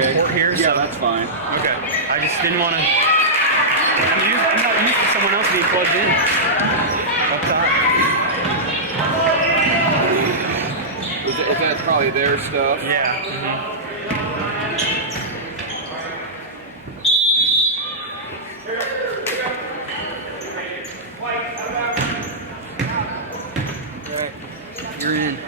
court here. Yeah, So. that's fine. Okay. I just didn't want to. I'm not used to someone else being plugged in up top. Is that probably their stuff? Yeah. Mm-hmm. You're in.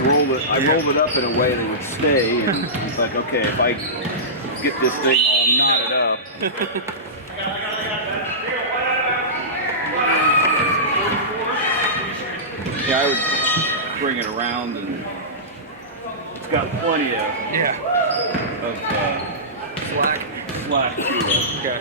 and rolled it. I rolled it up in a way that would stay. And it's like, okay, if I get this thing all knotted up. Yeah, I would bring it around, and it's got plenty of slack to it. Okay.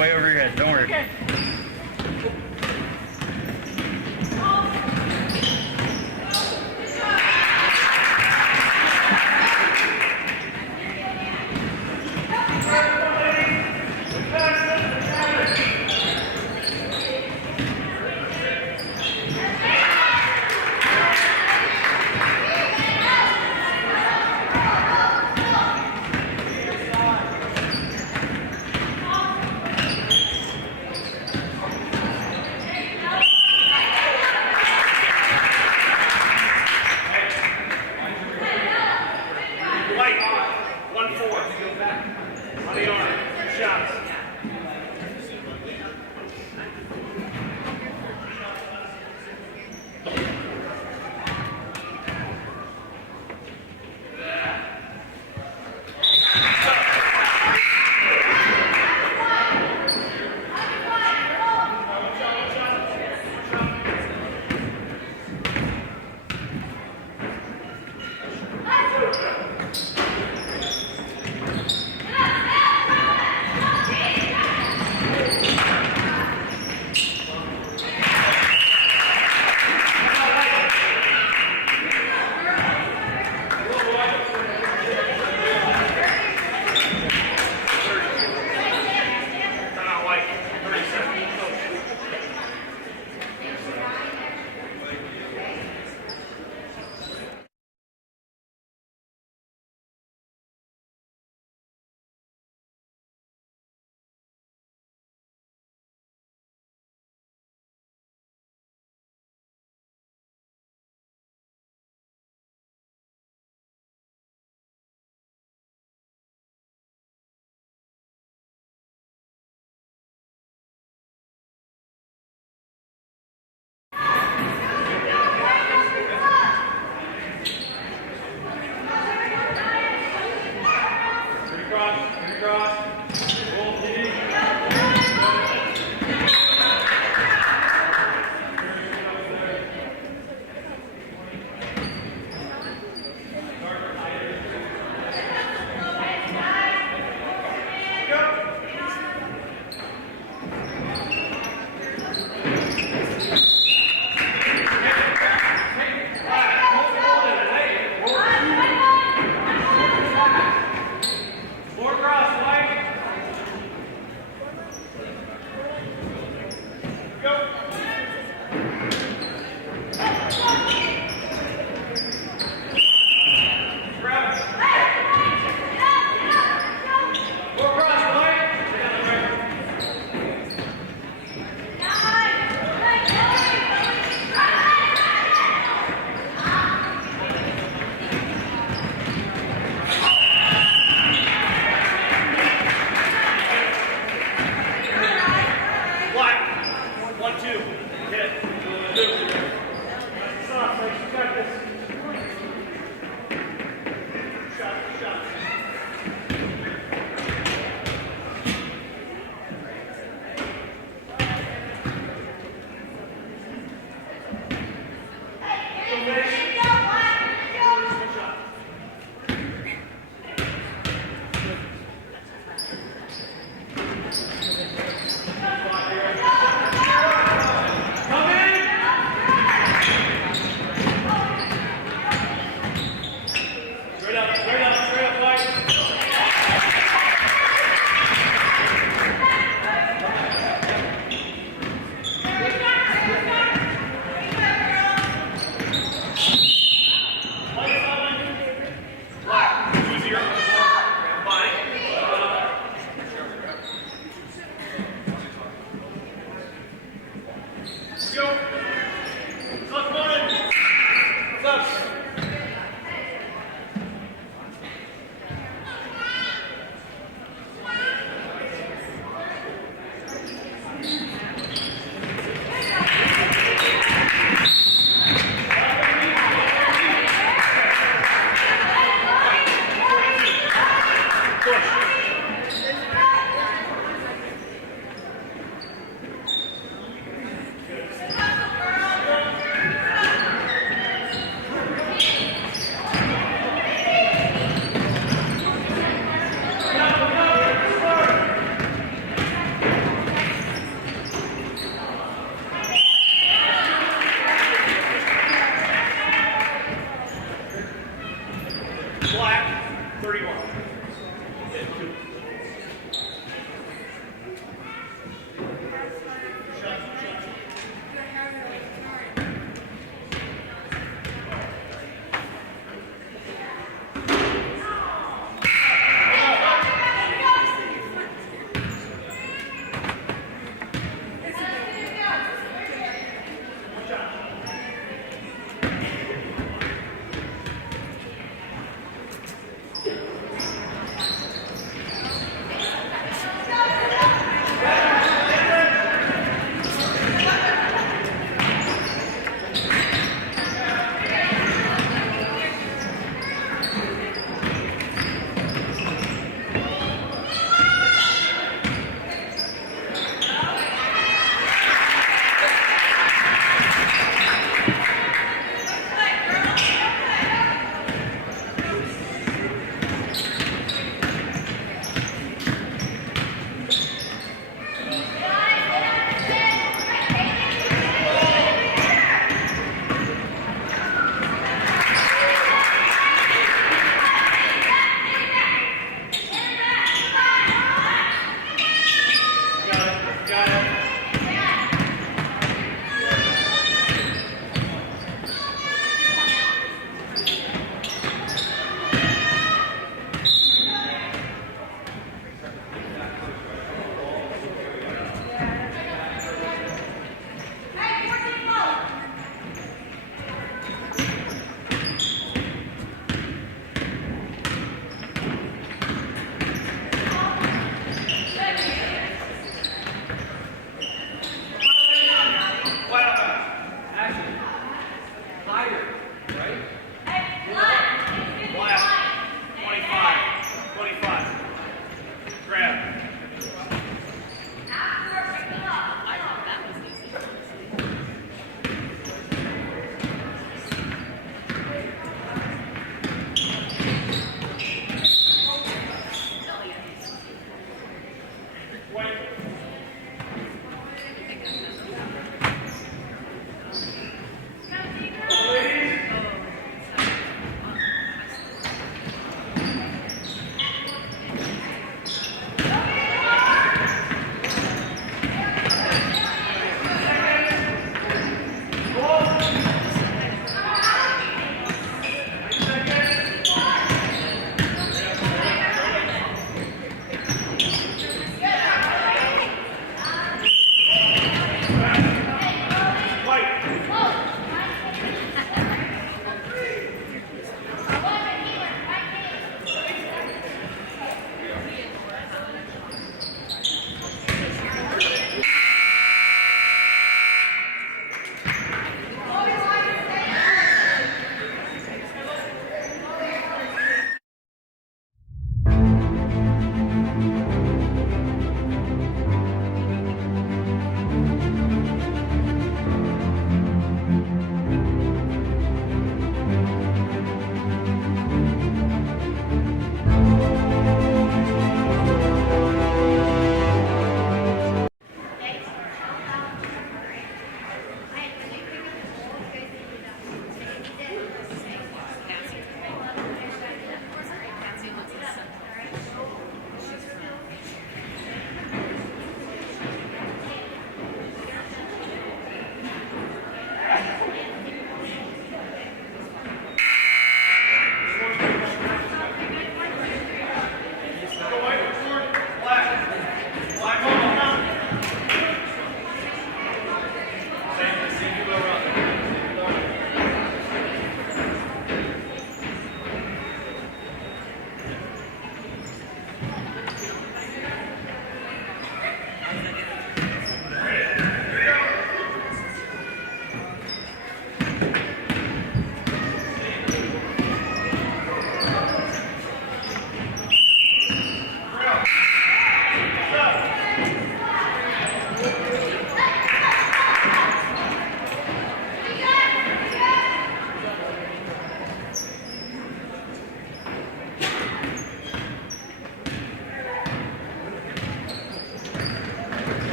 way over your head. Don't worry. Okay. Black, 31.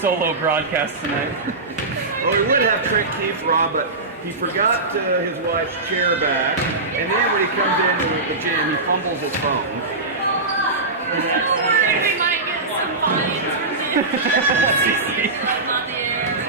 solo broadcast tonight. Well, we would have Trent Keefer on, but he forgot his wife's chair back, and then when he comes into the gym, he fumbles his phone. We might get some fines from the on the air.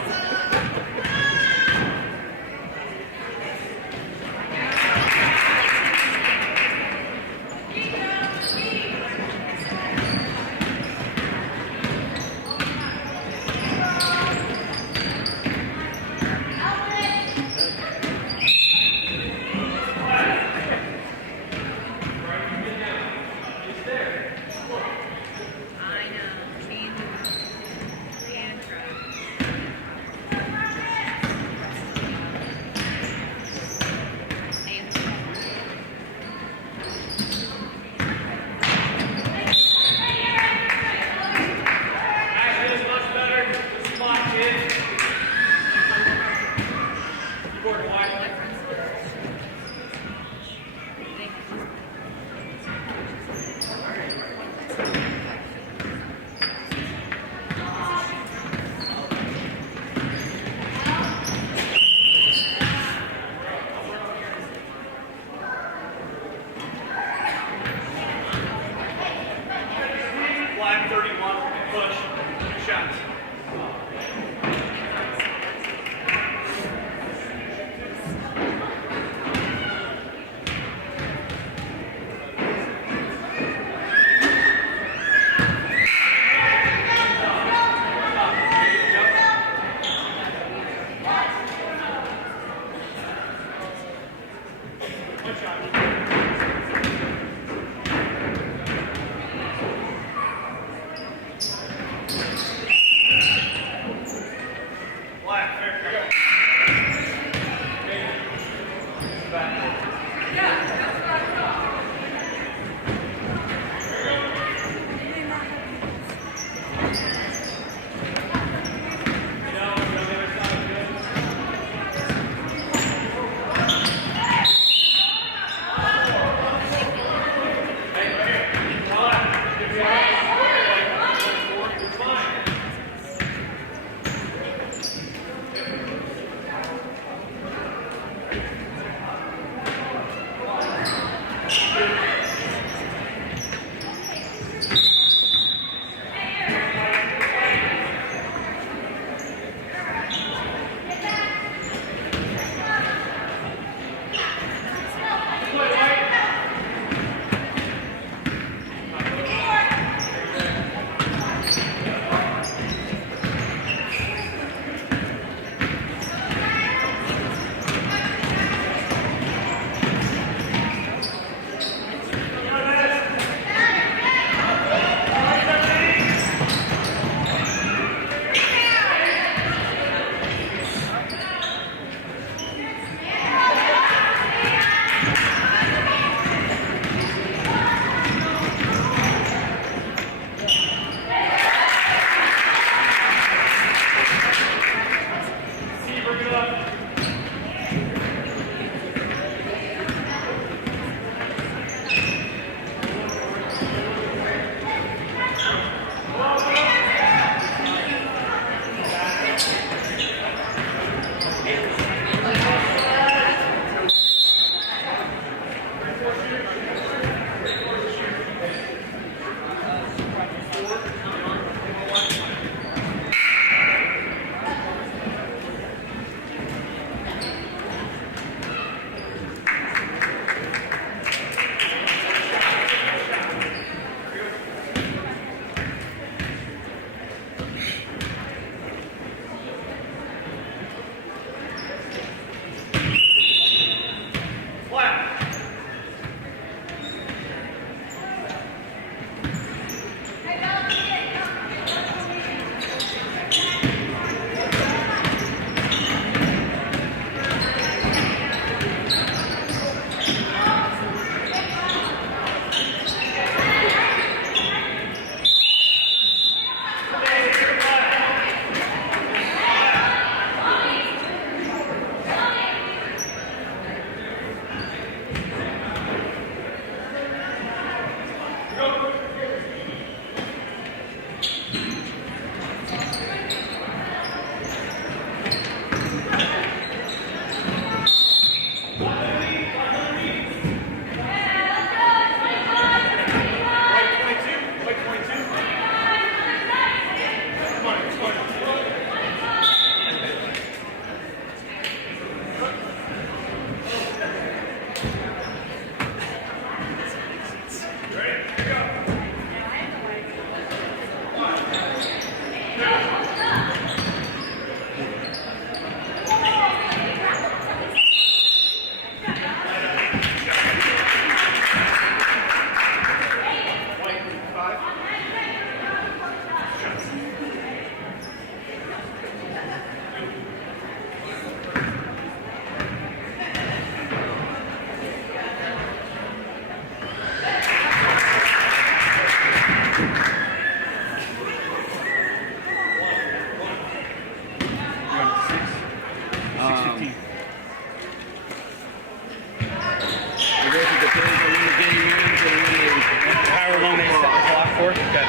However long they set the clock for. Okay.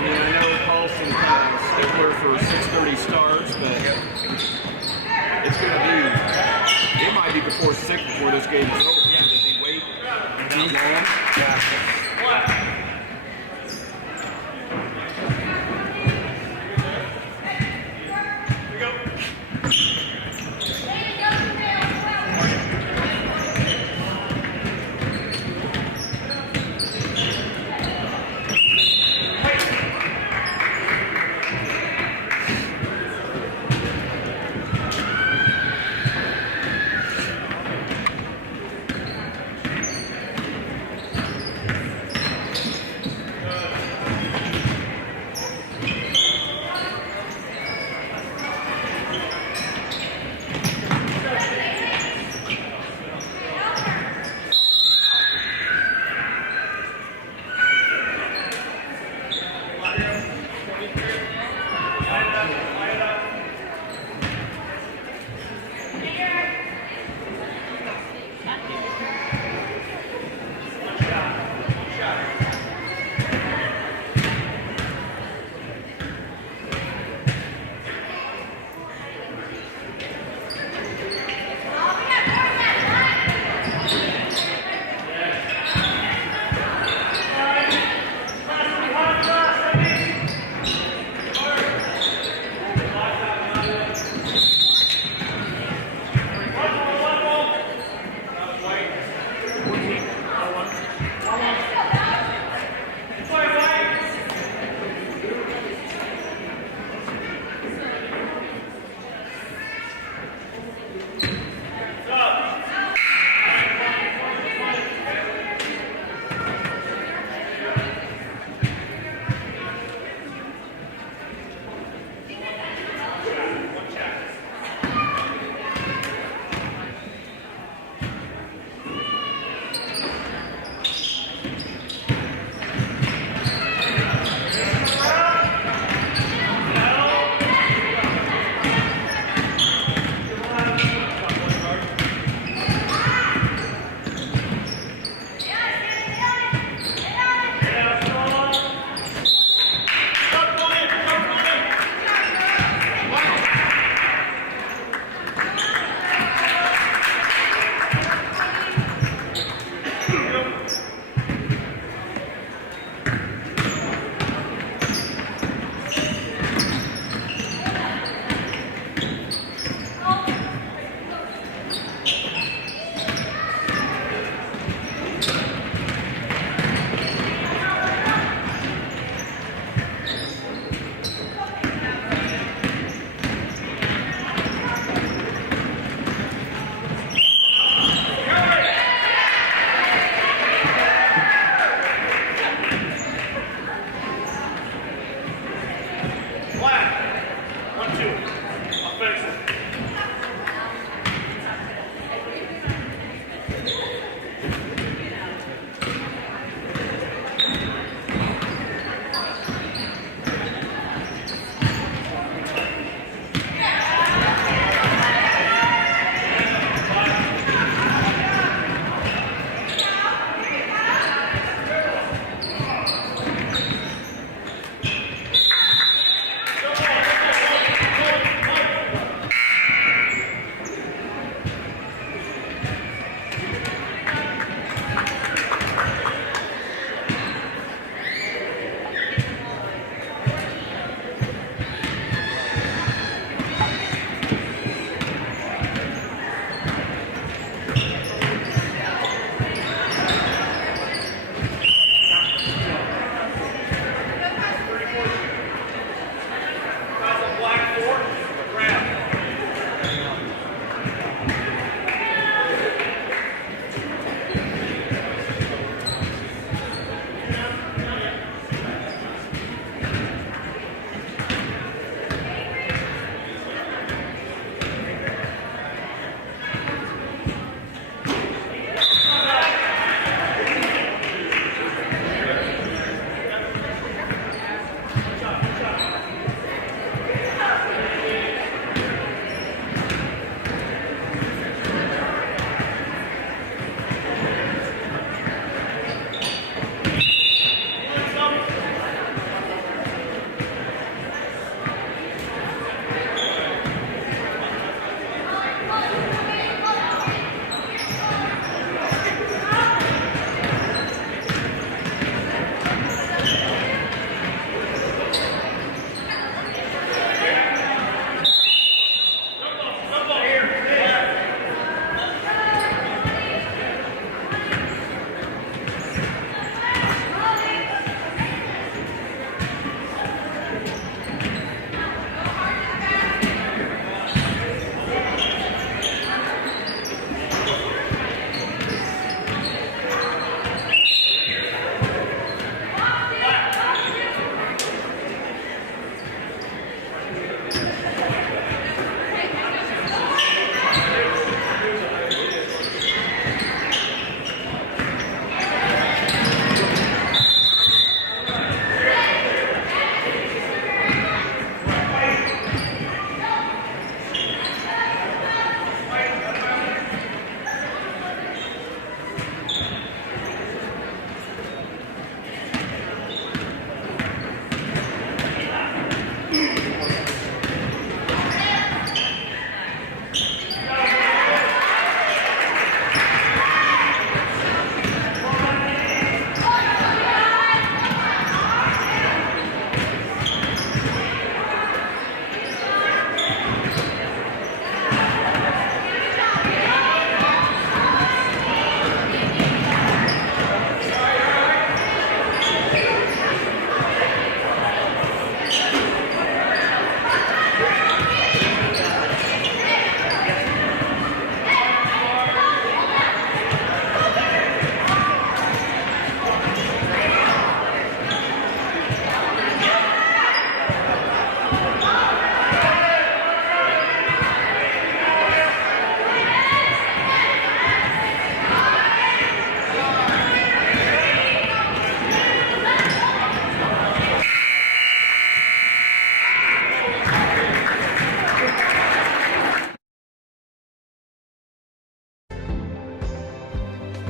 Yeah, I know Paulson kind of stickler for 6:30 starts, but it's going to be, it might be before 6 before this game is over. Yeah. Does he wait that long? Yeah.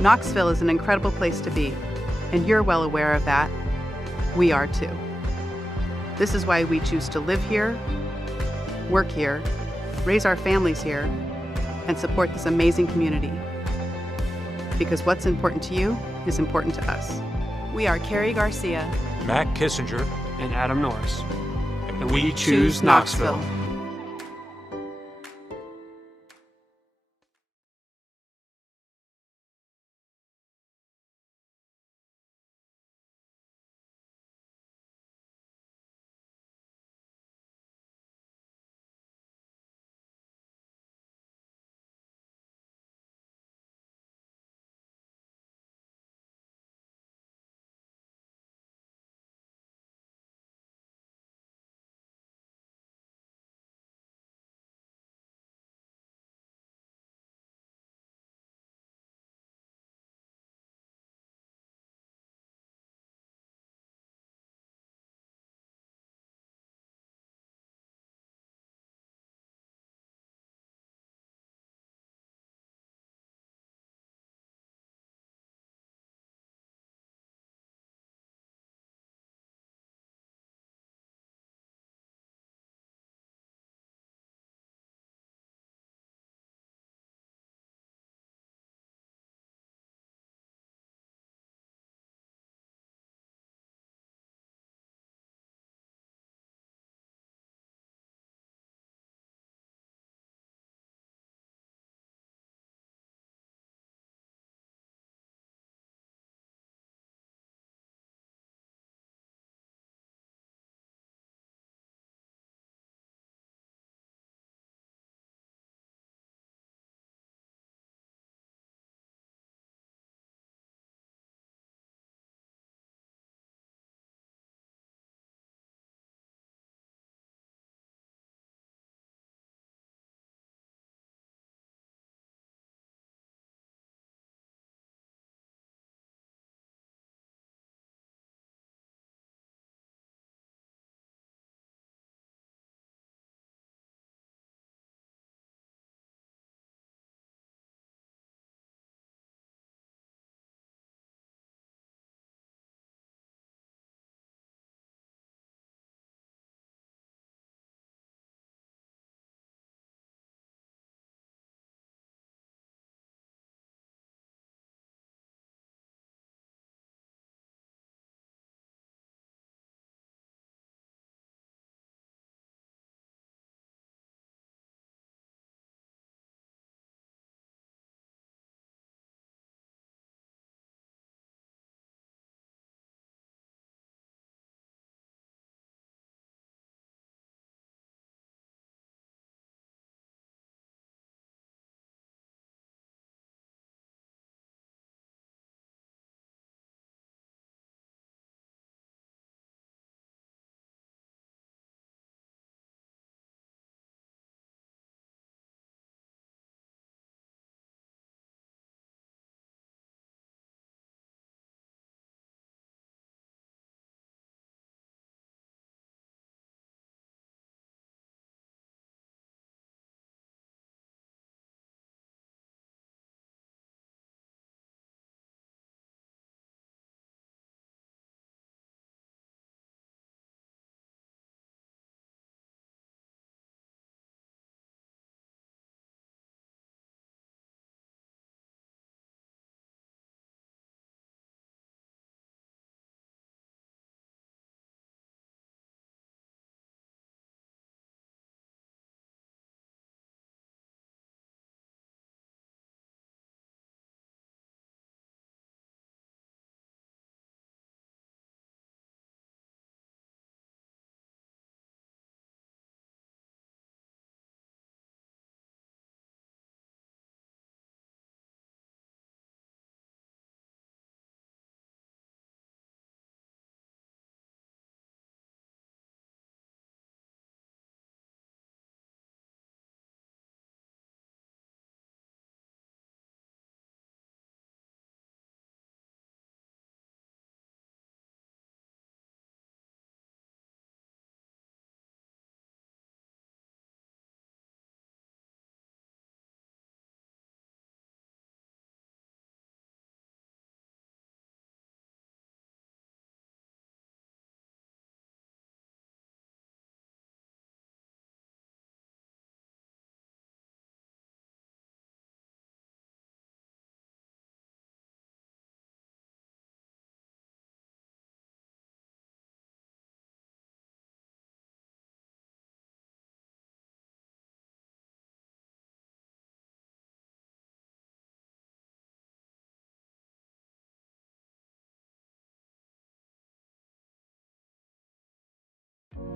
Knoxville is an incredible place to be, and you're well aware of that. We are too. This is why we choose to live here, work here, raise our families here, and support this amazing community. Because what's important to you is important to us. We are Carrie Garcia, Matt Kissinger, And Adam Norris. and We choose Knoxville.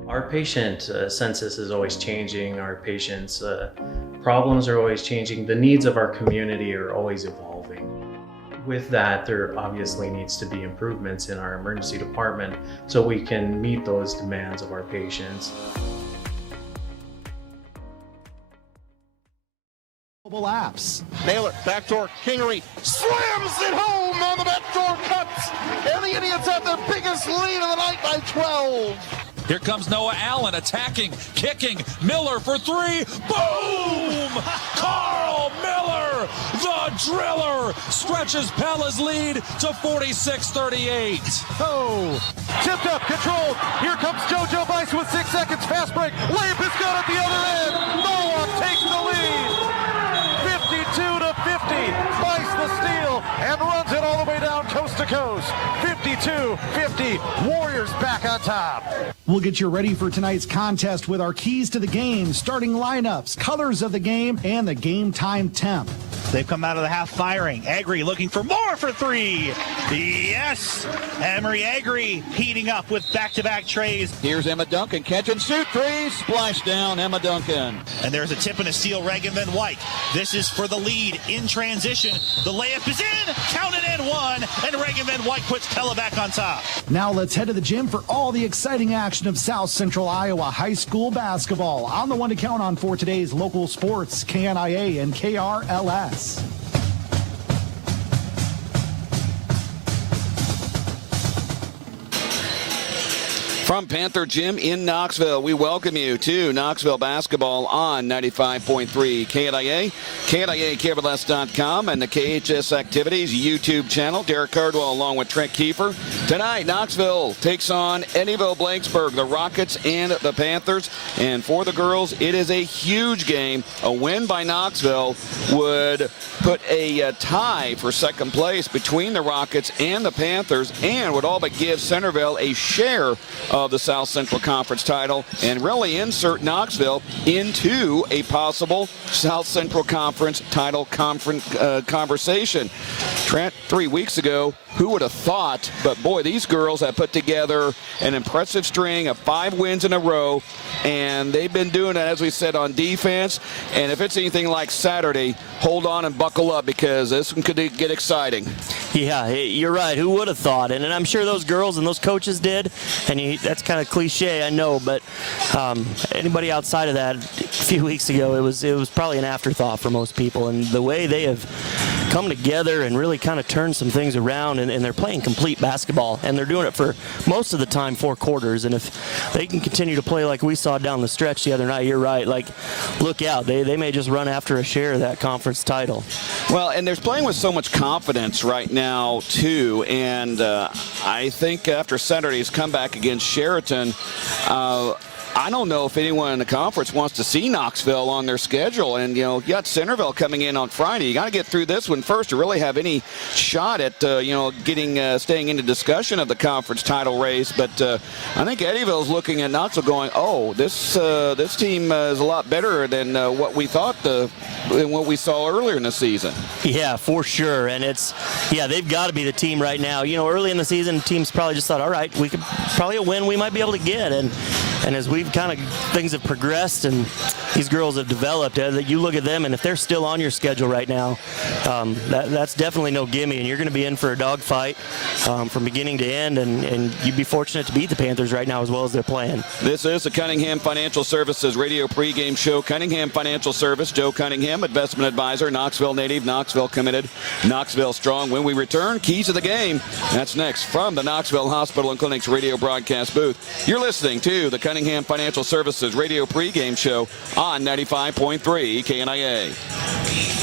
Our patient census is always changing. Our patients' problems are always changing. The needs of our community are always evolving. With that, there obviously needs to be improvements in our emergency department so we can meet those demands of our patients. Mobile apps. Naylor, backdoor, Kingery, slams it home on the backdoor cuts, and the Indians have their biggest lead of the night by 12. Here comes Noah Allen attacking, kicking, Miller for three, boom! Carl Miller, the driller, stretches Pella's lead to 46-38. Oh, tipped up, controlled, here comes JoJo Bice with 6 seconds, fast break, layup is good at the other end, Noah takes the lead. 52-50, Bice the steal, and runs it all the way down coast to coast. 52-50, Warriors back on top. We'll get you ready for tonight's contest with our keys to the game, starting lineups, colors of the game, and the game time temp. They've come out of the half firing. Agri looking for more for three. Yes! Emery Agri heating up with back-to-back trays. Here's Emma Duncan, catch and shoot three, splash down Emma Duncan. And there's a tip and a steal, Reagan Van Wyk. This is for the lead in transition. The layup is in, counted in one, and Reagan Van Wyk puts Pella back on top. Now let's head to the gym for all the exciting action of South Central Iowa high school basketball. I'm the one to count on for today's local sports, KNIA and KRLS. From Panther Gym in Knoxville, we welcome you to Knoxville Basketball on 95.3 KNIA, KNIA-KRLS.com, and the KHS Activities YouTube channel. Derek Cardwell along with Trent Keefer. Tonight, Knoxville takes on Eddyville-Blanksburg, the Rockets and the Panthers. And for the girls, it is a huge game. A win by Knoxville would put a tie for second place between the Rockets and the Panthers, and would all but give Centerville a share of the South Central Conference title and really insert Knoxville into a possible South Central Conference title conversation. Trent, 3 weeks ago, who would have thought? But boy, these girls have put together an impressive string of 5 wins in a row, and they've been doing it, as we said, on defense. And if it's anything like Saturday, hold on and buckle up, because this one could get exciting. Yeah, you're right. Who would have thought? And I'm sure those girls and those coaches did. And that's kind of cliche, I know, but anybody outside of that, a few weeks ago, it was probably an afterthought for most people. And the way they have come together and really kind of turned some things around, and they're playing complete basketball, and they're doing it for most of the time 4 quarters. And if they can continue to play like we saw down the stretch the other night, you're right. Like, look out. They may just run after a share of that conference title. Well, and they're playing with so much confidence right now, too. And I think after Saturday's comeback against Sheraton, I don't know if anyone in the conference wants to see Knoxville on their schedule. And, you got Centerville coming in on Friday. You got to get through this one first to really have any shot at, staying in the discussion of the conference title race. But I think Eddyville's looking at Knoxville going, oh, this team is a lot better than what we thought, than what we saw earlier in the season. Yeah, for sure. And they've got to be the team right now. Early in the season, teams probably just thought, all right, we could probably a win we might be able to get. And as things have progressed and these girls have developed, you look at them, and if they're still on your schedule right now, that's definitely no gimme, and you're going to be in for a dogfight from beginning to end, and you'd be fortunate to beat the Panthers right now as well as they're playing. This is the Cunningham Financial Services radio pregame show. Cunningham Financial Service, Joe Cunningham, investment advisor, Knoxville native, Knoxville committed, Knoxville strong. When we return, keys of the game. That's next from the Knoxville Hospital and Clinic's radio broadcast booth. You're listening to the Cunningham Financial Services radio pregame show on 95.3 KNIA.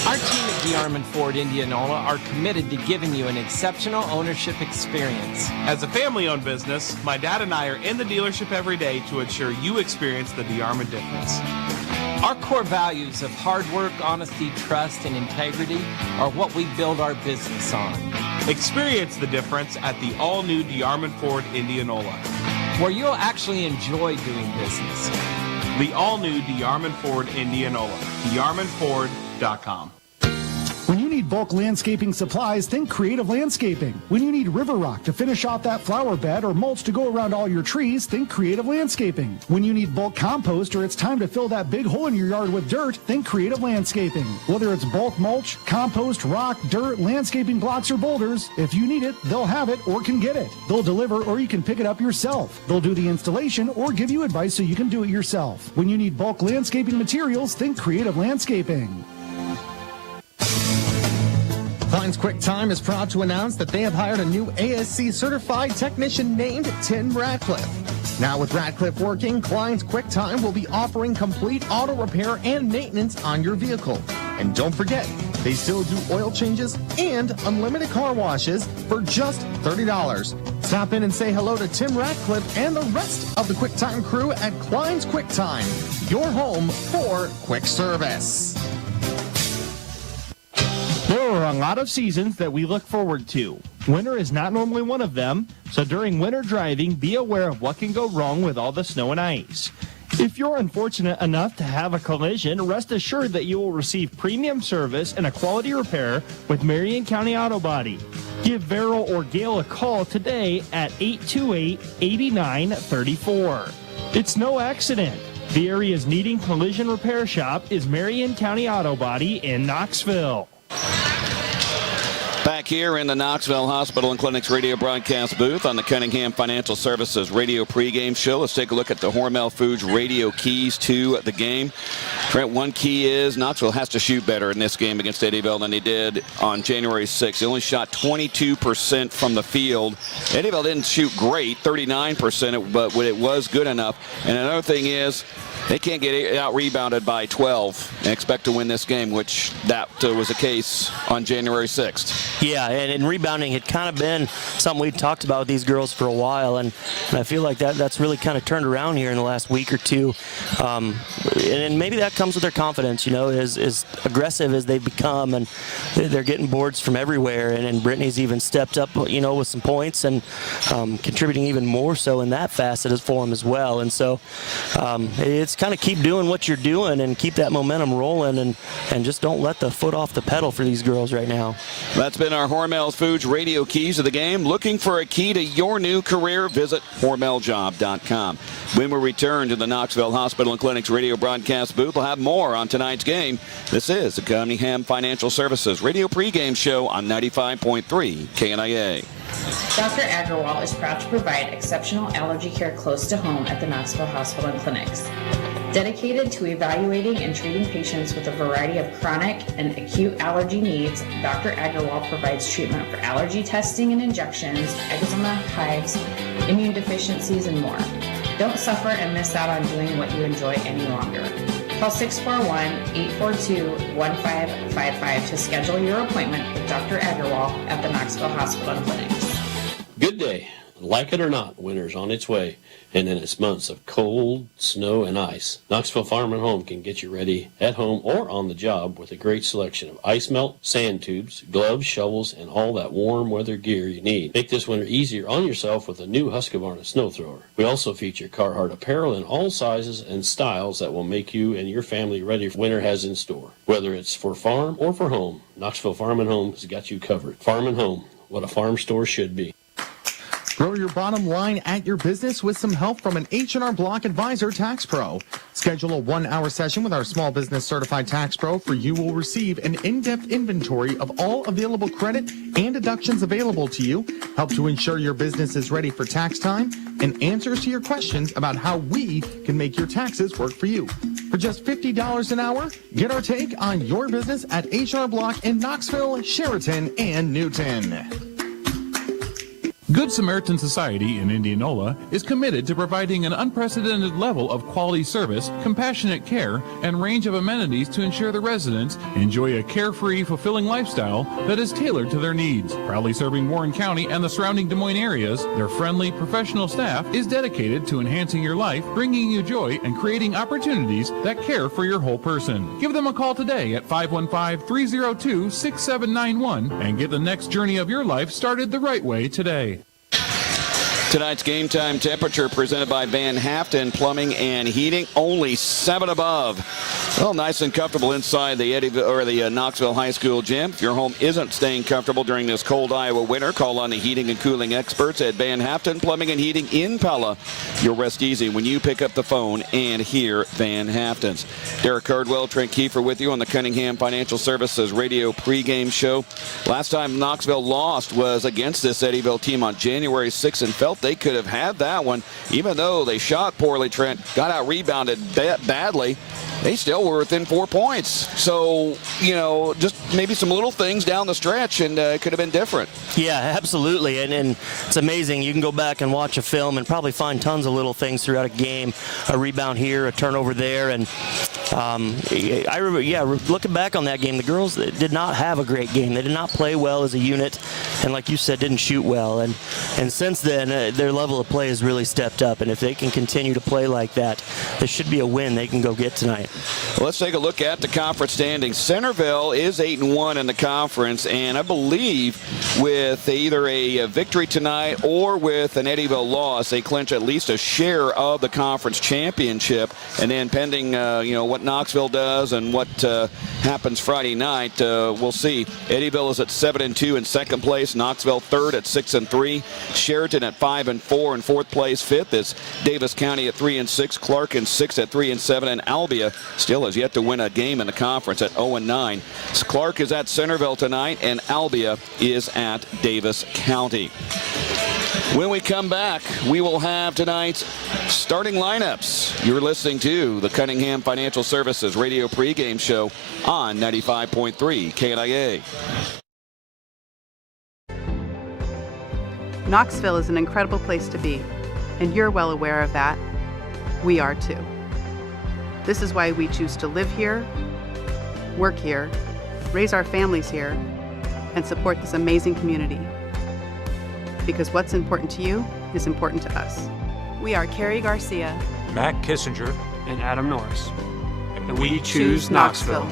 Our team at DeArmond Ford Indianola are committed to giving you an exceptional ownership experience. As a family-owned business, my dad and I are in the dealership every day to ensure you experience the DeArmond difference. Our core values of hard work, honesty, trust, and integrity are what we build our business on. Experience the difference at the all-new DeArmond Ford Indianola, where you'll actually enjoy doing business. The all-new DeArmond Ford Indianola, DeArmondFord.com. When you need bulk landscaping supplies, think Creative Landscaping. When you need river rock to finish off that flower bed or mulch to go around all your trees, think Creative Landscaping. When you need bulk compost or it's time to fill that big hole in your yard with dirt, think Creative Landscaping. Whether it's bulk mulch, compost, rock, dirt, landscaping blocks, or boulders, if you need it, they'll have it or can get it. They'll deliver or you can pick it up yourself. They'll do the installation or give you advice so you can do it yourself. When you need bulk landscaping materials, think Creative Landscaping. Klein's Quick Time is proud to announce that they have hired a new ASC certified technician named Tim Radcliffe. Now with Radcliffe working, Klein's Quick Time will be offering complete auto repair and maintenance on your vehicle. And don't forget, they still do oil changes and unlimited car washes for just $30. Stop in and say hello to Tim Radcliffe and the rest of the Quick Time crew at Klein's Quick Time, your home for quick service. There are a lot of seasons that we look forward to. Winter is not normally one of them, so during winter driving, be aware of what can go wrong with all the snow and ice. If you're unfortunate enough to have a collision, rest assured that you will receive premium service and a quality repair with Marion County Auto Body. Give Vero or Gail a call today at 828-8934. It's no accident. The area's leading collision repair shop is Marion County Auto Body in Knoxville. Back here in the Knoxville Hospital and Clinics radio broadcast booth on the Cunningham Financial Services radio pregame show. Let's take a look at the Hormel Foods radio keys to the game. Trent, one key is Knoxville has to shoot better in this game against Eddyville than they did on January 6th. They only shot 22% from the field. Eddyville didn't shoot great, 39%, but it was good enough. And another thing is, they can't get out-rebounded by 12 and expect to win this game, which that was the case on January 6th. Yeah, and rebounding had kind of been something we'd talked about with these girls for a while, and I feel like that's really kind of turned around here in the last week or two. And maybe that comes with their confidence, you know, as aggressive as they've become, and they're getting boards from everywhere, and Brittany's even stepped up, you know, with some points and contributing even more so in that facet for them as well. And so it's kind of keep doing what you're doing and keep that momentum rolling, and just don't let the foot off the pedal for these girls right now. That's been our Hormel Foods radio keys of the game. Looking for a key to your new career? Visit HormelJob.com. When we return to the Knoxville Hospital and Clinics radio broadcast booth, we'll have more on tonight's game. This is the Cunningham Financial Services radio pregame show on 95.3 KNIA. Dr. Agarwal is proud to provide exceptional allergy care close to home at the Knoxville Hospital and Clinics. Dedicated to evaluating and treating patients with a variety of chronic and acute allergy needs, Dr. Agarwal provides treatment for allergy testing and injections, eczema, hives, immune deficiencies, and more. Don't suffer and miss out on doing what you enjoy any longer. Call 641-842-1555 to schedule your appointment with Dr. Agarwal at the Knoxville Hospital and Clinics. Good day. Like it or not, winter's on its way, and in its months of cold, snow, and ice, Knoxville Farm and Home can get you ready at home or on the job with a great selection of ice melt, sand tubes, gloves, shovels, and all that warm weather gear you need. Make this winter easier on yourself with a new Husqvarna snow thrower. We also feature Carhartt apparel in all sizes and styles that will make you and your family ready for winter has in store. Whether it's for farm or for home, Knoxville Farm and Home has got you covered. Farm and Home, what a farm store should be. Grow your bottom line at your business with some help from an H&R Block Advisor Tax Pro. Schedule a 1-hour session with our small business certified tax pro for you will receive an in-depth inventory of all available credit and deductions available to you, help to ensure your business is ready for tax time, and answers to your questions about how we can make your taxes work for you. For just $50 an hour, get our take on your business at H&R Block in Knoxville, Sheraton, and Newton. Good Samaritan Society in Indianola is committed to providing an unprecedented level of quality service, compassionate care, and range of amenities to ensure the residents enjoy a carefree, fulfilling lifestyle that is tailored to their needs. Proudly serving Warren County and the surrounding Des Moines areas, their friendly, professional staff is dedicated to enhancing your life, bringing you joy, and creating opportunities that care for your whole person. Give them a call today at 515-302-6791 and get the next journey of your life started the right way today. Tonight's game time temperature presented by Van Haften Plumbing and Heating, only 7 above. Well, nice and comfortable inside the Knoxville High School gym. If your home isn't staying comfortable during this cold Iowa winter, call on the heating and cooling experts at Van Haften Plumbing and Heating in Pella. You'll rest easy when you pick up the phone and hear Van Haften's. Derek Cardwell, Trent Keefer with you on the Cunningham Financial Services radio pregame show. Last time Knoxville lost was against this Eddyville team on January 6th and felt they could have had that one. Even though they shot poorly, Trent, got out rebounded badly. They still were within 4 points. So, just maybe some little things down the stretch, and it could have been different. Yeah, absolutely. And it's amazing. You can go back and watch a film and probably find tons of little things throughout a game. A rebound here, a turnover there. And I remember, looking back on that game, the girls did not have a great game. They did not play well as a unit. And like you said, didn't shoot well. And since then, their level of play has really stepped up. And if they can continue to play like that, this should be a win they can go get tonight. Well, let's take a look at the conference standings. Centerville is 8-1 in the conference, and I believe with either a victory tonight or with an Eddyville loss, they clinch at least a share of the conference championship. And then pending, what Knoxville does and what happens Friday night, we'll see. Eddyville is at 7-2 in second place. Knoxville third at 6-3. Sheraton at 5-4 in fourth place. Fifth is Davis County at 3-6. Clark in sixth at 3-7, and Albia still has yet to win a game in the conference at 0-9. Clark is at Centerville tonight, and Albia is at Davis County. When we come back, we will have tonight's starting lineups. You're listening to the Cunningham Financial Services radio pregame show on 95.3 KNIA. Knoxville is an incredible place to be, and you're well aware of that. We are too. This is why we choose to live here, work here, raise our families here, and support this amazing community. Because what's important to you is important to us. We are Carrie Garcia, Matt Kissinger, and Adam Norris. And we choose Knoxville.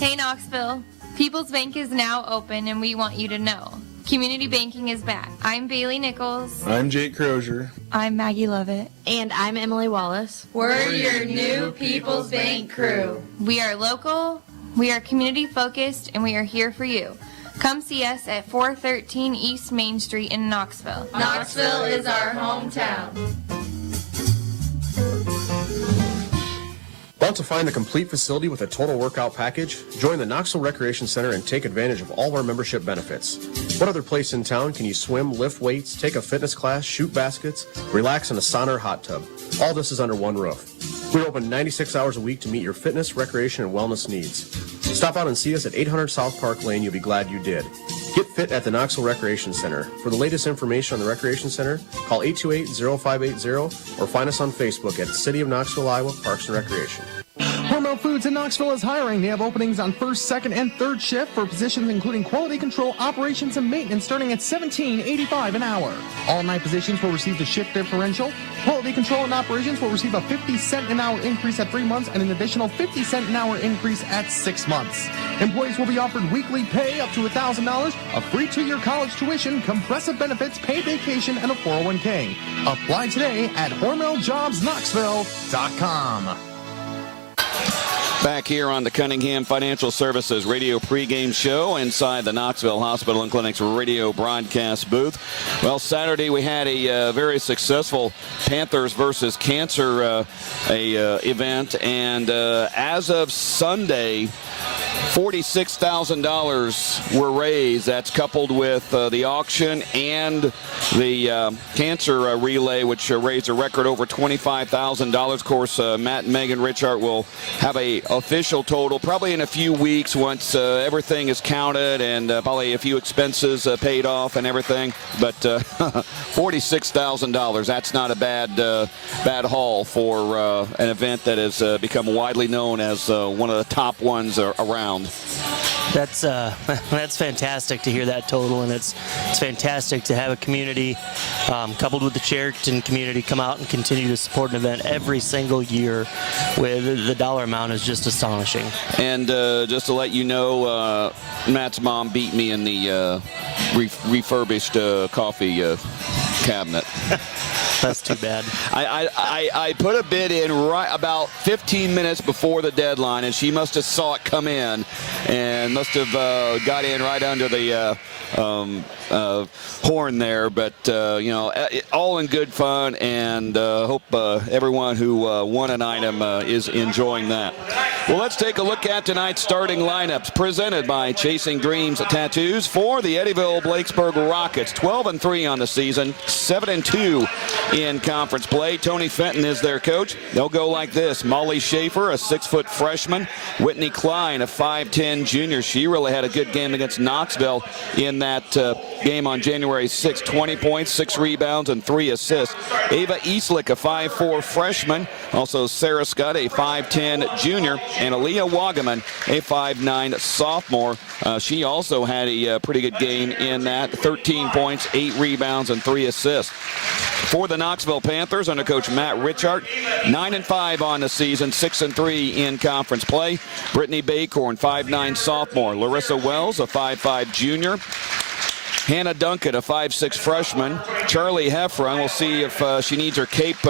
Hey Knoxville, People's Bank is now open and we want you to know. Community banking is back. I'm Bailey Nichols. I'm Jake Crozier. I'm Maggie Lovett. And I'm Emily Wallace. We're your new People's Bank crew. We are local, we are community focused, and we are here for you. Come see us at 413 East Main Street in Knoxville. Knoxville is our hometown. Want to find the complete facility with a total workout package? Join the Knoxville Recreation Center and take advantage of all our membership benefits. What other place in town can you swim, lift weights, take a fitness class, shoot baskets, relax in a sauna or hot tub? All this is under one roof. We're open 96 hours a week to meet your fitness, recreation, and wellness needs. Stop out and see us at 800 South Park Lane. You'll be glad you did. Get fit at the Knoxville Recreation Center. For the latest information on the Recreation Center, call 828-0580 or find us on Facebook at City of Knoxville, Iowa Parks and Recreation. Hormel Foods in Knoxville is hiring. They have openings on first, second, and third shift for positions including quality control, operations, and maintenance starting at $17.85 an hour. All 9 positions will receive the shift differential. Quality control and operations will receive a 50-cent an hour increase at 3 months and an additional 50-cent an hour increase at 6 months. Employees will be offered weekly pay up to $1,000, a free 2-year college tuition, compressive benefits, paid vacation, and a 401k. Apply today at HormelJobsKnoxville.com. Back here on the Cunningham Financial Services radio pregame show inside the Knoxville Hospital and Clinic's radio broadcast booth. Well, Saturday we had a very successful Panthers versus Cancer event, and as of Sunday, $46,000 were raised. That's coupled with the auction and the cancer relay, which raised a record over $25,000. Of course, Matt and Megan Richard will have a official total probably in a few weeks once everything is counted and probably a few expenses paid off and everything. But $46,000, that's not a bad haul for an event that has become widely known as one of the top ones around. That's fantastic to hear that total, and it's fantastic to have a community coupled with the Cherokee community come out and continue to support an event every single year. With the dollar amount is just astonishing. And just to let you know, Matt's mom beat me in the refurbished coffee cabinet. That's too bad. I put a bid in right about 15 minutes before the deadline, and she must have saw it come in and must have got in right under the horn there. But, all in good fun, and hope everyone who won an item is enjoying that. Well, let's take a look at tonight's starting lineups presented by Chasing Dreams Tattoos for the Eddyville-Blakesburg Rockets. 12-3 on the season, 7-2 in conference play. Tony Fenton is their coach. They'll go like this: Molly Schaefer, a 6-foot freshman; Whitney Klein, a 5'10 junior. She really had a good game against Knoxville in that game on January 6. 20 points, 6 rebounds, and 3 assists. Ava Eastlick, a 5'4 freshman. Also Sarah Scott, a 5'10 junior. And Aaliyah Wagaman, a 5'9 sophomore. She also had a pretty good game in that. 13 points, 8 rebounds, and 3 assists. For the Knoxville Panthers, under coach Matt Richard, 9-5 on the season, 6-3 in conference play. Brittany Baycorn, 5'9 sophomore. Larissa Wells, a 5'5 junior. Hannah Duncan, a 5'6 freshman. Charlie Heffron, we'll see if she needs her cape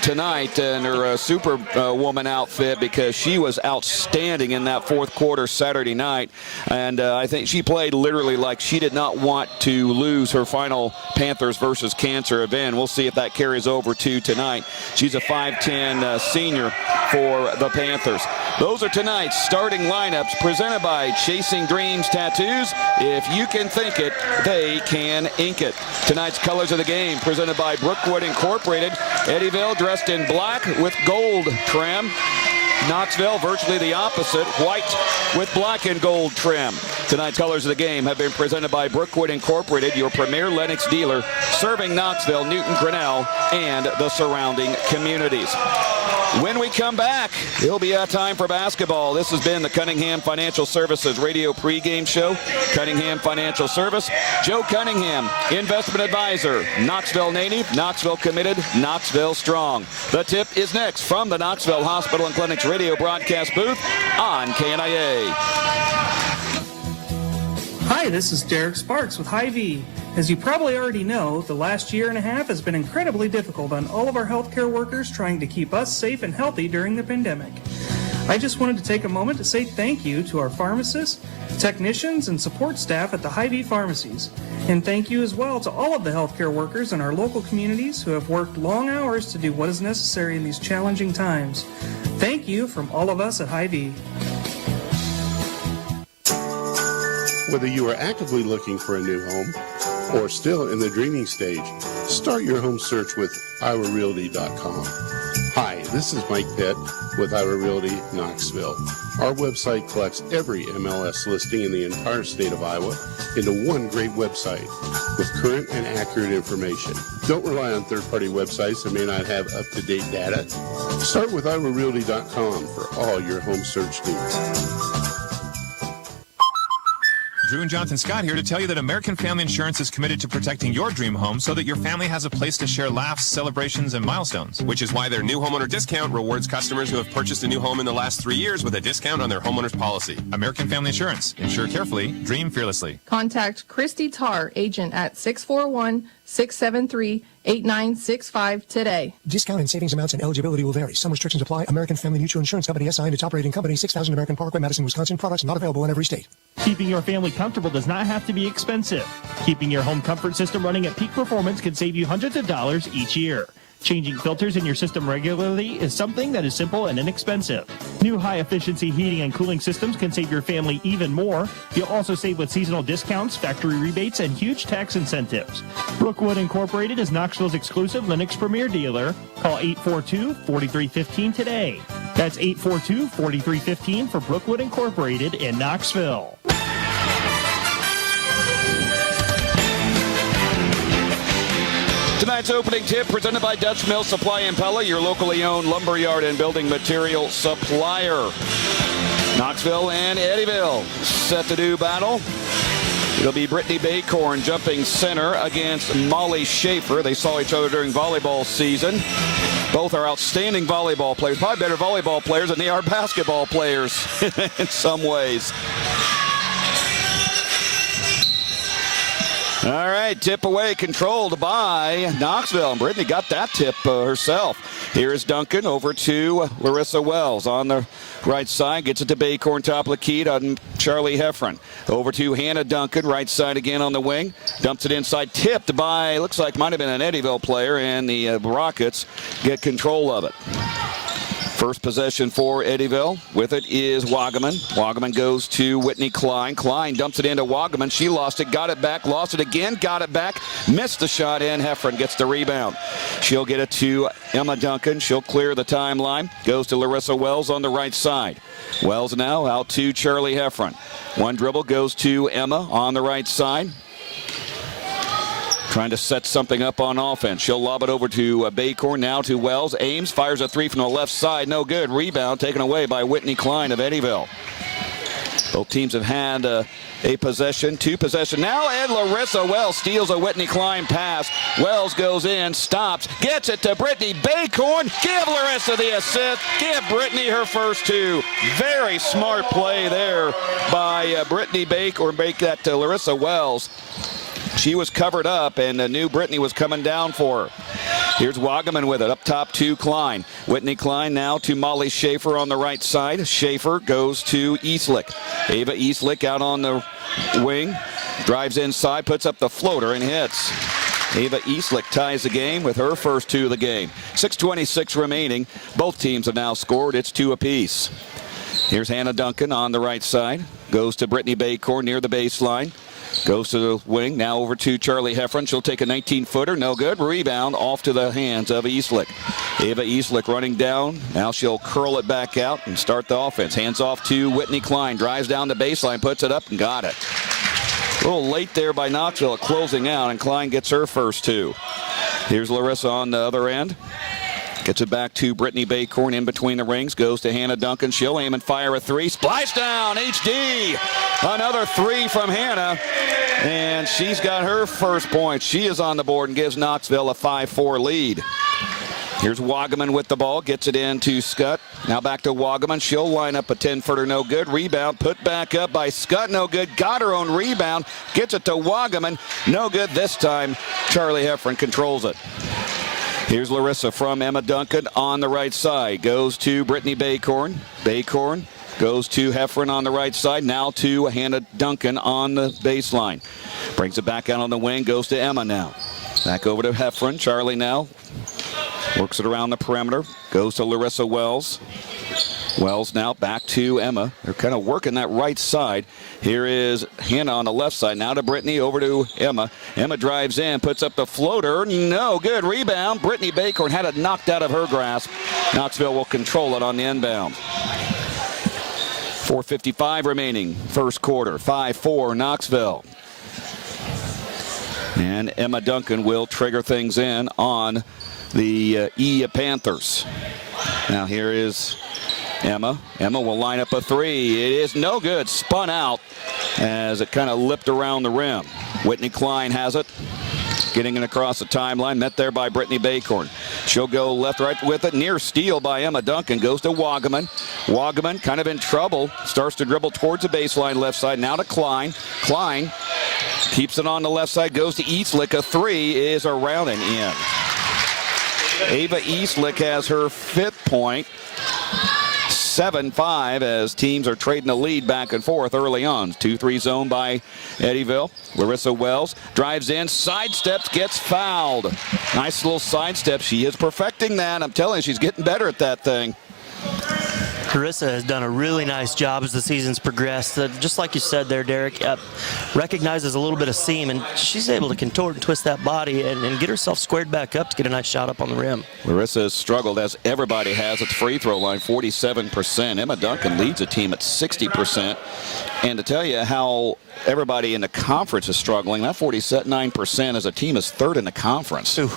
tonight and her Superwoman outfit, because she was outstanding in that fourth quarter Saturday night. And I think she played literally like she did not want to lose her final Panthers versus Cancer event. We'll see if that carries over to tonight. She's a 5'10 senior for the Panthers. Those are tonight's starting lineups presented by Chasing Dreams Tattoos. If you can think it, they can ink it. Tonight's colors of the game presented by Brookwood Incorporated. Eddyville dressed in black with gold trim. Knoxville virtually the opposite, white with black and gold trim. Tonight's colors of the game have been presented by Brookwood Incorporated, your premier Lennox dealer, serving Knoxville, Newton, Grinnell, and the surrounding communities. When we come back, it'll be time for basketball. This has been the Cunningham Financial Services radio pregame show. Cunningham Financial Service, Joe Cunningham, investment advisor, Knoxville native, Knoxville committed, Knoxville strong. The tip is next from the Knoxville Hospital and Clinics radio broadcast booth on KNIA. Hi, this is Derek Sparks with Hy-Vee. As you probably already know, the last year and a half has been incredibly difficult on all of our healthcare workers trying to keep us safe and healthy during the pandemic. I just wanted to take a moment to say thank you to our pharmacists, technicians, and support staff at the Hy-Vee pharmacies. And thank you as well to all of the healthcare workers in our local communities who have worked long hours to do what is necessary in these challenging times. Thank you from all of us at Hy-Vee. Whether you are actively looking for a new home or still in the dreaming stage, start your home search with IraRealty.com. Hi, this is Mike Pitt with Ira Realty Knoxville. Our website collects every MLS listing in the entire state of Iowa into one great website with current and accurate information. Don't rely on third-party websites that may not have up-to-date data. Start with IraRealty.com for all your home search needs. Drew and Jonathan Scott here to tell you that American Family Insurance is committed to protecting your dream home so that your family has a place to share laughs, celebrations, and milestones. Which is why their new homeowner discount rewards customers who have purchased a new home in the last 3 years with a discount on their homeowner's policy. American Family Insurance. Insure carefully, dream fearlessly. Contact Christy Tarr, agent at 641-673-8965 today. Discount and savings amounts and eligibility will vary. Some restrictions apply. American Family Mutual Insurance Company SI and its operating company, 6000 American Parkway, Madison, Wisconsin. Products not available in every state. Keeping your family comfortable does not have to be expensive. Keeping your home comfort system running at peak performance can save you hundreds of dollars each year. Changing filters in your system regularly is something that is simple and inexpensive. New high-efficiency heating and cooling systems can save your family even more. You'll also save with seasonal discounts, factory rebates, and huge tax incentives. Brookwood Incorporated is Knoxville's exclusive Lennox Premier dealer. Call 842-4315 today. That's 842-4315 for Brookwood Incorporated in Knoxville. Tonight's opening tip presented by Dutch Mill Supply and Pella, your locally owned lumberyard and building material supplier. Knoxville and Eddyville set to do battle. It'll be Brittany Baycorn jumping center against Molly Schaefer. They saw each other during volleyball season. Both are outstanding volleyball players, probably better volleyball players than they are basketball players in some ways. All right, tip away, controlled by Knoxville. And Brittany got that tip herself. Here is Duncan over to Larissa Wells on the right side. Gets it to Baycorn, top of the key on Charlie Heffron. Over to Hannah Duncan, right side again on the wing. Dumps it inside, tipped by, looks like might have been an Eddyville player, and the Rockets get control of it. First possession for Eddyville. With it is Wagaman. Wagaman goes to Whitney Klein. Klein dumps it into Wagaman. She lost it, got it back, lost it again, got it back, missed the shot in. Heffron gets the rebound. She'll get it to Emma Duncan. She'll clear the timeline. Goes to Larissa Wells on the right side. Wells now out to Charlie Heffron. One dribble goes to Emma on the right side. Trying to set something up on offense. She'll lob it over to Baycorn, now to Wells. Ames, fires a three from the left side. No good. Rebound taken away by Whitney Klein of Eddyville. Both teams have had a possession, two possession now, and Larissa Wells steals a Whitney Klein pass. Wells goes in, stops, gets it to Brittany Baycorn. Give Larissa the assist. Give Brittany her first two. Very smart play there by Brittany Baycorn. Make that to Larissa Wells. She was covered up, and knew Brittany was coming down for her. Here's Wagaman with it, up top to Klein. Whitney Klein now to Molly Schaefer on the right side. Schaefer goes to Eastlick. Ava Eastlick out on the wing. Drives inside, puts up the floater, and hits. Ava Eastlick ties the game with her first two of the game. 6:26 remaining. Both teams have now scored. It's two apiece. Here's Hannah Duncan on the right side. Goes to Brittany Baycorn near the baseline. Goes to the wing, now over to Charlie Heffron. She'll take a 19-footer, no good. Rebound off to the hands of Eastlick. Ava Eastlick running down. Now she'll curl it back out and start the offense. Hands off to Whitney Klein. Drives down the baseline, puts it up, and got it. A little late there by Knoxville at closing out, and Klein gets her first two. Here's Larissa on the other end. Gets it back to Brittany Baycorn in between the rings. Goes to Hannah Duncan. She'll aim and fire a three. Splice down, HD. Another three from Hannah. And she's got her first point. She is on the board and gives Knoxville a 5-4 lead. Here's Wagaman with the ball. Gets it in to Scott. Now back to Wagaman. She'll line up a 10-footer, no good. Rebound put back up by Scott, no good. Got her own rebound. Gets it to Wagaman. No good this time. Charlie Heffron controls it. Here's Larissa from Emma Duncan on the right side. Goes to Brittany Baycorn. Baycorn goes to Heffron on the right side. Now to Hannah Duncan on the baseline. Brings it back out on the wing. Goes to Emma now. Back over to Heffron. Charlie now works it around the perimeter. Goes to Larissa Wells. Wells now back to Emma. They're kind of working that right side. Here is Hannah on the left side. Now to Brittany, over to Emma. Emma drives in, puts up the floater. No good. Rebound. Brittany Baycorn had it knocked out of her grasp. Knoxville will control it on the inbound. 4:55 remaining. First quarter. 5-4 Knoxville. And Emma Duncan will trigger things in on the Panthers. Now here is Emma. Emma will line up a three. It is no good. Spun out as it kind of lipped around the rim. Whitney Klein has it. Getting it across the timeline. Met there by Brittany Baycorn. She'll go left, right with it. Near steal by Emma Duncan. Goes to Wagaman. Wagaman kind of in trouble. Starts to dribble towards the baseline left side. Now to Klein. Klein keeps it on the left side. Goes to Eastlick. A three is around and in. Ava Eastlick has her 5th point. 7-5 as teams are trading the lead back and forth early on. 2-3 zone by Eddyville. Larissa Wells drives in, sidesteps, gets fouled. Nice little sidestep. She is perfecting that. I'm telling you, she's getting better at that thing. Carissa has done a really nice job as the season's progressed. Just like you said there, Derek, recognizes a little bit of seam, and she's able to contort and twist that body and get herself squared back up to get a nice shot up on the rim. Larissa has struggled, as everybody has, at the free throw line, 47%. Emma Duncan leads the team at 60%. And to tell you how everybody in the conference is struggling, that 49% as a team is 3rd in the conference. Ooh.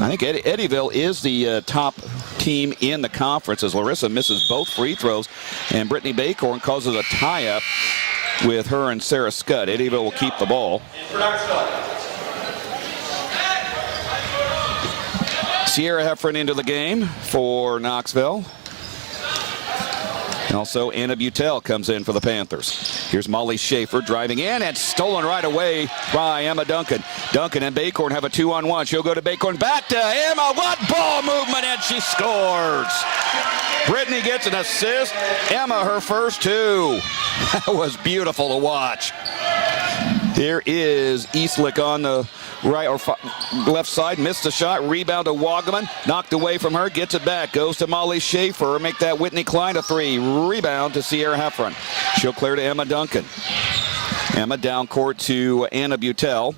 I think Eddyville is the top team in the conference as Larissa misses both free throws, and Brittany Baycorn causes a tie-up with her and Sarah Scott. Eddyville will keep the ball. Sierra Heffron into the game for Knoxville. And also Anna Butel comes in for the Panthers. Here's Molly Schaefer driving in and stolen right away by Emma Duncan. Duncan and Baycorn have a 2-on-1. She'll go to Baycorn, back to Emma. What ball movement, and she scores. Brittany gets an assist. Emma her first 2. That was beautiful to watch. Here is Eastlick on the right or left side, missed the shot, rebound to Wagaman, knocked away from her, gets it back, goes to Molly Schaefer, make that Whitney Klein a 3, rebound to Sierra Heffron. She'll clear to Emma Duncan. Emma down court to Anna Butel.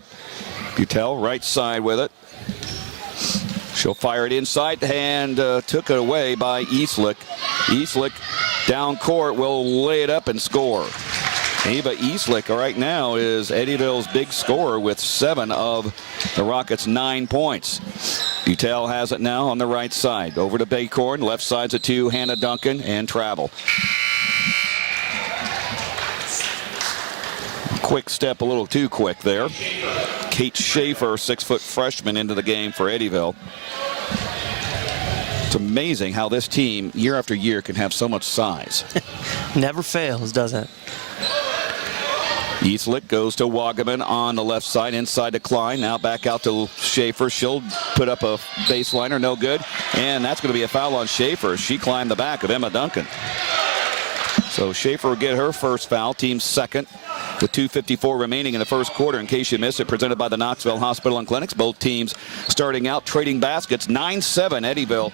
Butel right side with it. She'll fire it inside and took it away by Eastlick. Eastlick down court will lay it up and score. Ava Eastlick right now is Eddyville's big scorer with 7 of the Rockets' 9 points. Butel has it now on the right side. Over to Baycorn. Left side's a 2. Hannah Duncan and travel. Quick step, a little too quick there. Kate Schaefer, 6-foot freshman, into the game for Eddyville. It's amazing how this team, year after year, can have so much size. Never fails, does it? Eastlick goes to Wagaman on the left side, inside to Klein. Now back out to Schaefer. She'll put up a baseliner, no good. And that's going to be a foul on Schaefer. She climbed the back of Emma Duncan. So Schaefer will get her first foul, team's second, with 2:54 remaining in the first quarter. In case you missed it, presented by the Knoxville Hospital and Clinics. Both teams starting out trading baskets. 9-7 Eddyville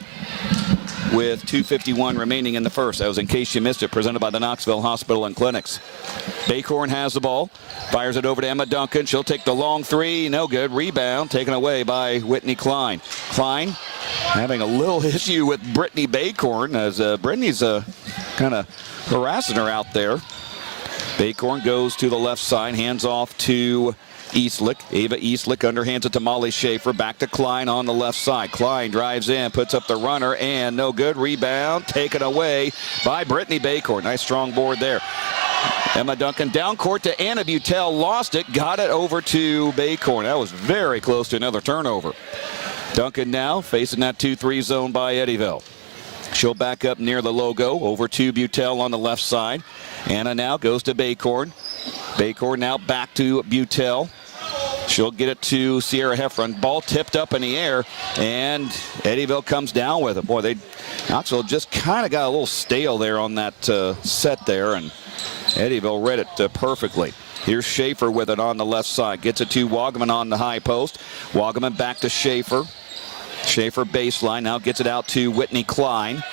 with 2:51 remaining in the first. That was in case you missed it, presented by the Knoxville Hospital and Clinics. Baycorn has the ball, fires it over to Emma Duncan. She'll take the long 3, no good. Rebound taken away by Whitney Klein. Klein having a little issue with Brittany Baycorn as Brittany's kind of harassing her out there. Baycorn goes to the left side, hands off to Eastlick. Ava Eastlick underhands it to Molly Schaefer. Back to Klein on the left side. Klein drives in, puts up the runner, and no good. Rebound taken away by Brittany Baycorn. Nice strong board there. Emma Duncan down court to Anna Butel. Lost it, got it over to Baycorn. That was very close to another turnover. Duncan now facing that 2-3 zone by Eddyville. She'll back up near the logo, over to Butel on the left side. Anna now goes to Baycorn. Baycorn now back to Butel. She'll get it to Sierra Heffron. Ball tipped up in the air, and Eddyville comes down with it. Boy, Knoxville just kind of got a little stale there on that set there, and Eddyville read it perfectly. Here's Schaefer with it on the left side. Gets it to Wagaman on the high post. Wagaman back to Schaefer. Schaefer baseline, now gets it out to Whitney Klein.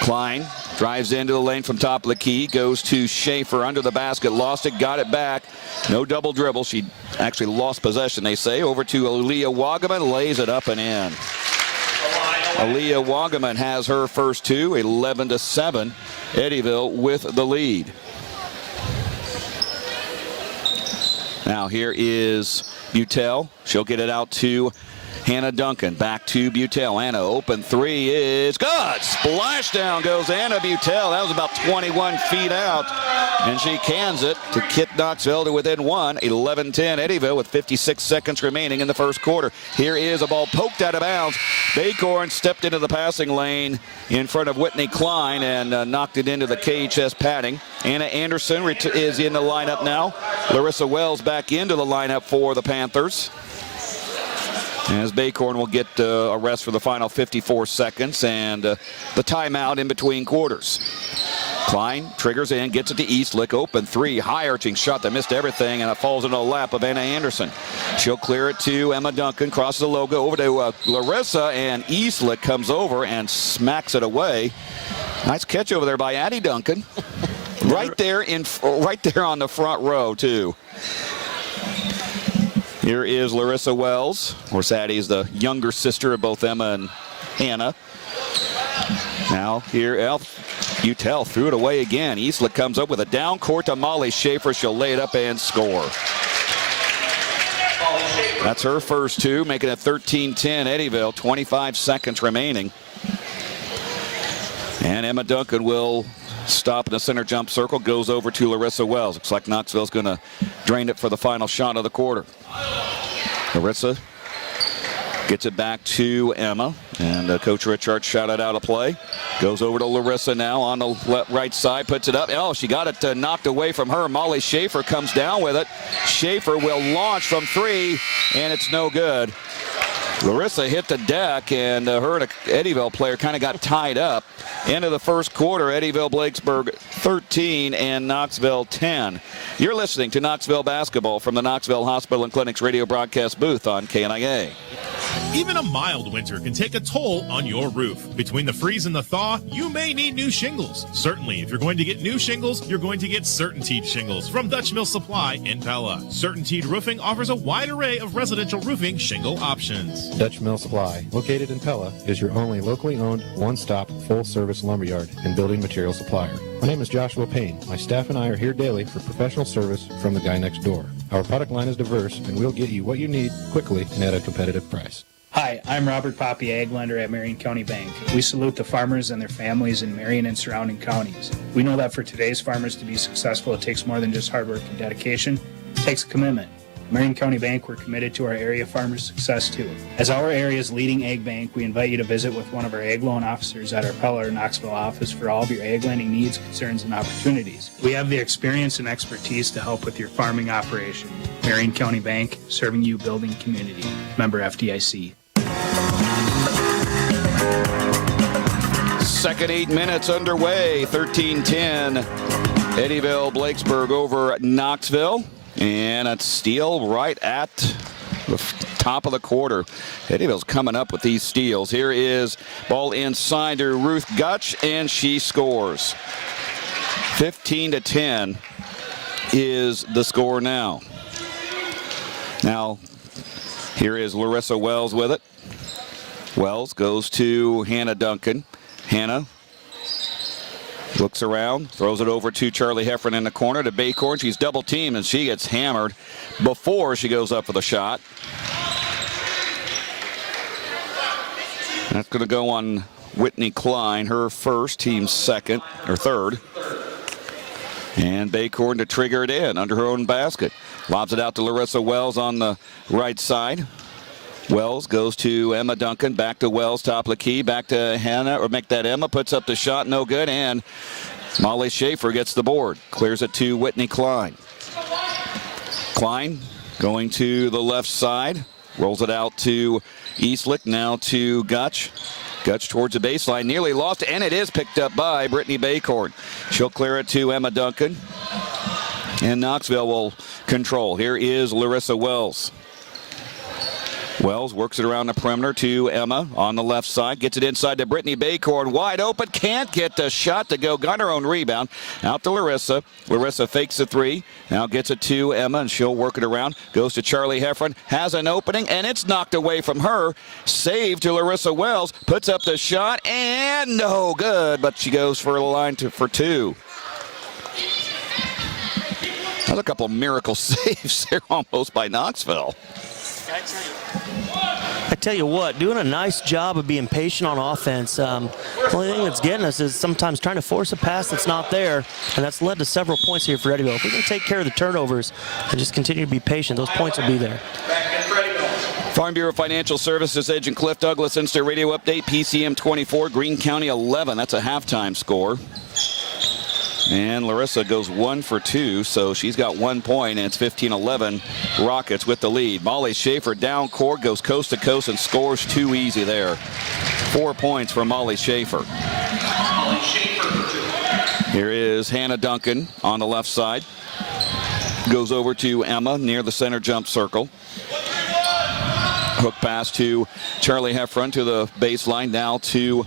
Klein drives into the lane from top of the key, goes to Schaefer under the basket, lost it, got it back. No double dribble. She actually lost possession, they say. Over to Aaliyah Wagaman, lays it up and in. Aaliyah Wagaman has her first 2, 11-7. Eddyville with the lead. Now here is Butel. She'll get it out to Hannah Duncan. Back to Butel. Anna, open 3 is good. Splashdown goes Anna Butel. That was about 21 feet out. And she cans it to kick Knoxville to within 1. 11-10 Eddyville with 56 seconds remaining in the first quarter. Here is a ball poked out of bounds. Baycorn stepped into the passing lane in front of Whitney Klein and knocked it into the KHS padding. Anna Anderson is in the lineup now. Larissa Wells back into the lineup for the Panthers. As Baycorn will get a rest for the final 54 seconds and the timeout in between quarters. Klein triggers in, gets it to Eastlick. Open 3, high-arching shot that missed everything, and it falls into the lap of Anna Anderson. She'll clear it to Emma Duncan, crosses the logo over to Larissa, and Eastlick comes over and smacks it away. Nice catch over there by Addie Duncan. right there on the front row, too. Here is Larissa Wells. Of course, Addie is the younger sister of both Emma and Hannah. Now here, Butel threw it away again. Eastlick comes up with a down court to Molly Schaefer. She'll lay it up and score. That's her first 2, making it 13-10 Eddyville. 25 seconds remaining. And Emma Duncan will stop in the center jump circle, goes over to Larissa Wells. Looks like Knoxville's going to drain it for the final shot of the quarter. Larissa gets it back to Emma, and Coach Richard shouted out a play. Goes over to Larissa now on the right side, puts it up. Oh, she got it knocked away from her. Molly Schaefer comes down with it. Schaefer will launch from 3, and it's no good. Larissa hit the deck, and her and an Eddyville player kind of got tied up. End of the first quarter, Eddyville-Blakesburg 13 and Knoxville 10. You're listening to Knoxville Basketball from the Knoxville Hospital and Clinic's radio broadcast booth on KNIA. Even a mild winter can take a toll on your roof. Between the freeze and the thaw, you may need new shingles. Certainly, if you're going to get new shingles, you're going to get CertainTeed shingles from Dutch Mill Supply in Pella. CertainTeed Roofing offers a wide array of residential roofing shingle options. Dutch Mill Supply, located in Pella, is your only locally owned, one-stop, full-service lumberyard and building material supplier. My name is Joshua Payne. My staff and I are here daily for professional service from the guy next door. Our product line is diverse, and we'll get you what you need quickly and at a competitive price. Hi, I'm Robert Poppy, Ag Lender at Marion County Bank. We salute the farmers and their families in Marion and surrounding counties. We know that for today's farmers to be successful, it takes more than just hard work and dedication. It takes a commitment. Marion County Bank, we're committed to our area farmers' success too. As our area's leading ag bank, we invite you to visit with one of our ag loan officers at our Pella or Knoxville office for all of your ag lending needs, concerns, and opportunities. We have the experience and expertise to help with your farming operation. Marion County Bank, serving you, building community. Member FDIC. Second 8 minutes underway, 13-10. Eddyville-Blakesburg over Knoxville. And a steal right at the top of the quarter. Eddyville's coming up with these steals. Here is ball inside to Ruth Gutch, and she scores. 15-10 is the score now. Now, here is Larissa Wells with it. Wells goes to Hannah Duncan. Hannah looks around, throws it over to Charlie Heffron in the corner to Baycorn. She's double teamed, and she gets hammered before she goes up for the shot. That's going to go on Whitney Klein, her first, team's second, or third. And Baycorn to trigger it in under her own basket. Lobs it out to Larissa Wells on the right side. Wells goes to Emma Duncan, back to Wells, top of the key, back to Hannah, or make that Emma, puts up the shot, no good, and Molly Schaefer gets the board, clears it to Whitney Klein. Klein going to the left side, rolls it out to Eastlick, now to Gutch. Gutch towards the baseline, nearly lost, and it is picked up by Brittany Baycorn. She'll clear it to Emma Duncan, and Knoxville will control. Here is Larissa Wells. Wells works it around the perimeter to Emma on the left side. Gets it inside to Brittany Baycorn. Wide open. Can't get the shot to go. Got her own rebound. Out to Larissa. Larissa fakes the three. Now gets it to Emma, and she'll work it around. Goes to Charlie Heffron. Has an opening, and it's knocked away from her. Save to Larissa Wells. Puts up the shot, and no good. But she goes for the line for two. That's a couple of miracle saves there almost by Knoxville. I tell you what, doing a nice job of being patient on offense. The only thing that's getting us is sometimes trying to force a pass that's not there, and that's led to several points here for Eddyville. If we can take care of the turnovers and just continue to be patient, those points will be there. Farm Bureau Financial Services agent Cliff Douglas, Instant Radio Update, PCM 24, Greene County 11. That's a halftime score. And Larissa goes 1 for 2, so she's got 1 point, and it's 15-11 Rockets with the lead. Molly Schaefer down court, goes coast to coast, and scores too easy there. 4 points for Molly Schaefer. Here is Hannah Duncan on the left side. Goes over to Emma near the center jump circle. Hook pass to Charlie Heffron to the baseline, now to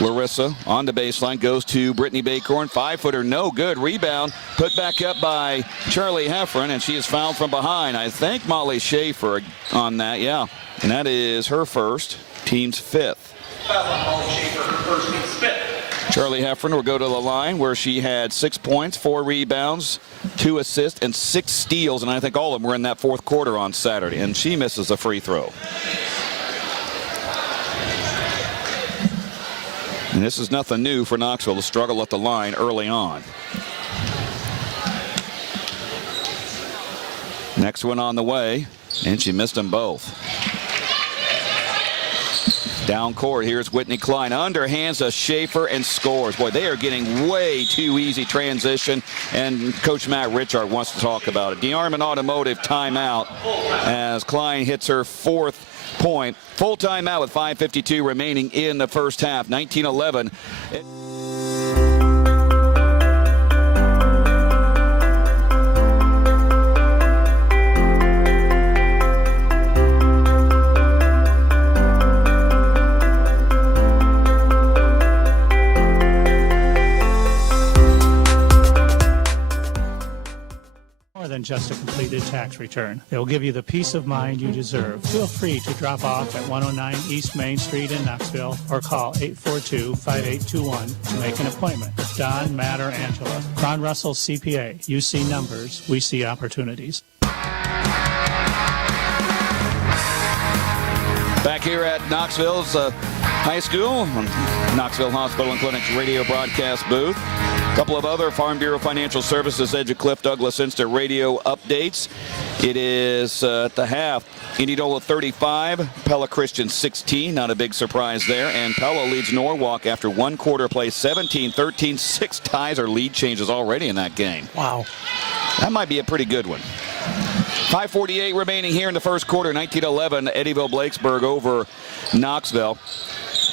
Larissa on the baseline, goes to Brittany Baycorn. 5-footer, no good. Rebound put back up by Charlie Heffron, and she is fouled from behind. I think Molly Schaefer on that, yeah. And that is her first, team's fifth. Charlie Heffron will go to the line where she had 6 points, 4 rebounds, 2 assists, and 6 steals. And I think all of them were in that fourth quarter on Saturday. And she misses a free throw. And this is nothing new for Knoxville to struggle at the line early on. Next one on the way, and she missed them both. Down court, here's Whitney Klein. Underhands to Schaefer and scores. Boy, they are getting way too easy transition, and Coach Matt Richard wants to talk about it. DeArmond Automotive timeout as Klein hits her 4th point. Full timeout with 5:52 remaining in the first half. 19-11. Than just a completed tax return. It will give you the peace of mind you deserve. Feel free to drop off at 109 East Main Street in Knoxville or call 842-5821 to make an appointment with Don, Matt, or Angela. Ron Russell CPA. You see numbers, we see opportunities. Back here at Knoxville's high school, Knoxville Hospital and Clinic's radio broadcast booth. A couple of other Farm Bureau Financial Services, Edgecliff, Douglas Instant radio updates. It is at the half, Indianola 35, Pella Christian 16. Not a big surprise there. And Pella leads Norwalk after 1 quarter play, 17-13. 6 ties or lead changes already in that game. Wow. That might be a pretty good one. 5:48 remaining here in the first quarter. 19-11, Eddyville-Blakesburg over Knoxville.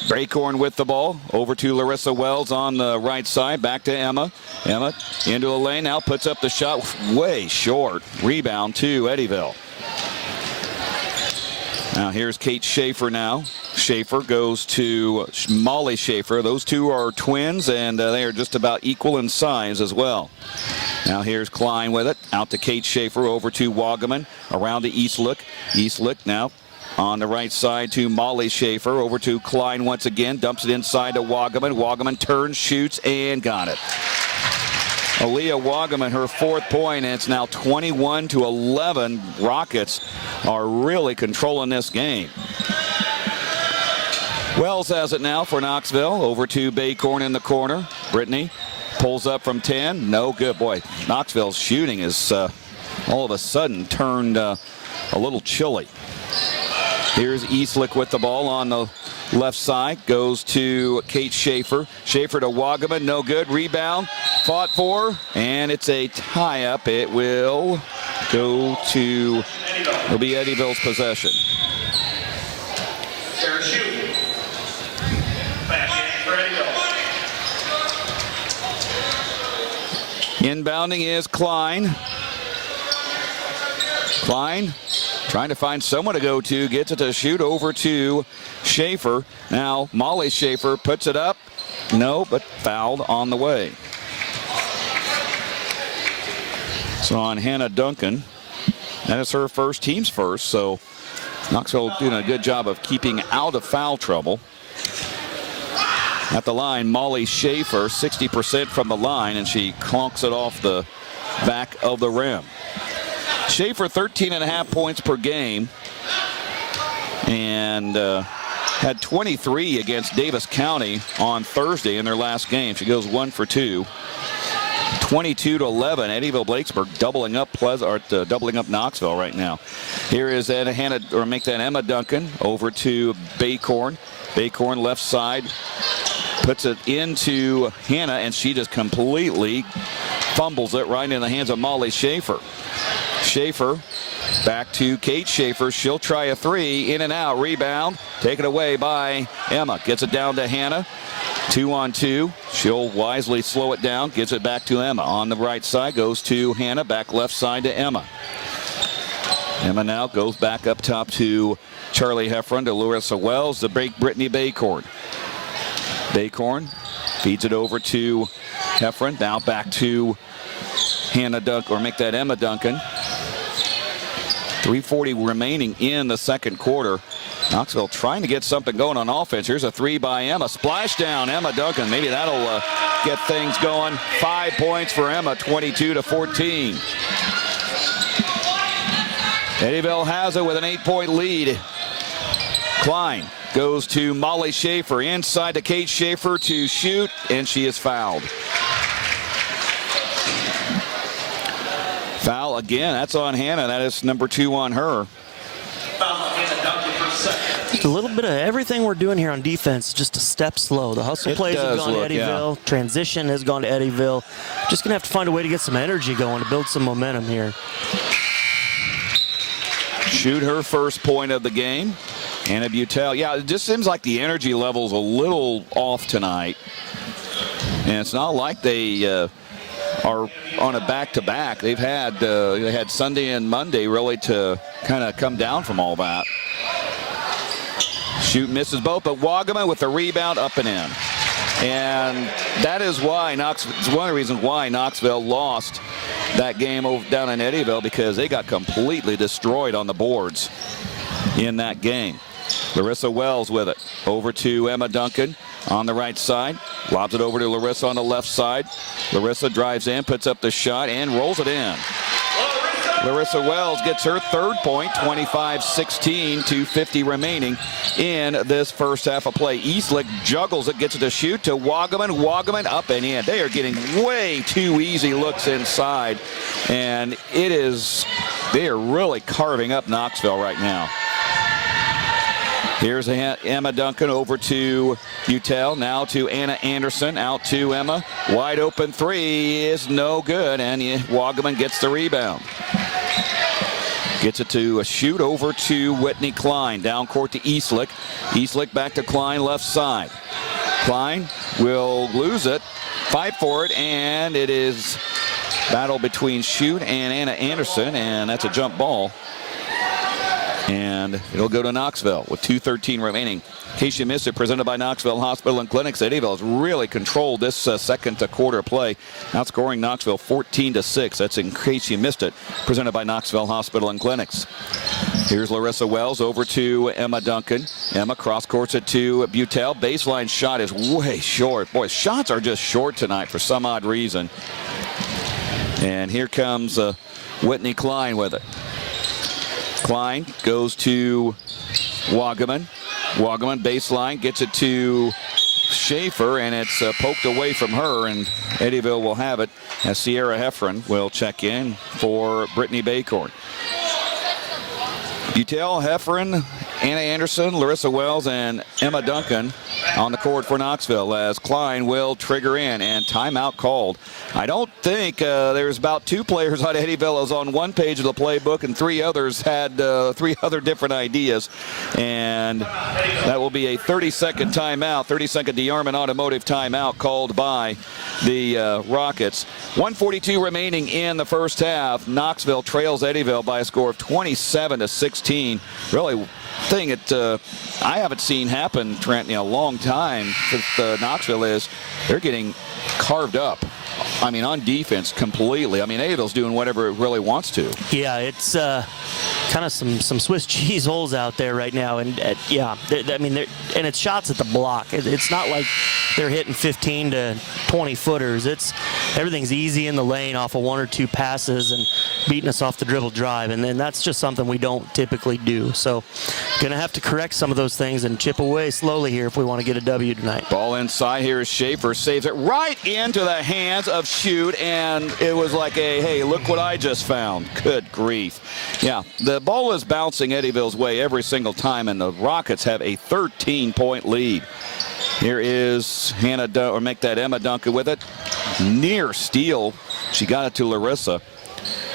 Braycorn with the ball. Over to Larissa Wells on the right side. Back to Emma. Emma into the lane now. Puts up the shot way short. Rebound to Eddyville. Now here's Kate Schaefer now. Schaefer goes to Molly Schaefer. Those two are twins, and they are just about equal in size as well. Now here's Klein with it. Out to Kate Schaefer. Over to Wagaman. Around to Eastlick. Eastlick now on the right side to Molly Schaefer. Over to Klein once again. Dumps it inside to Wagaman. Wagaman turns, shoots, and got it. Aaliyah Wagaman, her 4th point, and it's now 21-11. Rockets are really controlling this game. Wells has it now for Knoxville. Over to Baycorn in the corner. Brittany pulls up from 10. No good. Boy, Knoxville's shooting is all of a sudden turned a little chilly. Here's Eastlick with the ball on the left side. Goes to Kate Schaefer. Schaefer to Wagaman. No good. Rebound. Fought for. And it's a tie-up. It will go to, it'll be Eddyville's possession. Inbounding is Klein. Klein trying to find someone to go to, gets it to shoot over to Schaefer. Now Molly Schaefer puts it up. No, but fouled on the way. So on Hannah Duncan, that is her first, team's first, so Knoxville doing a good job of keeping out of foul trouble. At the line, Molly Schaefer, 60% from the line, and she clonks it off the back of the rim. Schaefer 13.5 points per game, and had 23 against Davis County on Thursday in their last game. She goes 1 for 2. 22-11. Eddyville-Blakesburg doubling up Knoxville right now. Here is Emma Duncan over to Baycorn. Baycorn left side puts it into Hannah, and she just completely fumbles it right in the hands of Molly Schaefer. Schaefer back to Kate Schaefer. She'll try a 3, in and out, rebound, taken away by Emma. Gets it down to Hannah. 2-on-2. She'll wisely slow it down, gives it back to Emma. On the right side goes to Hannah, back left side to Emma. Emma now goes back up top to Charlie Heffron, to Larissa Wells, to break Brittany Baycorn. Baycorn feeds it over to Heffron, now back to Hannah Duncan, or make that Emma Duncan. 3:40 remaining in the second quarter. Knoxville trying to get something going on offense. Here's a 3 by Emma. Splash down, Emma Duncan. Maybe that'll get things going. 5 points for Emma, 22-14. Eddyville has it with an 8-point lead. Klein goes to Molly Schaefer. Inside to Kate Schaefer to shoot, and she is fouled. Foul again. That's on Hannah. That is number 2 on her. Just a little bit of everything we're doing here on defense, just a step slow. The hustle plays have gone to Eddyville. Yeah. Transition has gone to Eddyville. Just going to have to find a way to get some energy going to build some momentum here. Shoot her first point of the game. Anna Butel. Yeah, it just seems like the energy level's a little off tonight. And it's not like they are on a back-to-back. They had Sunday and Monday really to kind of come down from all that. Shoot misses both, but Wagaman with the rebound up and in. And that is why it's one of the reasons why Knoxville lost that game down in Eddyville, because they got completely destroyed on the boards in that game. Larissa Wells with it. Over to Emma Duncan on the right side. Lobs it over to Larissa on the left side. Larissa drives in, puts up the shot, and rolls it in. Larissa Wells gets her third point, 25-16, 2:50 remaining in this first half of play. Eastlick juggles it, gets it to shoot to Wagaman. Wagaman up and in. They are getting way too easy looks inside, and they are really carving up Knoxville right now. Here's Emma Duncan over to Butel. Now to Anna Anderson. Out to Emma. Wide open three is no good, and Wagaman gets the rebound. Gets it to a shoot over to Whitney Klein. Down court to Eastlick. Eastlick back to Klein, left side. Klein will lose it. Fight for it, and it is battle between Shoot and Anna Anderson, and that's a jump ball. And it'll go to Knoxville with 2:13 remaining. In case you missed it, presented by Knoxville Hospital and Clinics. Eddyville has really controlled this second to quarter play, outscoring Knoxville 14-6. That's in case you missed it, presented by Knoxville Hospital and Clinics. Here's Larissa Wells over to Emma Duncan. Emma cross courts it to Butel. Baseline shot is way short. Boy, shots are just short tonight for some odd reason. And here comes Whitney Klein with it. Klein goes to Wagaman. Wagaman baseline, gets it to Schaefer, and it's poked away from her, and Eddyville will have it as Sierra Heffron will check in for Brittany Baycorn. Butel, Heffron, Anna Anderson, Larissa Wells, and Emma Duncan on the court for Knoxville as Klein will trigger in, and timeout called. I don't think there's about 2 players on Eddyville is on one page of the playbook, and 3 others had 3 other different ideas, and that will be a 30-second timeout, 30-second DeArmond Automotive timeout called by the Rockets. 1:42 remaining in the first half. Knoxville trails Eddyville by a score of 27-16. Really thing that I haven't seen happen, Trent, in a long time with Knoxville is they're getting carved up. I mean, on defense completely. I mean, Eddyville's doing whatever it really wants to. Yeah, it's kind of some Swiss cheese holes out there right now, and yeah, I mean, and it's shots at the block. It's not like they're hitting 15 to 20 footers. Everything's easy in the lane off of 1 or 2 passes and beating us off the dribble drive, and then that's just something we don't typically do. So, gonna have to correct some of those things and chip away slowly here if we want to get a W tonight. Ball inside here is Schaefer, saves it right into the hands of Shoot, and it was like a, hey, look what I just found. Good grief. Yeah, the ball is bouncing Eddyville's way every single time, and the Rockets have a 13-point lead. Here is Emma Duncan with it. Near steal. She got it to Larissa.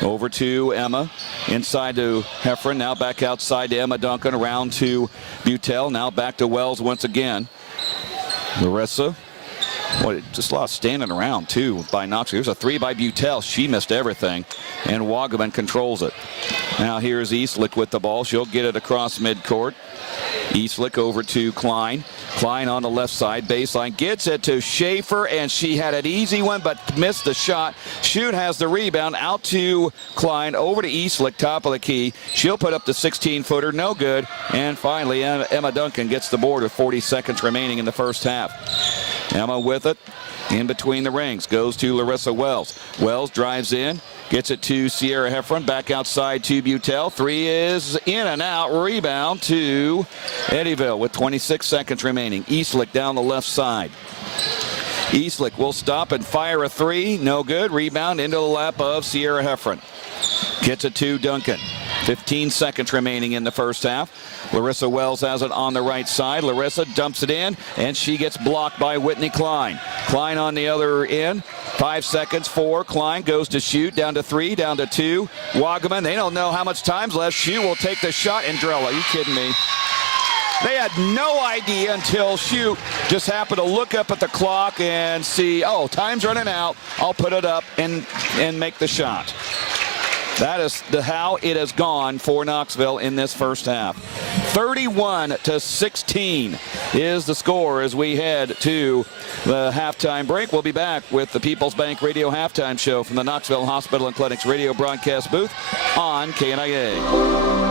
Over to Emma. Inside to Heffron. Now back outside to Emma Duncan. Around to Butel. Now back to Wells once again. Larissa. Boy, just a lot of standing around, too, by Knoxville. Here's a 3 by Butel. She missed everything, and Wagaman controls it. Now here's Eastlick with the ball. She'll get it across midcourt. Eastlick over to Klein. Klein on the left side, baseline, gets it to Schaefer, and she had an easy one, but missed the shot. Shoot has the rebound, out to Klein, over to Eastlick, top of the key. She'll put up the 16-footer, no good. And finally, Emma Duncan gets the board with 40 seconds remaining in the first half. Emma with it. In between the rings, goes to Larissa Wells. Wells drives in, gets it to Sierra Heffron, back outside to Butel. 3 is in and out, rebound to Eddyville with 26 seconds remaining. Eastlick down the left side. Eastlick will stop and fire a 3, no good. Rebound into the lap of Sierra Heffron. Gets it to Duncan. 15 seconds remaining in the first half. Larissa Wells has it on the right side. Larissa dumps it in, and she gets blocked by Whitney Klein. Klein on the other end. 5 seconds, 4. Klein goes to shoot, down to 3, down to 2. Wagaman, they don't know how much time's left. She will take the shot and drill. Are you kidding me? They had no idea until Shoot just happened to look up at the clock and see, oh, time's running out. I'll put it up and make the shot. That is how it has gone for Knoxville in this first half. 31-16 is the score as we head to the halftime break. We'll be back with the People's Bank Radio Halftime Show from the Knoxville Hospital and Clinics radio broadcast booth on KNIA.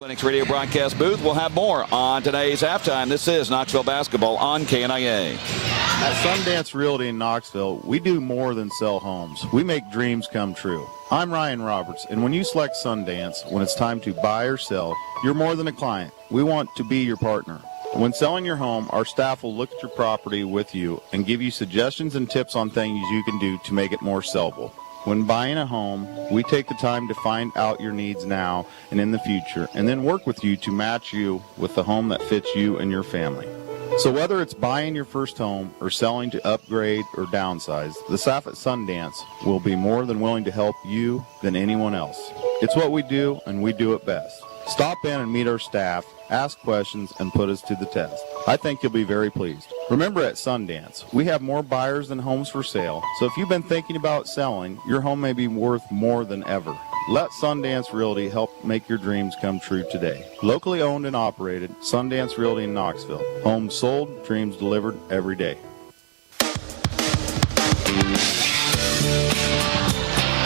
Clinics radio broadcast booth. We'll have more on today's halftime. This is Knoxville Basketball on KNIA. At Sundance Realty in Knoxville, we do more than sell homes. We make dreams come true. I'm Ryan Roberts, and when you select Sundance, when it's time to buy or sell, you're more than a client. We want to be your partner. When selling your home, our staff will look at your property with you and give you suggestions and tips on things you can do to make it more sellable. When buying a home, we take the time to find out your needs now and in the future, and then work with you to match you with the home that fits you and your family. So whether it's buying your first home or selling to upgrade or downsize, the staff at Sundance will be more than willing to help you than anyone else. It's what we do, and we do it best. Stop in and meet our staff, ask questions, and put us to the test. I think you'll be very pleased. Remember, at Sundance, we have more buyers than homes for sale, so if you've been thinking about selling, your home may be worth more than ever. Let Sundance Realty help make your dreams come true today. Locally owned and operated, Sundance Realty in Knoxville. Homes sold, dreams delivered every day.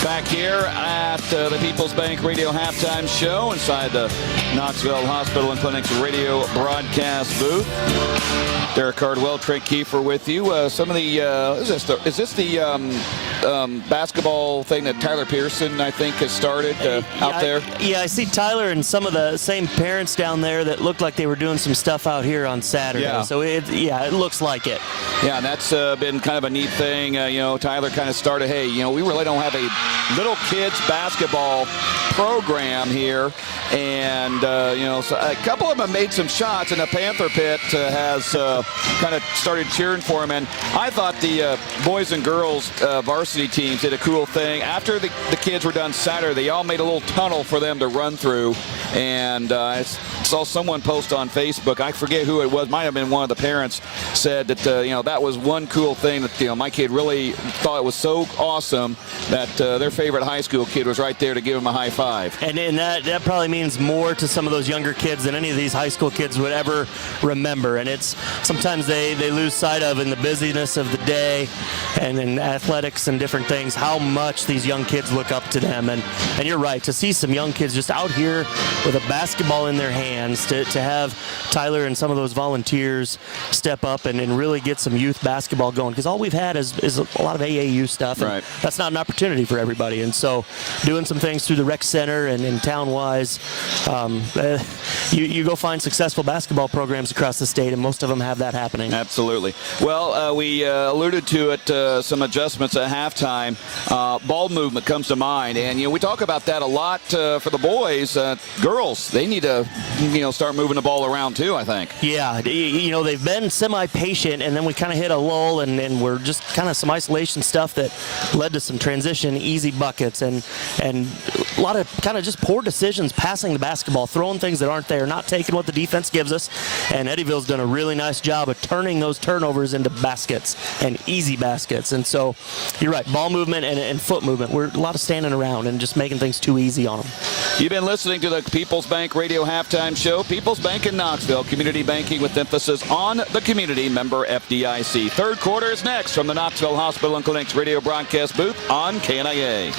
Back here at the People's Bank Radio Halftime Show inside the Knoxville Hospital and Clinics radio broadcast booth. Derek Cardwell, Trent Keefer with you. Some of the is this the basketball thing that Tyler Pearson, I think, has started out there? Yeah, I see Tyler and some of the same parents down there that looked like they were doing some stuff out here on Saturday. Yeah. So it looks like it. Yeah, and that's been kind of a neat thing. Tyler kind of started, hey, we really don't have a little kids basketball program here. And, so a couple of them made some shots, and the Panther Pit has kind of started cheering for him. And I thought the boys and girls varsity teams did a cool thing. After the kids were done Saturday, they all made a little tunnel for them to run through. And I saw someone post on Facebook, I forget who it was, might have been one of the parents, said that, that was one cool thing that, my kid really thought it was so awesome that their favorite high school kid was right there to give him a high five. And that probably means more to some of those younger kids than any of these high school kids would ever remember. And it's sometimes they lose sight of in the busyness of the day and in athletics and different things how much these young kids look up to them. And you're right, to see some young kids just out here with a basketball in their hands, to have Tyler and some of those volunteers step up and really get some youth basketball going, because all we've had is a lot of AAU stuff. And right. That's not an opportunity for everybody. And so doing some things through the rec center and town-wise, you go find successful basketball programs across the state, and most of them have that happening. Absolutely. Well, we alluded to it, some adjustments at halftime. Ball movement comes to mind, and we talk about that a lot for the boys. Girls, they need to start moving the ball around too, I think. Yeah, they've been semi-patient, and then we kind of hit a lull, and we're just kind of some isolation stuff that led to some transition, easy buckets, and a lot of kind of just poor decisions passing the basketball, throwing things that aren't there, not taking what the defense gives us. And Eddyville's done a really nice job of turning those turnovers into baskets and easy baskets. And so you're right, ball movement and foot movement. We're a lot of standing around and just making things too easy on them. You've been listening to the People's Bank Radio Halftime Show. People's Bank in Knoxville, community banking with emphasis on the community, member FDIC. Third quarter is next from the Knoxville Hospital and Clinics radio broadcast booth on KNIA.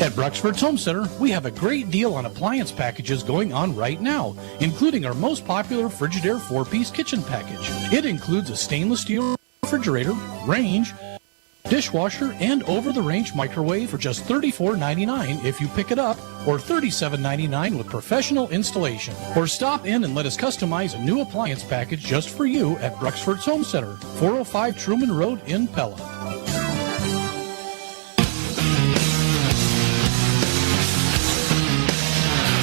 At Bruxford's Home Center, we have a great deal on appliance packages going on right now, including our most popular Frigidaire 4-piece kitchen package. It includes a stainless steel refrigerator, range, dishwasher, and over-the-range microwave for just $34.99 if you pick it up, or $37.99 with professional installation. Or stop in and let us customize a new appliance package just for you at Bruxford's Home Center, 405 Truman Road in Pella.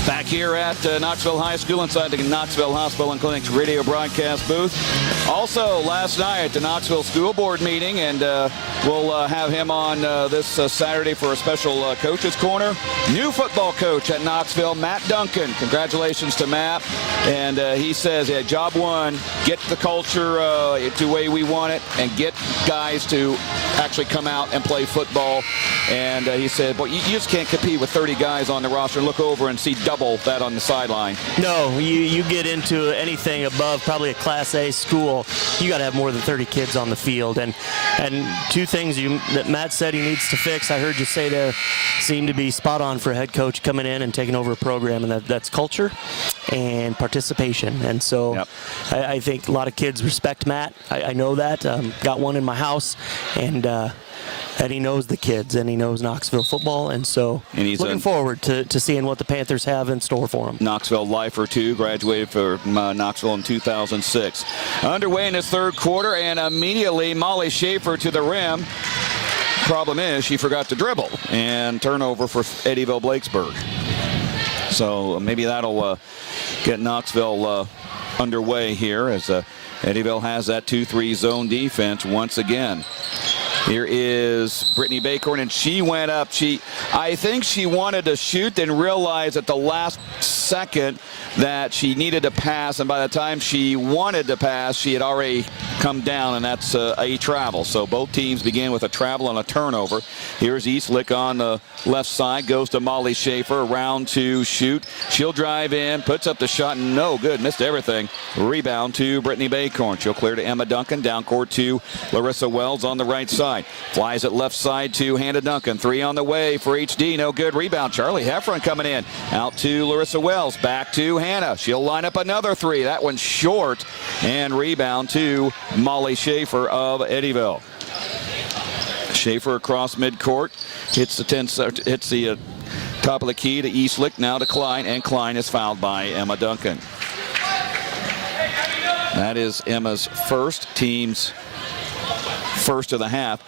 Back here at Knoxville High School inside the Knoxville Hospital and Clinics radio broadcast booth. Also last night at the Knoxville School Board meeting, and we'll have him on this Saturday for a special Coach's Corner. New football coach at Knoxville, Matt Duncan. Congratulations to Matt. And he says, yeah, job one, get the culture to the way we want it and get guys to actually come out and play football. And he said, well, you just can't compete with 30 guys on the roster and look over and see double handle that on the sideline. No, you get into anything above probably a Class A school, you got to have more than 30 kids on the field. And two things that Matt said he needs to fix, I heard you say there, seem to be spot on for a head coach coming in and taking over a program, and that's culture and participation. And so I think a lot of kids respect Matt. I know that. Got one in my house, and he knows the kids, and he knows Knoxville football, and so looking forward to seeing what the Panthers have in store for him. Knoxville lifer, too, graduated from Knoxville in 2006. Underway in his third quarter, and immediately Molly Schaefer to the rim. Problem is, she forgot to dribble, and turnover for Eddyville Blakesburg. So maybe that'll get Knoxville underway here as Eddyville has that 2-3 zone defense once again. Here is Brittany Bacorn, and she went up. I think she wanted to shoot, then realized at the last second that she needed to pass, and by the time she wanted to pass, she had already come down, and that's a travel. So both teams begin with a travel and a turnover. Here's Eastlick on the left side, goes to Molly Schaefer, around to shoot. She'll drive in, puts up the shot, and no good, missed everything. Rebound to Brittany Bacorn. She'll clear to Emma Duncan, down court to Larissa Wells on the right side. Flies it left side to Hannah Duncan. Three on the way for HD. No good. Rebound. Charlie Heffron coming in. Out to Larissa Wells. Back to Hannah. She'll line up another three. That one's short. And rebound to Molly Schaefer of Eddyville. Schaefer across midcourt. Hits the top of the key to Eastlick. Now to Klein. And Klein is fouled by Emma Duncan. That is Emma's first, team's first of the half.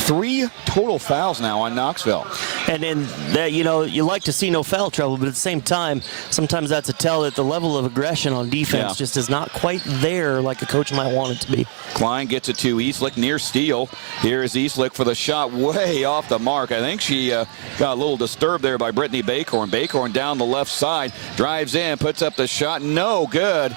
3 total fouls now on Knoxville. And that, you like to see no foul trouble, but at the same time, sometimes that's a tell that the level of aggression on defense just is not quite there like a coach might want it to be. Klein gets it to Eastlick near steal. Here is Eastlick for the shot way off the mark. I think she got a little disturbed there by Brittany Bacorn. Bacorn down the left side, drives in, puts up the shot, no good.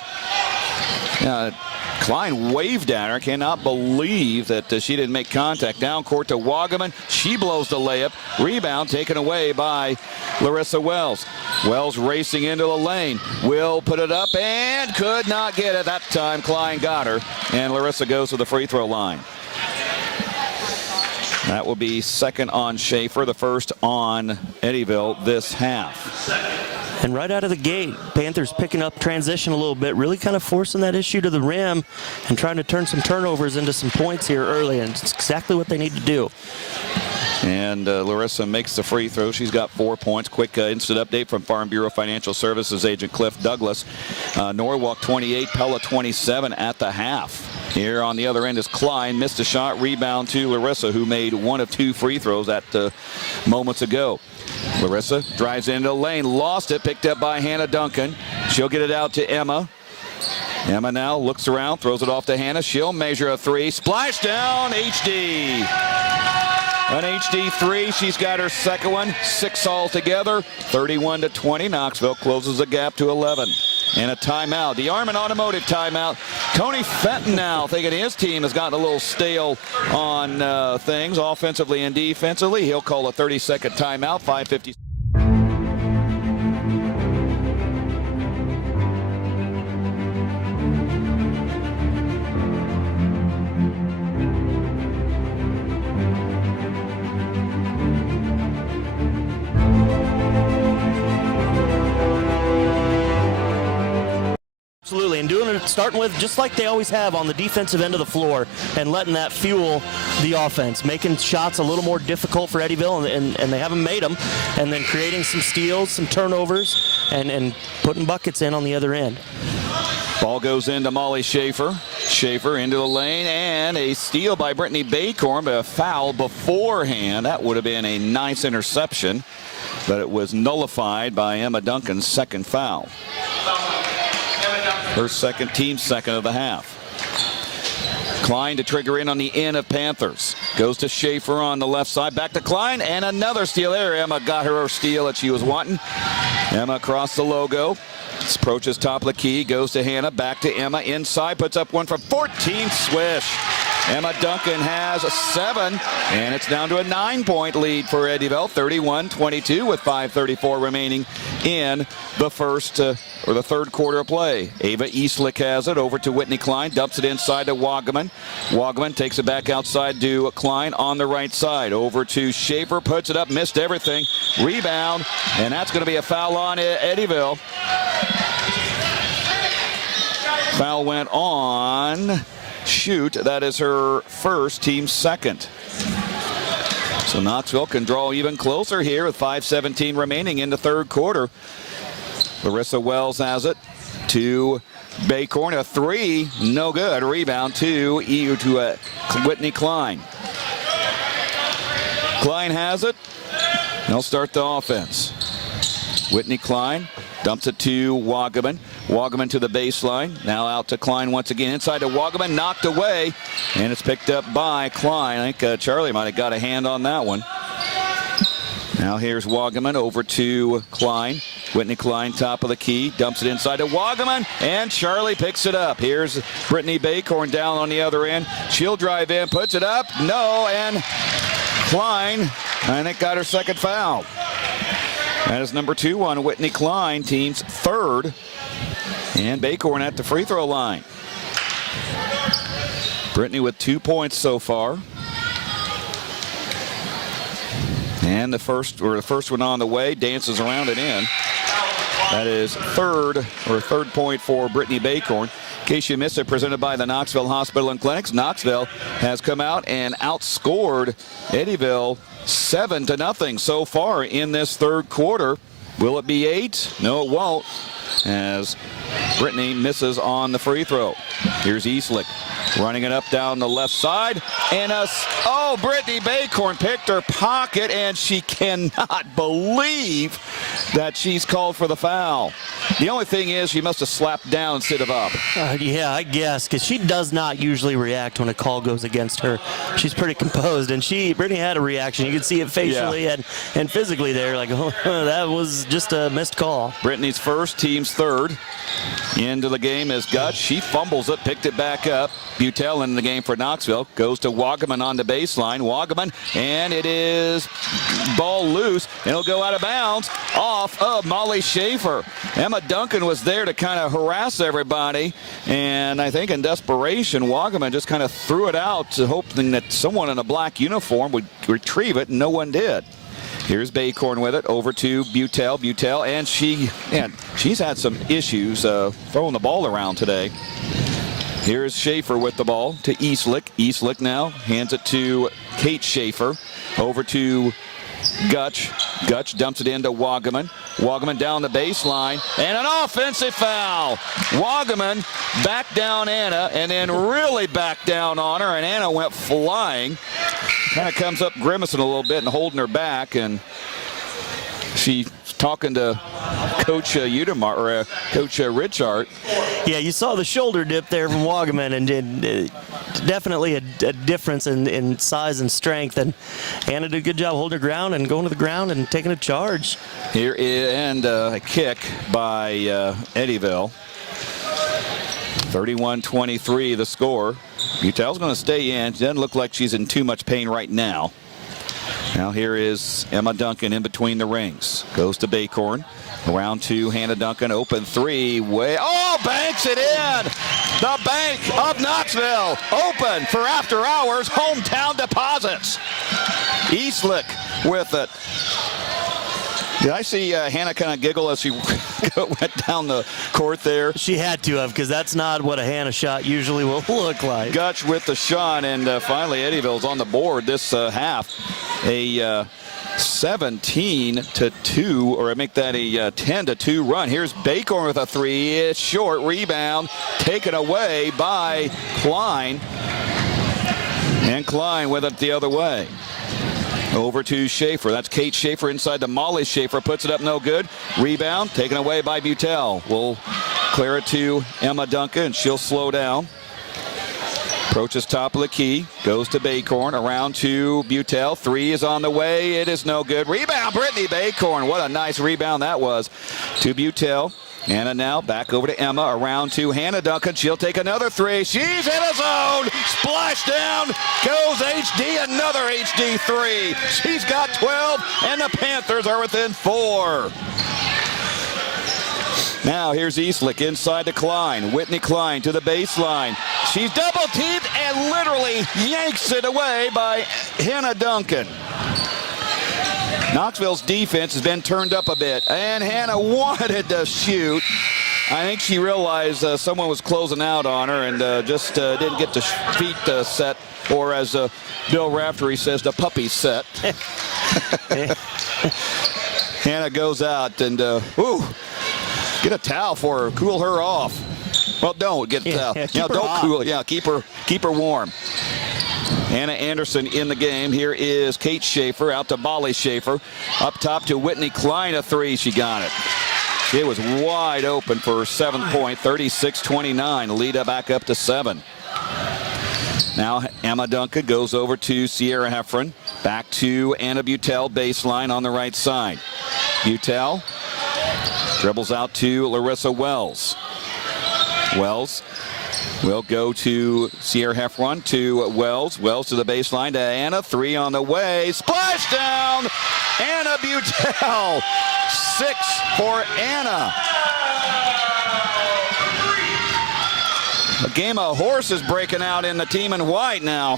Klein waved at her. Cannot believe that she didn't make contact. Down court to Wagaman. She blows the layup. Rebound taken away by Larissa Wells. Wells racing into the lane. Will put it up and could not get it. That time Klein got her. And Larissa goes to the free throw line. That will be second on Schaefer, the first on Eddyville this half. And right out of the gate, Panthers picking up transition a little bit, really kind of forcing that issue to the rim and trying to turn some turnovers into some points here early, and it's exactly what they need to do. And Larissa makes the free throw. She's got 4 points. Quick instant update from Farm Bureau Financial Services agent Cliff Douglas. Norwalk 28, Pella 27 at the half. Here on the other end is Klein. Missed a shot. Rebound to Larissa, who made 1 of 2 free throws at moments ago. Larissa drives into the lane, lost it, picked up by Hannah Duncan. She'll get it out to Emma. Emma now looks around, throws it off to Hannah. She'll measure a three. Splash down, HD. An HD three. She's got her second one. 6 altogether. 31-20. Knoxville closes the gap to 11. And a timeout. The Armin Automotive timeout. Tony Fenton now thinking his team has gotten a little stale on things offensively and defensively. He'll call a 30-second timeout. 5:50. Absolutely, and doing it, starting with just like they always have on the defensive end of the floor and letting that fuel the offense, making shots a little more difficult for Eddyville, and they haven't made them, and then creating some steals, some turnovers, and putting buckets in on the other end. Ball goes into Molly Schaefer. Schaefer into the lane, and a steal by Brittany Bacorn, but a foul beforehand. That would have been a nice interception, but it was nullified by Emma Duncan's second foul. Her second, team second of the half. Klein to trigger in on the end of Panthers. Goes to Schaefer on the left side. Back to Klein, and another steal there. Emma got her steal that she was wanting. Emma across the logo. Approaches top of the key. Goes to Hannah. Back to Emma. Inside. Puts up one from 14. Swish. Emma Duncan has 7, and it's down to a 9-point lead for Eddyville, 31-22 with 5:34 remaining in the third quarter of play. Ava Eastlick has it over to Whitney Klein, dumps it inside to Wagaman. Wagaman takes it back outside to Klein on the right side. Over to Schaefer, puts it up, missed everything. Rebound, and that's going to be a foul on Eddyville. Foul went on Shoot. That is her first, team second. So Knoxville can draw even closer here with 5:17 remaining in the third quarter. Larissa Wells has it to Baycorn, a 3, no good. Rebound to Whitney Klein. Klein has it. They'll start the offense. Whitney Klein dumps it to Wagaman. Wagaman to the baseline. Now out to Klein once again. Inside to Wagaman. Knocked away. And it's picked up by Klein. I think Charlie might have got a hand on that one. Now here's Wagaman over to Klein. Whitney Klein, top of the key. Dumps it inside to Wagaman. And Charlie picks it up. Here's Brittany Baycorn down on the other end. She'll drive in. Puts it up. No. And Klein, I think, got her second foul. That is number 2 on Whitney Klein, team's third. And Baycorn at the free throw line. Brittany with 2 points so far. And the first one on the way, dances around and in. That is third point for Brittany Baycorn. In case you missed it, presented by the Knoxville Hospital and Clinics. Knoxville has come out and outscored Eddyville 7-0 so far in this third quarter. Will it be 8? No, it won't, as Brittany misses on the free throw. Here's Eastlick running it up down the left side. And Brittany Baycorn picked her pocket, and she cannot believe that she's called for the foul. The only thing is she must have slapped down instead of up. Yeah, I guess, because she does not usually react when a call goes against her. She's pretty composed, and Brittany had a reaction. You could see it facially and physically there, like, oh, that was just a missed call. Brittany's first, team's third. Into the game is Gutsch. She fumbles it, picked it back up. Butel in the game for Knoxville. Goes to Wagaman on the baseline. Wagaman, and it is ball loose. And it'll go out of bounds off of Molly Schaefer. Emma Duncan was there to kind of harass everybody. And I think in desperation, Wagaman just kind of threw it out, hoping that someone in a black uniform would retrieve it, and no one did. Here's Baycorn with it over to Butel. Butel, and she's had some issues throwing the ball around today. Here's Schaefer with the ball to Eastlick. Eastlick now hands it to Kate Schaefer. Over to Gutsch. Gutsch dumps it into Wagaman. Wagaman down the baseline, and an offensive foul. Wagaman back down Anna, and then really back down on her, and Anna went flying. Kind of comes up grimacing a little bit and holding her back, and she's talking to Coach Udemar, or Coach Richard. Yeah, you saw the shoulder dip there from Wagaman, and definitely a difference in size and strength. And Anna did a good job holding her ground and going to the ground and taking a charge. Here is a kick by Eddyville. 31-23 the score. Butel's going to stay in. She doesn't look like she's in too much pain right now. Now here is Emma Duncan in between the rings. Goes to Baycorn. Around to Hannah Duncan. Open three. Banks it in. The Bank of Knoxville. Open for after hours hometown deposits. Eastlick with it. Did I see Hannah kind of giggle as she went down the court there? She had to have, because that's not what a Hannah shot usually will look like. Gutsch with the shot, and finally Eddyville's on the board this half. A 17-2, or make that a 10-2 run. Here's Baycorn with a three. It's short. Rebound taken away by Klein. And Klein with it the other way. Over to Schaefer. That's Kate Schaefer inside to Molly Schaefer. Puts it up, no good. Rebound taken away by Butel. We'll clear it to Emma Duncan, and she'll slow down. Approaches top of the key. Goes to Baycorn. Around to Butel. Three is on the way. It is no good. Rebound, Brittany Baycorn. What a nice rebound that was to Butel. Anna now back over to Emma. Around to Hannah Duncan. She'll take another three. She's in a zone. Splash down. Goes HD. Another HD three. She's got 12, and the Panthers are within 4. Now here's Eastlick inside to Klein. Whitney Klein to the baseline. She's double teamed and literally yanks it away by Hannah Duncan. Knoxville's defense has been turned up a bit, and Hannah wanted to shoot. I think she realized someone was closing out on her and just didn't get the feet set, or as Bill Raftery says, the puppy set. Hannah goes out and, get a towel for her, cool her off. Well, don't get the towel. Keep her don't hot. cool. Yeah, keep her warm. Hannah Anderson in the game. Here is Kate Schaefer out to Molly Schaefer. Up top to Whitney Klein, a three. She got it. It was wide open for her 7th point, 36-29. Lead back up to 7. Now Emma Duncan goes over to Sierra Heffron. Back to Anna Butel, baseline on the right side. Butel dribbles out to Larissa Wells. Wells will go to Sierra Heffron to Wells. Wells to the baseline to Anna. 3 on the way. Splash down. Anna Butel. 6 for Anna. A game of horses breaking out in the team in white now.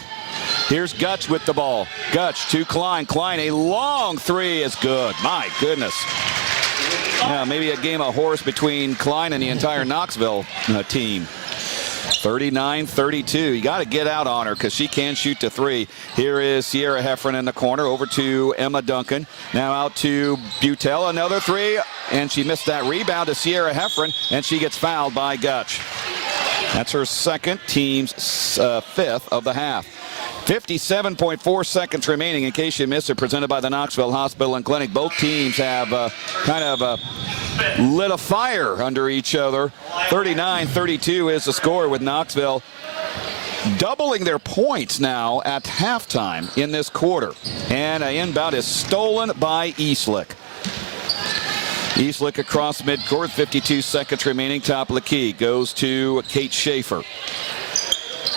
Here's Gutch with the ball. Gutch to Klein. Klein, a long 3 is good. My goodness. Yeah, maybe a game of horse between Klein and the entire Knoxville team. 39-32. You got to get out on her because she can shoot to 3. Here is Sierra Heffron in the corner. Over to Emma Duncan. Now out to Butel. Another 3. And she missed that rebound to Sierra Heffron. And she gets fouled by Gutch. That's her 2nd, team's 5th of the half. 57.4 seconds remaining. In case you missed it, presented by the Knoxville Hospital and Clinic. Both teams have lit a fire under each other. 39-32 is the score, with Knoxville doubling their points now at halftime in this quarter. And an inbound is stolen by Eastlick. Eastlick across midcourt, 52 seconds remaining. Top of the key goes to Kate Schaefer.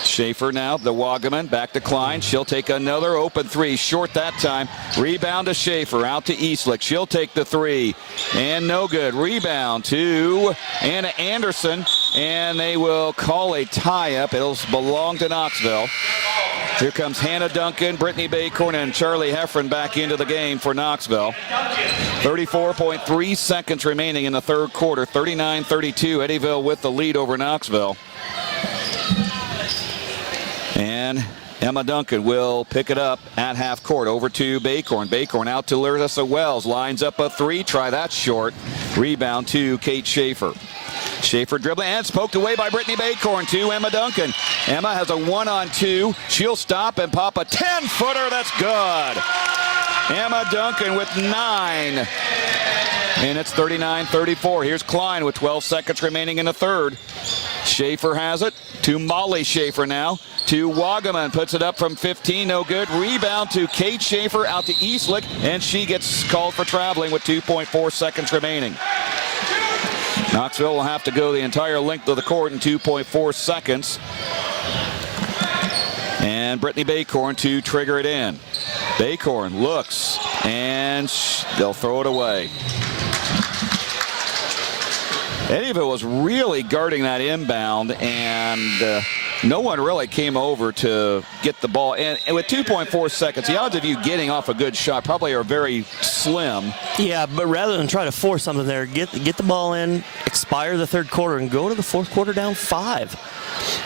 Schaefer now, the Wagaman, back to Klein. She'll take another open 3, short that time. Rebound to Schaefer, out to Eastlick. She'll take the 3, and no good. Rebound to Anna Anderson, and they will call a tie-up. It'll belong to Knoxville. Here comes Hannah Duncan, Brittany Baycorn, and Charlie Heffron back into the game for Knoxville. 34.3 seconds remaining in the 3rd quarter. 39-32, Eddyville with the lead over Knoxville. And Emma Duncan will pick it up at half court. Over to Baycorn. Baycorn out to Larissa Wells. Lines up a 3. Try that short. Rebound to Kate Schaefer. Schaefer dribbling and poked away by Brittany Baycorn to Emma Duncan. Emma has a 1-on-2. She'll stop and pop a 10-footer. That's good. Emma Duncan with 9. And it's 39-34. Here's Klein with 12 seconds remaining in the 3rd. Schaefer has it to Molly Schaefer now. To Wagaman, puts it up from 15, no good. Rebound to Kate Schaefer, out to Eastlick, and she gets called for traveling with 2.4 seconds remaining. Knoxville will have to go the entire length of the court in 2.4 seconds. And Brittany Baycorn to trigger it in. Baycorn looks, and they'll throw it away. Eddyville was really guarding that inbound, and no one really came over to get the ball. And with 2.4 seconds, the odds of you getting off a good shot probably are very slim. Yeah, but rather than try to force something there, get the ball in, expire the 3rd quarter, and go to the 4th quarter down 5.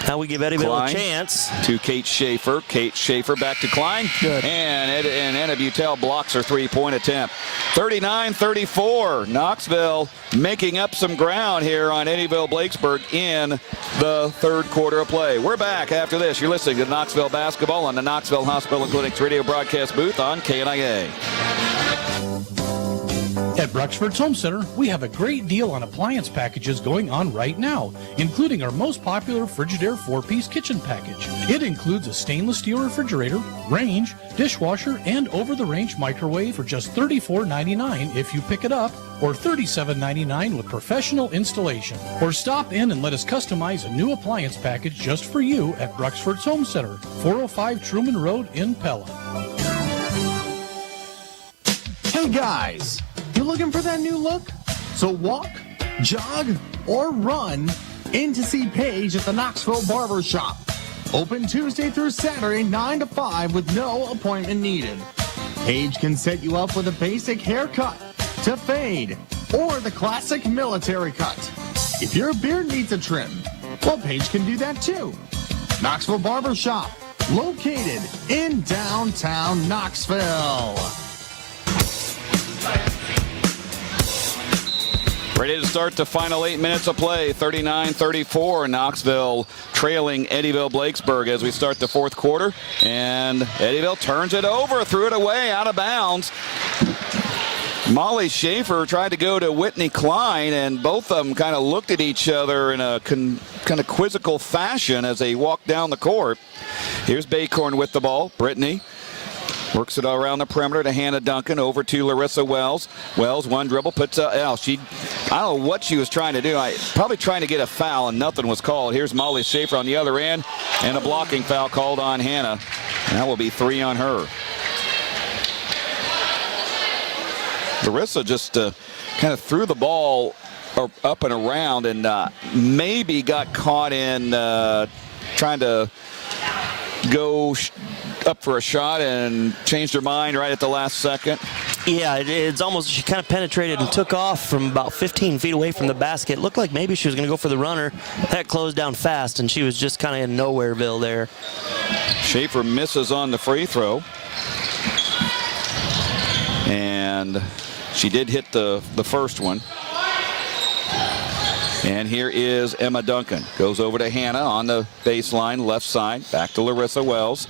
Now we give Eddyville a chance. To Kate Schaefer. Kate Schaefer back to Klein. Good. And Anna Butel blocks her 3-point attempt. 39-34. Knoxville making up some ground here on Eddyville-Blakesburg in the 3rd quarter of play. We're back after this. You're listening to Knoxville Basketball on the Knoxville Hospital and Clinic's radio broadcast booth on KNIA. At Bruxford's Home Center, we have a great deal on appliance packages going on right now, including our most popular Frigidaire 4-piece kitchen package. It includes a stainless steel refrigerator, range, dishwasher, and over-the-range microwave for just $34.99 if you pick it up, or $37.99 with professional installation. Or stop in and let us customize a new appliance package just for you at Bruxford's Home Center, 405 Truman Road in Pella. Hey guys, you looking for that new look? So walk, jog, or run in to see Paige at the Knoxville Barber Shop. Open Tuesday through Saturday, 9 to 5 with no appointment needed. Paige can set you up with a basic haircut, to fade, or the classic military cut. If your beard needs a trim, well, Paige can do that too. Knoxville Barber Shop, located in downtown Knoxville. Ready to start the final 8 minutes of play. 39-34. Knoxville trailing Eddyville-Blakesburg as we start the fourth quarter. And Eddyville turns it over, threw it away, out of bounds. Molly Schaefer tried to go to Whitney Klein, and both of them kind of looked at each other in a kind of quizzical fashion as they walked down the court. Here's Baycorn with the ball. Brittany works it around the perimeter to Hannah Duncan, over to Larissa Wells. Wells, one dribble, puts out. I don't know what she was trying to do. Probably trying to get a foul, and nothing was called. Here's Molly Schaefer on the other end, and a blocking foul called on Hannah. And that will be 3 on her. Larissa just kind of threw the ball up and around, and maybe got caught in trying to go up for a shot and changed her mind right at the last second. Yeah, it's almost, she kind of penetrated and took off from about 15 feet away from the basket. Looked like maybe she was going to go for the runner. That closed down fast, and she was just kind of in nowhereville there. Schaefer misses on the free throw. And she did hit the first one. And here is Emma Duncan. Goes over to Hannah on the baseline, left side. Back to Larissa Wells.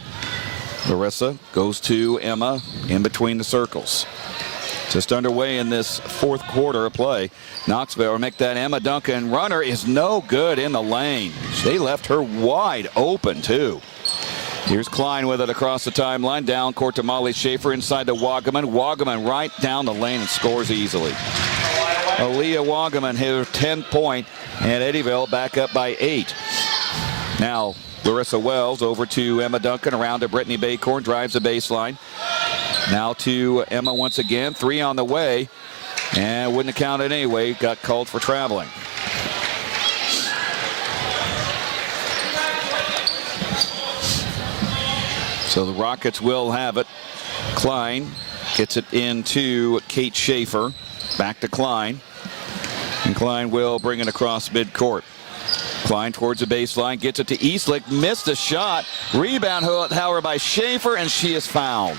Larissa goes to Emma in between the circles. Just underway in this fourth quarter of play. Knoxville will make that Emma Duncan runner is no good in the lane. They left her wide open too. Here's Klein with it across the timeline. Down court to Molly Schaefer inside to Wagaman. Wagaman right down the lane and scores easily. Aaliyah Wagaman hit her 10-point, and Eddyville back up by 8. Now Larissa Wells over to Emma Duncan, around to Brittany Baycorn, drives the baseline. Now to Emma once again, 3 on the way, and wouldn't have counted anyway, got called for traveling. So the Rockets will have it. Klein gets it into Kate Schaefer, back to Klein, and Klein will bring it across midcourt. Klein towards the baseline, gets it to Eastlick, missed a shot. Rebound, however, by Schaefer, and she is fouled.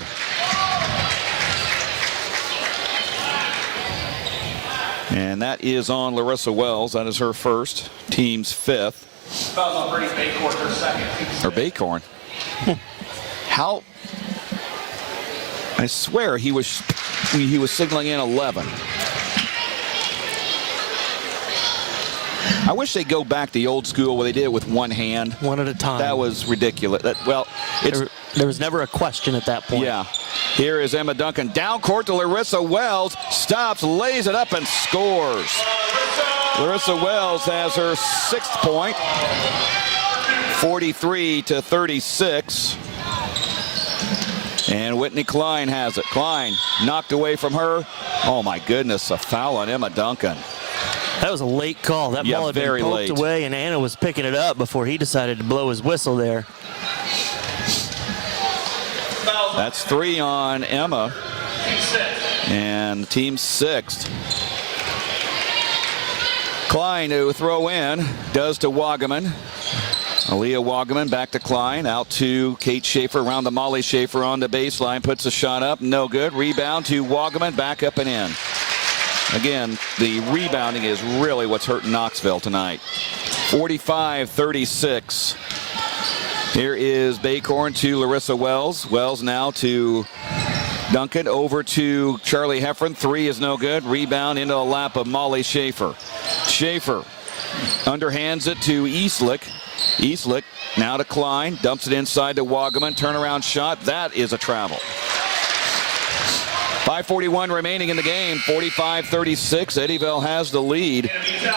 And that is on Larissa Wells. That is her first, team's 5th. Foul's on Brittany Baycorn, her second. Or Baycorn. How? I swear he was signaling in 11. I wish they'd go back to the old school where they did it with one hand. One at a time. That was ridiculous. There was never a question at that point. Yeah. Here is Emma Duncan. Down court to Larissa Wells. Stops, lays it up, and scores. Larissa Wells has her 6th point. 43-36. And Whitney Klein has it. Klein knocked away from her. Oh, my goodness, a foul on Emma Duncan. That was a late call. That ball had been poked away, and Anna was picking it up before he decided to blow his whistle there. That's 3 on Emma. And team 6th. Klein to throw in. Does to Wagaman. Aaliyah Wagaman back to Klein. Out to Kate Schaefer around the Molly Schaefer on the baseline. Puts a shot up. No good. Rebound to Wagaman. Back up and in. Again, the rebounding is really what's hurting Knoxville tonight. 45-36. Here is Baycorn to Larissa Wells. Wells now to Duncan, over to Charlie Heffron. 3 is no good. Rebound into the lap of Molly Schaefer. Schaefer underhands it to Eastlick. Eastlick now to Klein. Dumps it inside to Wagaman. Turnaround shot. That is a travel. 5:41 remaining in the game, 45-36. Eddyville has the lead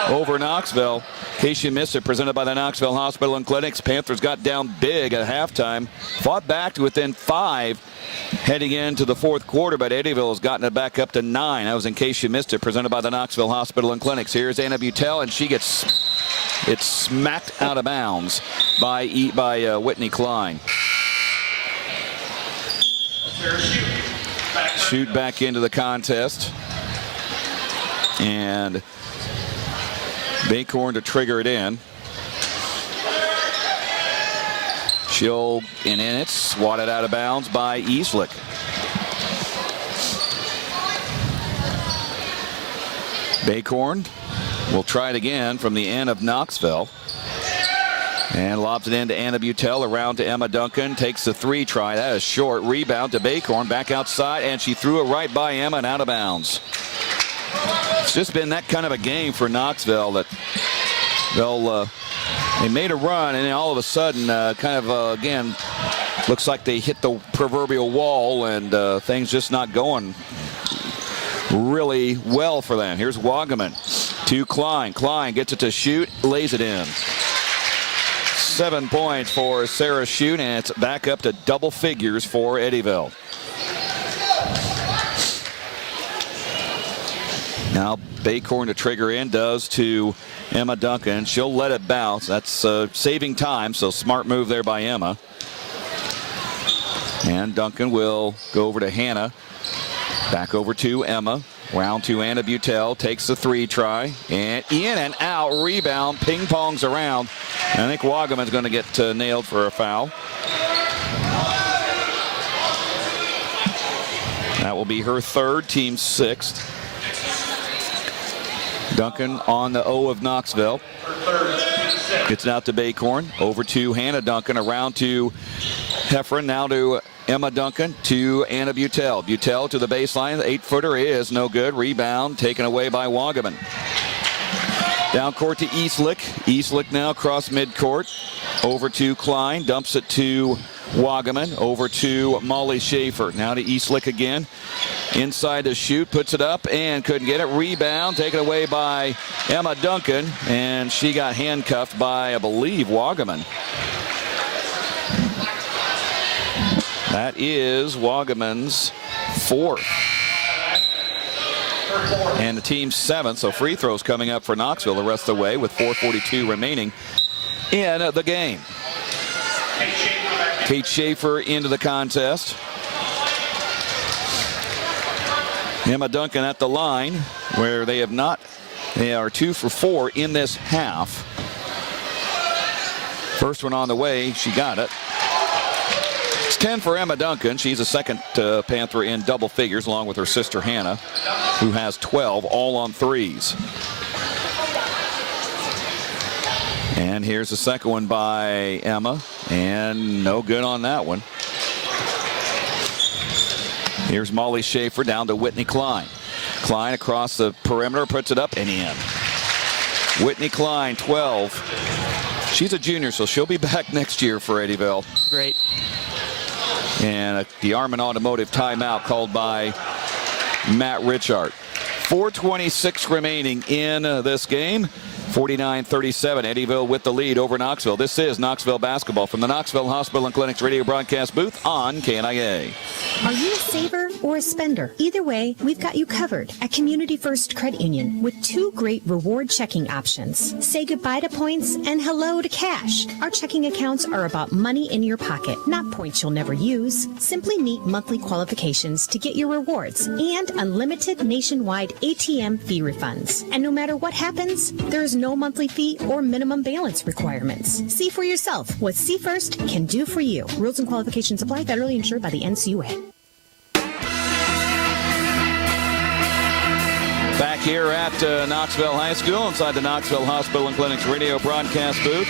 over Knoxville. In case you missed it, presented by the Knoxville Hospital and Clinics. Panthers got down big at halftime, fought back to within 5 heading into the fourth quarter, but Eddyville has gotten it back up to 9. That was in case you missed it, presented by the Knoxville Hospital and Clinics. Here's Anna Butel, and she gets smacked out of bounds by Whitney Klein. Shoot back into the contest, and Baycorn to trigger it in. And then it's swatted out of bounds by Eastlick. Baycorn will try it again from the end of Knoxville. And lobs it into Anna Butel, around to Emma Duncan, takes the 3 try. That is short. Rebound to Baycorn, back outside, and she threw it right by Emma and out of bounds. It's just been that kind of a game for Knoxville that they made a run, and then all of a sudden, again, looks like they hit the proverbial wall, and things just not going really well for them. Here's Wagaman to Klein. Klein gets it to shoot, lays it in. 7 points for Sarah Shute, and it's back up to double figures for Eddyville. Now Baycorn to trigger in, does to Emma Duncan. She'll let it bounce. That's saving time, so smart move there by Emma. And Duncan will go over to Hannah. Back over to Emma. Round to Anna Butel, takes the 3 try, and in and out, rebound, ping pongs around. And I think Wagaman's going to get nailed for a foul. That will be her 3rd, team 6th. Duncan on the O of Knoxville. Gets it out to Baycorn, over to Hannah Duncan, around to Heffron, now to Emma Duncan, to Anna Butel. Butel to the baseline. The 8-footer is no good. Rebound taken away by Wagaman. Down court to Eastlick. Eastlick now across midcourt. Over to Klein. Dumps it to Wagaman. Over to Molly Schaefer. Now to Eastlick again. Inside to shoot. Puts it up and couldn't get it. Rebound taken away by Emma Duncan. And she got handcuffed by, I believe, Wagaman. That is Wagaman's 4th. And the team's 7th, so free throws coming up for Knoxville the rest of the way with 4:42 remaining in the game. Kate Schaefer into the contest. Emma Duncan at the line, where they are 2 for 4 in this half. First one on the way, she got it. It's 10 for Emma Duncan. She's the 2nd Panther in double figures, along with her sister Hannah, who has 12, all on 3s. And here's the second one by Emma, and no good on that one. Here's Molly Schaefer down to Whitney Klein. Klein across the perimeter, puts it up and in. Whitney Klein, 12. She's a junior, so she'll be back next year for Eddyville. Great. And the Armin Automotive timeout called by Matt Richard. 4:26 remaining in this game. 49-37, Eddyville with the lead over Knoxville. This is Knoxville basketball from the Knoxville Hospital and Clinics radio broadcast booth on KNIA. Are you a saver or a spender? Either way, we've got you covered at Community First Credit Union with 2 great reward checking options. Say goodbye to points and hello to cash. Our checking accounts are about money in your pocket, not points you'll never use. Simply meet monthly qualifications to get your rewards and unlimited nationwide ATM fee refunds. And no matter what happens, there is no monthly fee or minimum balance requirements. See for yourself what See First can do for you. Rules and qualifications apply. Federally insured by the NCUA. Back here at Knoxville High School, inside the Knoxville Hospital and Clinics radio broadcast booth.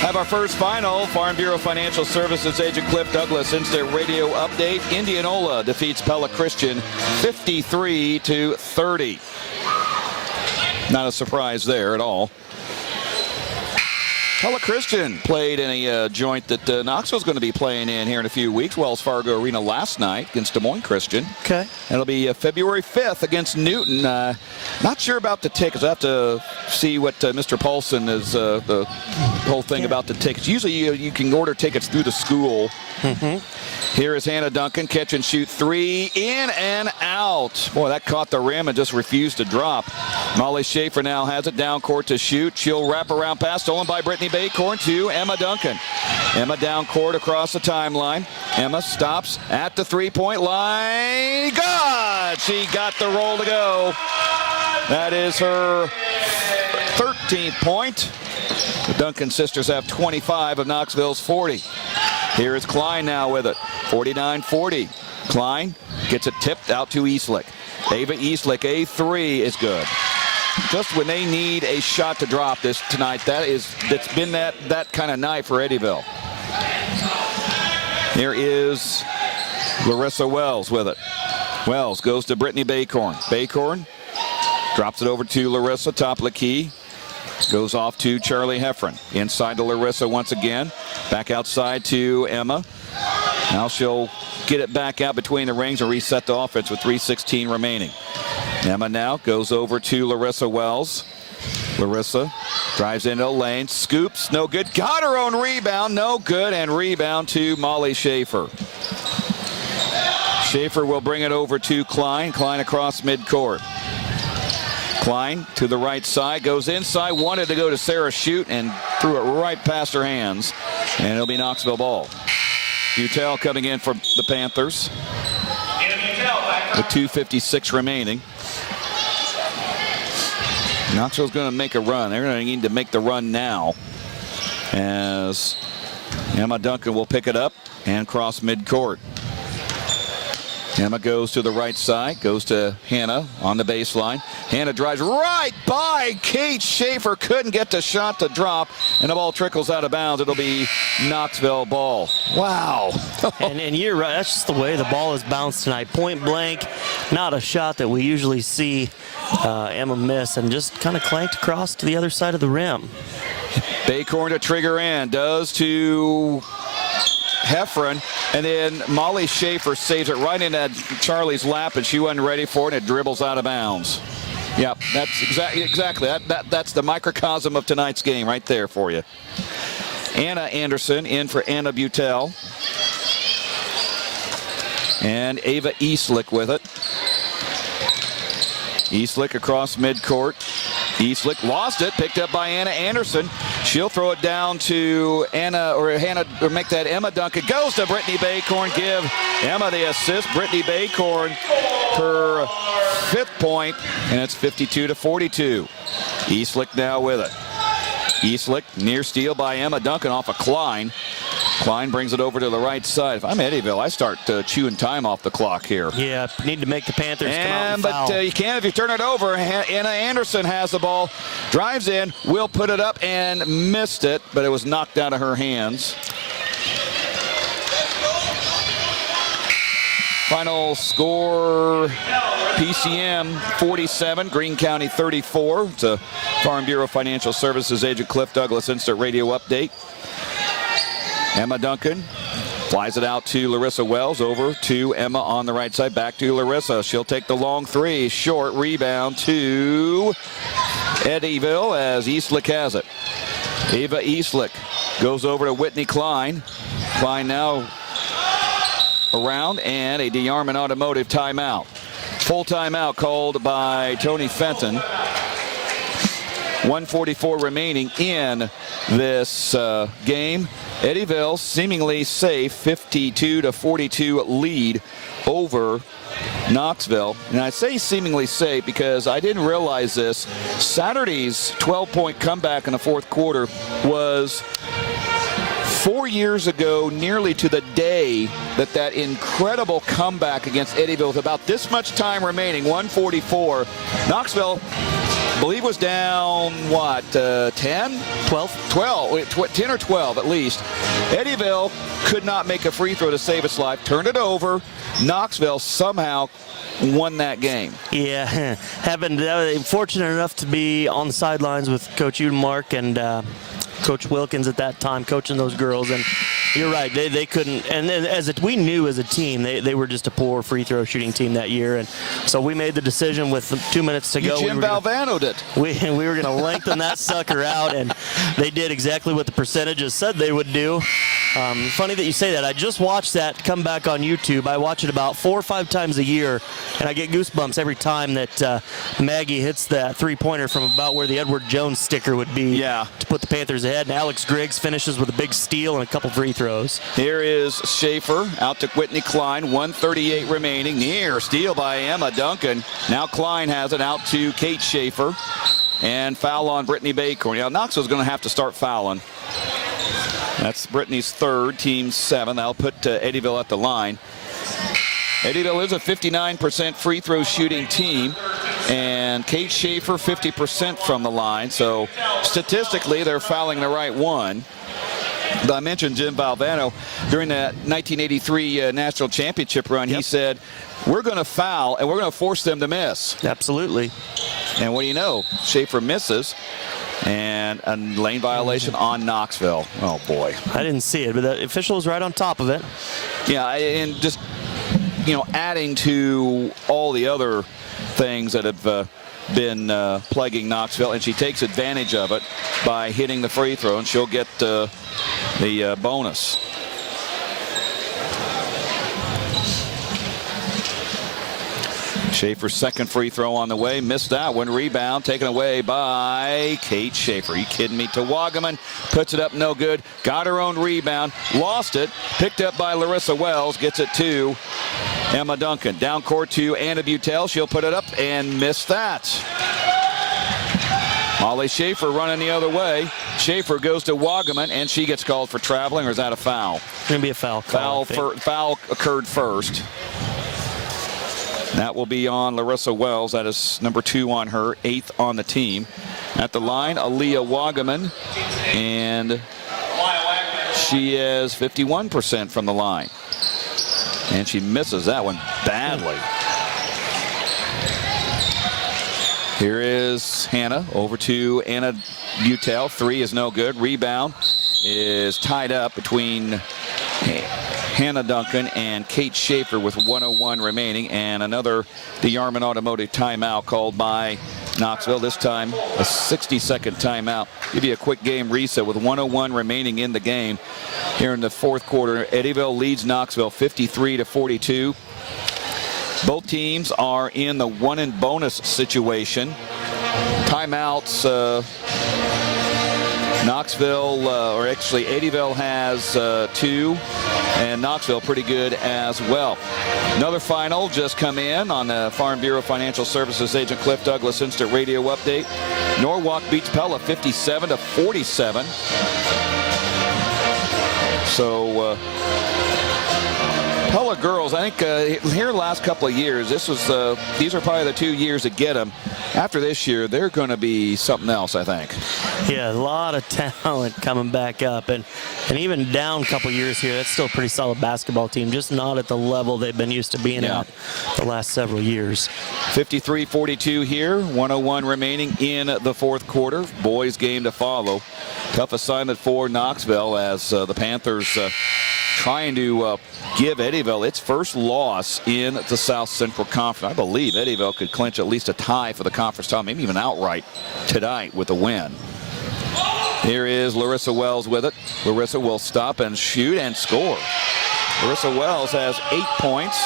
Have our first final. Farm Bureau Financial Services agent Cliff Douglas instant radio update. Indianola defeats Pella Christian 53-30. Not a surprise there at all. Pella Christian played in a joint that Knoxville's going to be playing in here in a few weeks. Wells Fargo Arena last night against Des Moines Christian. Okay. It'll be February 5th against Newton. Not sure about the tickets. I have to see what Mr. Paulson is, the whole thing about the tickets. Usually you can order tickets through the school. Here is Hannah Duncan, catch and shoot three, in and out. Boy, that caught the rim and just refused to drop. Molly Schaefer now has it down court to shoot. She'll wrap around pass, stolen by Brittany Baycorn to Emma Duncan. Emma down court across the timeline. Emma stops at the three-point line. God, she got the roll to go. That is her 13th point. The Duncan sisters have 25 of Knoxville's 40. Here is Klein now with it. 49-40. Klein gets it tipped out to Eastlick. Ava Eastlick, a three is good. Just when they need a shot to drop this tonight, it's been that kind of night for Eddyville. Here is Larissa Wells with it. Wells goes to Brittany Baycorn. Baycorn drops it over to Larissa, top of the key. Goes off to Charlie Heffron. Inside to Larissa once again. Back outside to Emma. Now she'll get it back out between the rings and reset the offense with 3:16 remaining. Emma now goes over to Larissa Wells. Larissa drives into the lane. Scoops, no good. Got her own rebound, no good. And rebound to Molly Schaefer. Schaefer will bring it over to Klein. Klein across midcourt. Klein to the right side, goes inside, wanted to go to Sarah Shute and threw it right past her hands. And it'll be Knoxville ball. Butel coming in for the Panthers. With 2:56 remaining. Knoxville's going to make a run. They're going to need to make the run now. As Emma Duncan will pick it up and cross midcourt. Emma goes to the right side, goes to Hannah on the baseline. Hannah drives right by Kate Schaefer, couldn't get the shot to drop, and the ball trickles out of bounds. It'll be Knoxville ball. Wow. and you're right, that's just the way the ball is bounced tonight. Point blank, not a shot that we usually see Emma miss, and just kind of clanked across to the other side of the rim. Baycorn to trigger in, does to Heffron, and then Molly Schaefer saves it right into Charlie's lap, and she wasn't ready for it, and it dribbles out of bounds. Yep, that's exactly. That's the microcosm of tonight's game right there for you. Anna Anderson in for Anna Butel. And Ava Eastlick with it. Eastlick across midcourt. Eastlick lost it, picked up by Anna Anderson. She'll throw it down to Hannah, or make that Emma Duncan. Goes to Brittany Baycorn. Give Emma the assist. Brittany Baycorn, her 5th point, and it's 52-42. Eastlick now with it. Eastlick near steal by Emma Duncan off of Klein. Klein brings it over to the right side. If I'm Eddyville, I start chewing time off the clock here. Yeah, need to make the Panthers come out and foul. But you can if you turn it over. Anna Anderson has the ball, drives in, will put it up and missed it, but it was knocked out of her hands. Final score, PCM 47, Greene County 34. It's a Farm Bureau Financial Services agent Cliff Douglas instant radio update. Emma Duncan flies it out to Larissa Wells, over to Emma on the right side, back to Larissa. She'll take the long three, short rebound to Eddyville as Eastlick has it. Ava Eastlick goes over to Whitney Klein. Klein now around, and a DeArmond Automotive timeout. Full timeout called by Tony Fenton. 1:44 remaining in this game. Eddyville seemingly safe, 52-42 lead over Knoxville. And I say seemingly safe because I didn't realize this. Saturday's 12-point comeback in the fourth quarter was 4 years ago, nearly to the day, that incredible comeback against Eddyville with about this much time remaining, 1:44. Knoxville, I believe, was down, 10? 12? 10 or 12 at least. Eddyville could not make a free throw to save its life, turned it over. Knoxville somehow won that game. Yeah, fortunate enough to be on the sidelines with Coach Udenmark and Coach Wilkins at that time coaching those girls, and you're right, they couldn't, and we knew as a team, they were just a poor free throw shooting team that year, and so we made the decision with 2 minutes to go. Jim Valvano'd it. We were going to lengthen that sucker out, and they did exactly what the percentages said they would do. Funny that you say that. I just watched that come back on YouTube. I watch it about 4 or 5 times a year, and I get goosebumps every time that Maggie hits that three-pointer from about where the Edward Jones sticker would be to put the Panthers ahead, and Alex Griggs finishes with a big steal and a couple free throws. Here is Schaefer out to Whitney Klein, 1:38 remaining. Near steal by Emma Duncan. Now Klein has it out to Kate Schaefer, and foul on Brittany Baker. Now Knoxville's going to have to start fouling. That's Brittany's third, team 7. That'll put Eddyville at the line. Eddyville is a 59% free throw shooting team, and Kate Schaefer 50% from the line. So statistically, they're fouling the right one. But I mentioned Jim Valvano during that 1983 national championship run. He said, we're going to foul and we're going to force them to miss. Absolutely. And what do you know? Schaefer misses. And a lane violation on Knoxville. Oh, boy. I didn't see it, but the official was right on top of it. Yeah, and just, adding to all the other things that have been plaguing Knoxville, and she takes advantage of it by hitting the free throw, and she'll get the bonus. Schaefer's second free throw on the way. Missed that one. Rebound taken away by Kate Schaefer. Are you kidding me? To Wagaman. Puts it up. No good. Got her own rebound. Lost it. Picked up by Larissa Wells. Gets it to Emma Duncan. Down court to Anna Butel. She'll put it up and miss that. Molly Schaefer running the other way. Schaefer goes to Wagaman, and she gets called for traveling, or is that a foul? It's going to be a foul. Foul occurred first. That will be on Larissa Wells. That is number 2 on her, 8th on the team. At the line, Aaliyah Wagaman, and she is 51% from the line. And she misses that one badly. Here is Hannah over to Anna Butel. 3 is no good. Rebound is tied up between Hannah Duncan and Kate Schaefer with 1:01 remaining, and another the Yarman Automotive timeout called by Knoxville. This time a 60-second timeout. Give you a quick game reset with 1:01 remaining in the game. Here in the fourth quarter, Eddyville leads Knoxville 53-42. Both teams are in the 1 and bonus situation. Timeouts. Knoxville, or actually Eddyville has 2, and Knoxville pretty good as well. Another final just come in on the Farm Bureau Financial Services agent Cliff Douglas Instant Radio Update. Norwalk beats Pella 57-47. So Pella girls, I think here the last couple of years, these are probably the 2 years to get them. After this year, they're going to be something else, I think. Yeah, a lot of talent coming back up, and even down a couple years here, that's still a pretty solid basketball team, just not at the level they've been used to being at the last several years. 53-42 here, 1:01 remaining in the fourth quarter. Boys game to follow. Tough assignment for Knoxville as the Panthers trying to give Eddyville its first loss in the South Central Conference. I believe Eddyville could clinch at least a tie for the conference title, maybe even outright tonight with a win. Here is Larissa Wells with it. Larissa will stop and shoot and score. Larissa Wells has 8 points,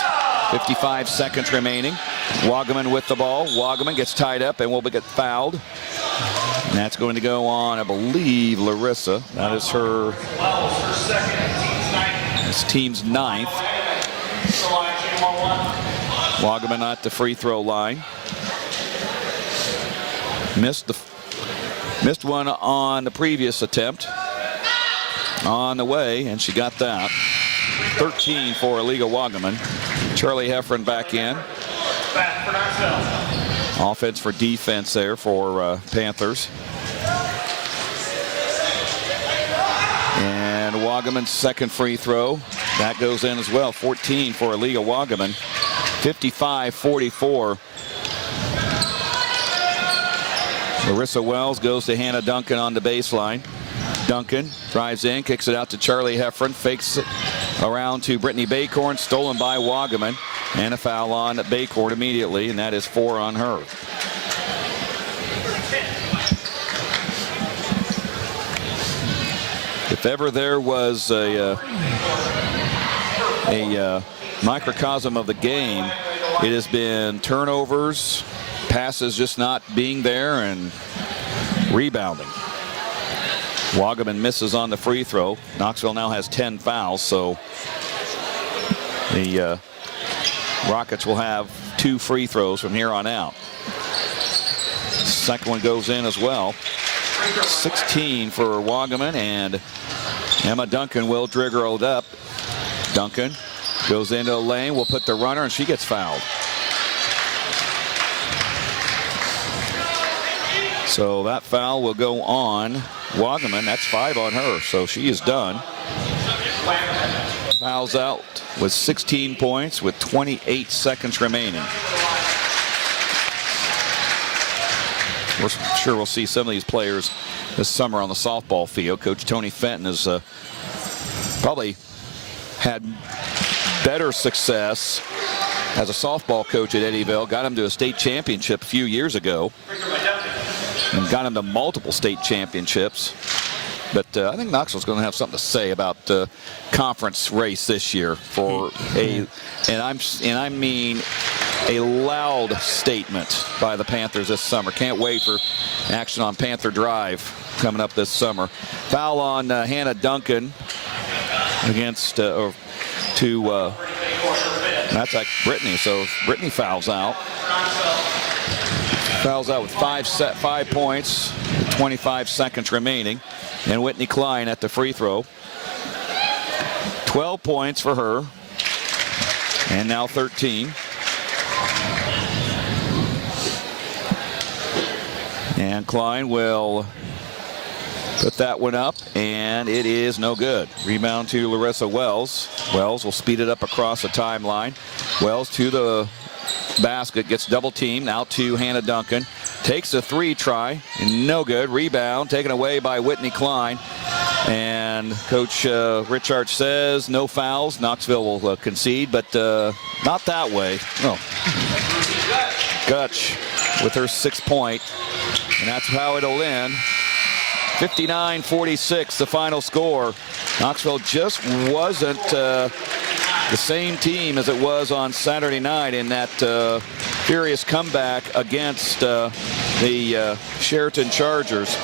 55 seconds remaining. Wagaman with the ball. Wagaman gets tied up and will get fouled. And that's going to go on, I believe, Larissa. That is her team's 9th. Wagaman at the free throw line. Missed one on the previous attempt. On the way, and she got that. 13 for Aliga Wagaman. Charlie Heffron back in. Offense for defense there for Panthers. And Wagaman's second free throw. That goes in as well. 14 for Aliga Wagaman. 55-44. Larissa Wells goes to Hannah Duncan on the baseline. Duncan drives in, kicks it out to Charlie Heffron, fakes it around to Brittany Baycorn, stolen by Wagaman, and a foul on Baycorn immediately, and that is 4 on her. If ever there was a microcosm of the game, it has been turnovers, passes just not being there, and rebounding. Wagaman misses on the free throw. Knoxville now has 10 fouls, so the Rockets will have 2 free throws from here on out. Second one goes in as well. 16 for Wagaman, and Emma Duncan will trigger it up. Duncan goes into a lane, will put the runner, and she gets fouled. So that foul will go on Wagaman. That's 5 on her, so she is done. Fouls out with 16 points with 28 seconds remaining. We're sure we'll see some of these players this summer on the softball field. Coach Tony Fenton has probably had better success as a softball coach at Eddyville. Got him to a state championship a few years ago and got him to multiple state championships. But I think Knoxville's going to have something to say about the conference race this year for and I mean a loud statement by the Panthers this summer. Can't wait for action on Panther Drive coming up this summer. Foul on Hannah Duncan against that's like Brittany. So Brittany fouls out. Fouls out with 5 points, 25 seconds remaining. And Whitney Klein at the free throw. 12 points for her. And now 13. And Klein will put that one up, and it is no good. Rebound to Larissa Wells. Wells will speed it up across the timeline. Wells to the basket, gets double teamed, out to Hannah Duncan. Takes a 3 try, and no good. Rebound taken away by Whitney Klein. And Coach Richards says no fouls. Knoxville will concede, but not that way. No. Gutch with her 6th point, and that's how it'll end. 59-46, the final score. Knoxville just wasn't the same team as it was on Saturday night in that furious comeback against the Sheraton Chargers.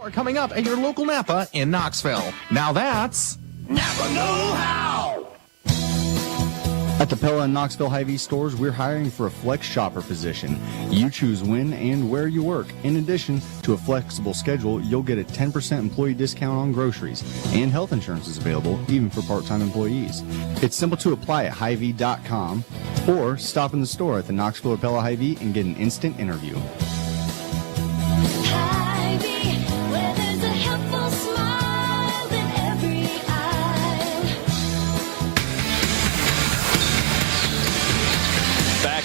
More coming up at your local Napa in Knoxville. Now that's Napa Know-How. At the Pella and Knoxville Hy-Vee stores, we're hiring for a flex shopper position. You choose when and where you work. In addition to a flexible schedule, you'll get a 10% employee discount on groceries, and health insurance is available, even for part-time employees. It's simple to apply at Hy-Vee.com or stop in the store at the Knoxville or Pella Hy-Vee and get an instant interview.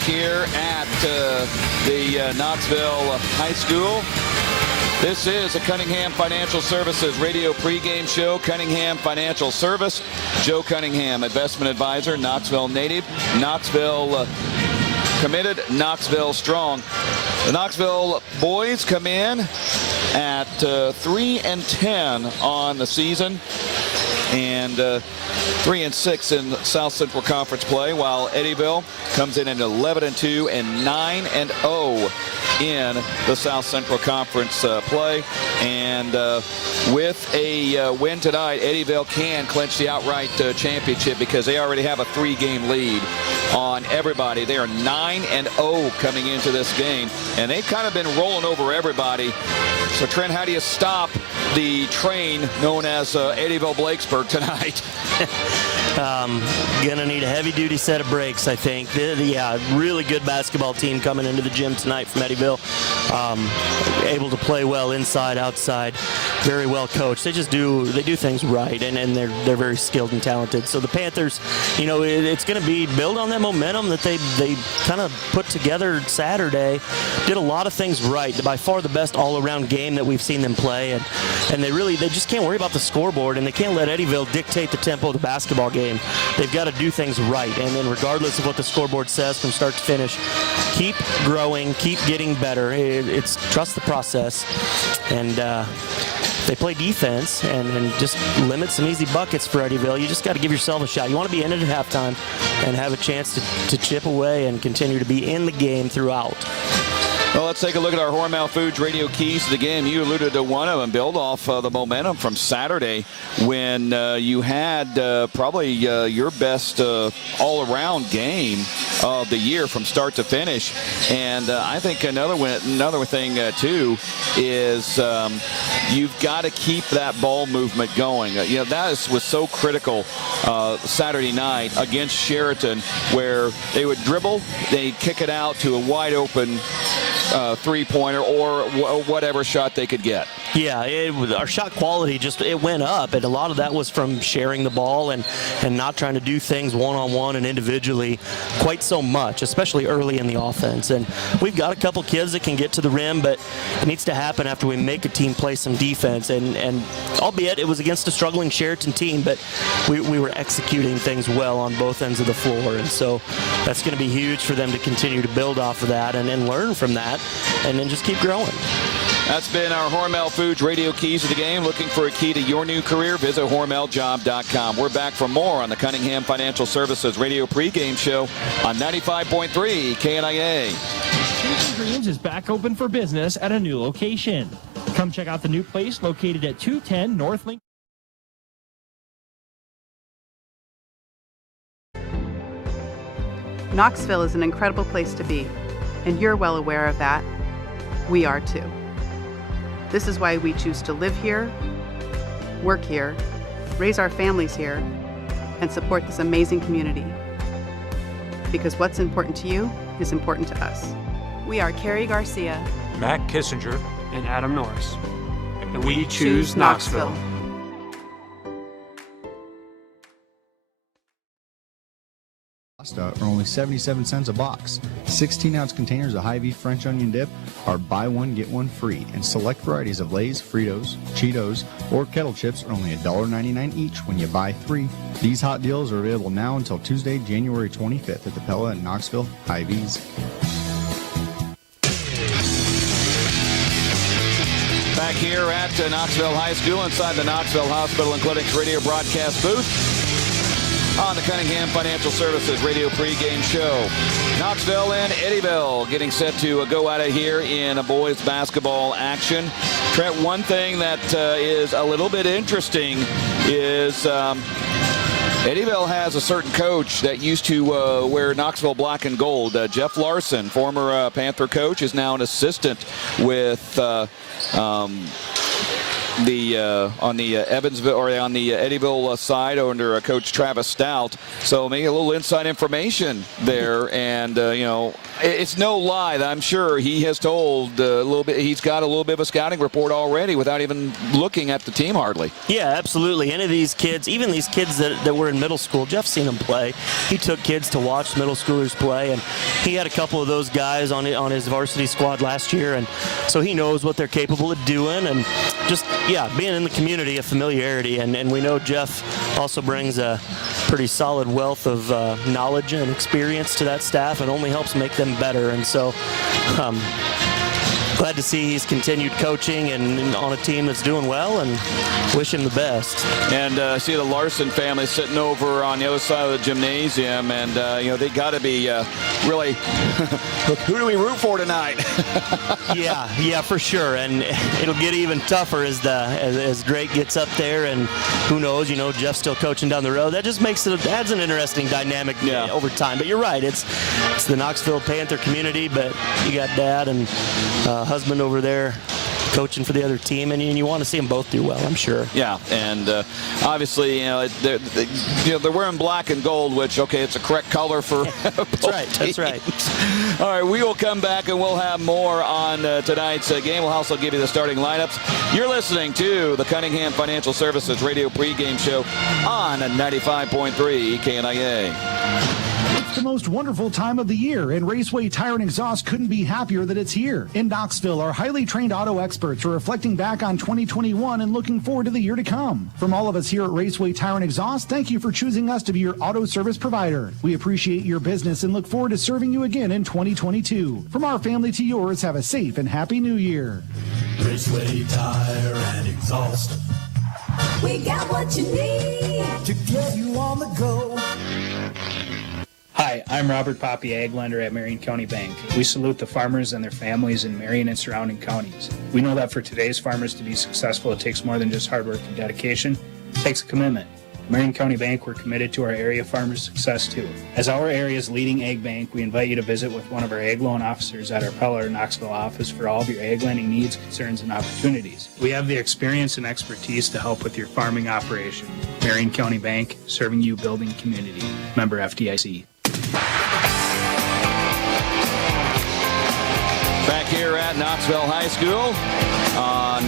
Here at the Knoxville High School. This is a Cunningham Financial Services radio pregame show. Cunningham Financial Service. Joe Cunningham, investment advisor, Knoxville native, Knoxville committed, Knoxville strong. The Knoxville boys come in at 3-10 on the season, and 3-6 in South Central Conference play, while Eddyville comes in at 11-2 and 9-0 in the South Central Conference play. And with a win tonight, Eddyville can clinch the outright championship because they already have a 3-game lead on everybody. They are 9-0 coming into this game, and they've kind of been rolling over everybody. So, Trent, how do you stop the train known as Eddyville-Blakesburg tonight? Gonna need a heavy-duty set of brakes, I think. Yeah, really good basketball team coming into the gym tonight from Eddyville. Able to play well inside, outside, very well coached. They do things right, and they're very skilled and talented. So the Panthers, you know, it's going to be build on that momentum that they kind of put together Saturday. Did a lot of things right. By far the best all-around game that we've seen them play, and they just can't worry about the scoreboard, and they can't let Eddyville dictate the tempo of the basketball game. They've got to do things right, and then regardless of what the scoreboard says from start to finish, keep growing, keep getting better. It's trust the process, and they play defense and just limit some easy buckets for Eddyville. You just got to give yourself a shot. You want to be in it at halftime and have a chance to chip away and continue to be in the game throughout. Well, let's take a look at our Hormel Foods radio keys to the game. You alluded to one of them. Build off the momentum from Saturday when you had probably your best all-around game of the year from start to finish. And I think another thing, too, is you've got to keep that ball movement going. You know, that was so critical Saturday night against Sheraton, where they would dribble, they'd kick it out to a wide-open three-pointer or whatever shot they could get. Yeah, our shot quality it went up, and a lot of that was from sharing the ball and not trying to do things one-on-one and individually quite so much, especially early in the offense. And we've got a couple kids that can get to the rim, but it needs to happen after we make a team play some defense. And albeit it was against a struggling Sheraton team, but we were executing things well on both ends of the floor. And so that's going to be huge for them to continue to build off of that and learn from that, and then just keep growing. That's been our Hormel Foods radio keys to the game. Looking for a key to your new career? Visit HormelJob.com. We're back for more on the Cunningham Financial Services radio pregame show on 95.3 KNIA. Chasing Dreams is back open for business at a new location. Come check out the new place located at 210 North Lincoln. Knoxville is an incredible place to be, and you're well aware of that. We are too. This is why we choose to live here, work here, raise our families here, and support this amazing community. Because what's important to you is important to us. We are Carrie Garcia, Matt Kissinger, and Adam Norris. And we choose Knoxville. Are only 77 cents a box. 16-ounce containers of Hy-Vee French onion dip are buy one, get one free, and select varieties of Lay's, Fritos, Cheetos, or Kettle Chips are only $1.99 each when you buy 3. These hot deals are available now until Tuesday, January 25th at the Pella and Knoxville Hy-Vees. Back here at Knoxville High School inside the Knoxville Hospital and Clinics radio broadcast booth. on the Cunningham Financial Services Radio pregame show. Knoxville and Eddyville getting set to go at it here in a boys basketball action. Trent, one thing that is a little bit interesting is Eddyville has a certain coach that used to wear Knoxville black and gold. Jeff Larson, former Panther coach, is now an assistant with on the Evansville or on the Eddyville side under Coach Travis Stout. So maybe a little inside information there, and you know, it's no lie that I'm sure he has told a little bit. He's got a little bit of a scouting report already without even looking at the team hardly. Yeah, absolutely. Any of these kids, even these kids that were in middle school, Jeff's seen them play. He took kids to watch middle schoolers play, and he had a couple of those guys on his varsity squad last year, and so he knows what they're capable of doing, and just being in the community, a familiarity, and we know Jeff also brings a pretty solid wealth of knowledge and experience to that staff, and only helps make them better. And so glad to see he's continued coaching and on a team that's doing well, and wish him the best. And see the Larson family sitting over on the other side of the gymnasium, and you know, they got to be really who do we root for tonight? yeah, for sure. And it'll get even tougher as Drake gets up there, and who knows, you know, Jeff's still coaching down the road. That just adds an interesting dynamic over time. But you're right, it's the Knoxville Panther community, but you got Dad and husband over there coaching for the other team, and you want to see them both do well, I'm sure. Yeah, and obviously, you know, they're wearing black and gold, which, okay, it's a correct color for That's right. All right, we will come back and we'll have more on tonight's game. We'll also give you the starting lineups. You're listening to the Cunningham Financial Services Radio pregame show on 95.3 KNIA. It's the most wonderful time of the year, and Raceway Tire and Exhaust couldn't be happier that it's here. In Knoxville, our highly trained auto experts are reflecting back on 2021 and looking forward to the year to come. From all of us here at Raceway Tire and Exhaust, thank you for choosing us to be your auto service provider. We appreciate your business and look forward to serving you again in 2022. From our family to yours, have a safe and happy new year. Raceway Tire and Exhaust. We got what you need to get you on the go. Hi, I'm Robert Poppy, ag lender at Marion County Bank. We salute the farmers and their families in Marion and surrounding counties. We know that for today's farmers to be successful, it takes more than just hard work and dedication. It takes a commitment. At Marion County Bank, we're committed to our area farmers' success too. As our area's leading ag bank, we invite you to visit with one of our ag loan officers at our Pella or Knoxville office for all of your ag lending needs, concerns, and opportunities. We have the experience and expertise to help with your farming operation. Marion County Bank, serving you, building community. Member FDIC. Back here at Knoxville High School on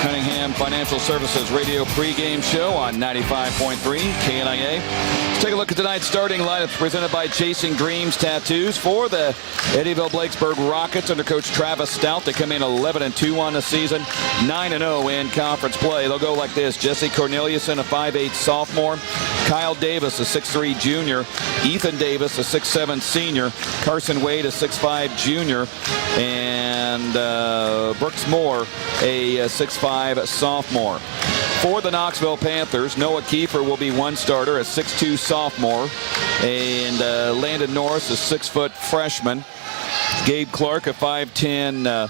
Cunningham Financial Services Radio pregame show on 95.3 KNIA. Let's take a look at tonight's starting lineup presented by Chasing Dreams Tattoos for the Eddyville-Blakesburg Rockets under Coach Travis Stout. They come in 11-2 on the season, 9-0 in conference play. They'll go like this: Jesse Corneliuson, a 5'8 sophomore; Kyle Davis, a 6'3 junior; Ethan Davis, a 6'7 senior; Carson Wade, a 6'5 junior; and Brooks Moore, a 6'5 sophomore. For the Knoxville Panthers, Noah Keefer will be one starter, a 6'2 sophomore, and Landon Norris, a 6-foot freshman. Gabe Clark, a 5'10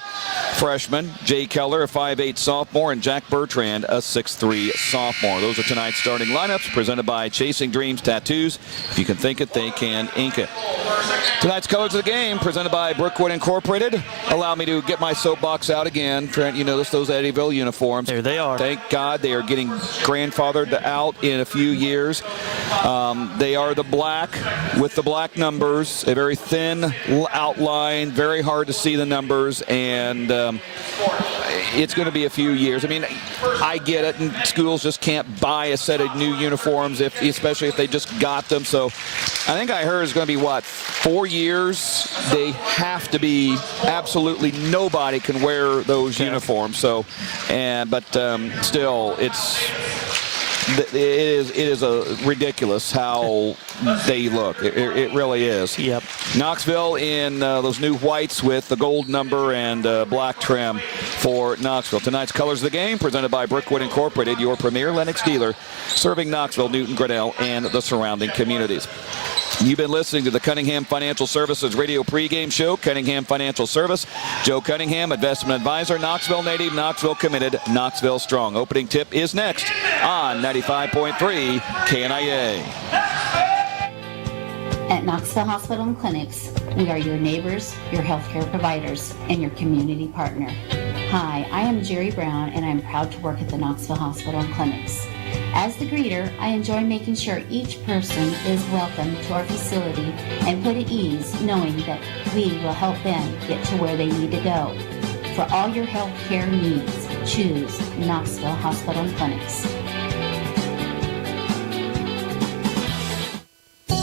freshman. Jay Keller, a 5'8 sophomore, and Jack Bertrand, a 6'3 sophomore. Those are tonight's starting lineups presented by Chasing Dreams Tattoos. If you can think it, they can ink it. Tonight's colors of the game presented by Brookwood Incorporated. Allow me to get my soapbox out again. Trent, you notice those Eddyville uniforms. There they are. Thank God they are getting grandfathered out in a few years. They are the black with the black numbers, a very thin outline, very hard to see the numbers, and it's going to be a few years. I mean, I get it, and schools just can't buy a set of new uniforms, especially if they just got them. So I think I heard it's going to be, 4 years? They have to be, absolutely nobody can wear those uniforms. So, but still, it's it is ridiculous how they look. It really is. Yep. Knoxville in those new whites with the gold number and black trim for Knoxville. Tonight's Colors of the Game presented by Brickwood Incorporated, your premier Lennox dealer, serving Knoxville, Newton, Grinnell, and the surrounding communities. You've been listening to the Cunningham Financial Services radio pregame show. Cunningham Financial Service. Joe Cunningham, investment advisor, Knoxville native, Knoxville committed, Knoxville strong. Opening tip is next on 95.3 KNIA. At Knoxville Hospital and Clinics, we are your neighbors, your healthcare providers, and your community partner. Hi, I am Jerry Brown, and I'm proud to work at the Knoxville Hospital and Clinics. As the greeter, I enjoy making sure each person is welcome to our facility and put at ease knowing that we will help them get to where they need to go. For all your health care needs, choose Knoxville Hospital and Clinics.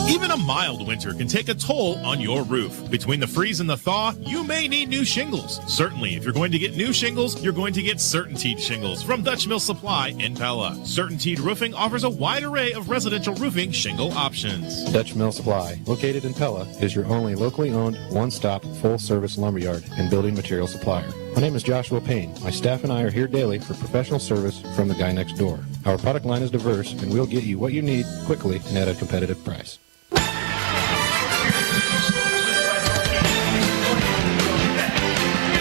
Even a mild winter can take a toll on your roof. Between the freeze and the thaw, you may need new shingles. Certainly, if you're going to get new shingles, you're going to get CertainTeed shingles from Dutch Mill Supply in Pella. CertainTeed Roofing offers a wide array of residential roofing shingle options. Dutch Mill Supply, located in Pella, is your only locally owned, one-stop, full-service lumberyard and building material supplier. My name is Joshua Payne. My staff and I are here daily for professional service from the guy next door. Our product line is diverse, and we'll get you what you need quickly and at a competitive price.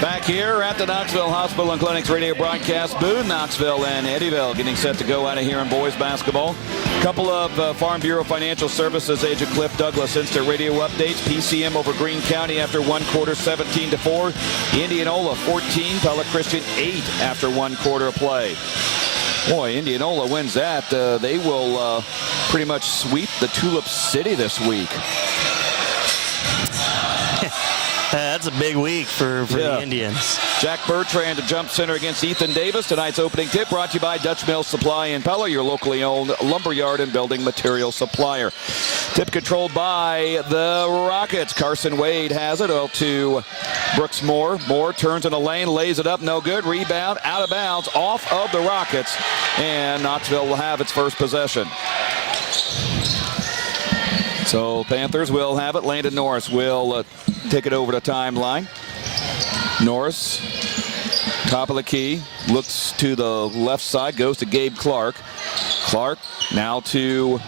Back here at the Knoxville Hospital and Clinics radio broadcast booth, Knoxville and Eddyville getting set to go out of here in boys basketball. Couple of Farm Bureau Financial Services agent Cliff Douglas instant radio updates. PCM over Greene County after one quarter, 17-4. Indianola 14, Pella Christian 8 after one quarter of play. Boy, Indianola wins that. They will pretty much sweep the Tulip City this week. That's a big week for the Indians. Jack Bertrand to jump center against Ethan Davis. Tonight's opening tip brought to you by Dutch Mill Supply in Pella, your locally owned lumberyard and building material supplier. Tip controlled by the Rockets. Carson Wade has it out to Brooks Moore. Moore turns in a lane, lays it up, no good. Rebound, out of bounds, off of the Rockets. And Knoxville will have its first possession. So Panthers will have it. Landon Norris will take it over to timeline. Norris, top of the key, looks to the left side, goes to Gabe Clark. Clark now to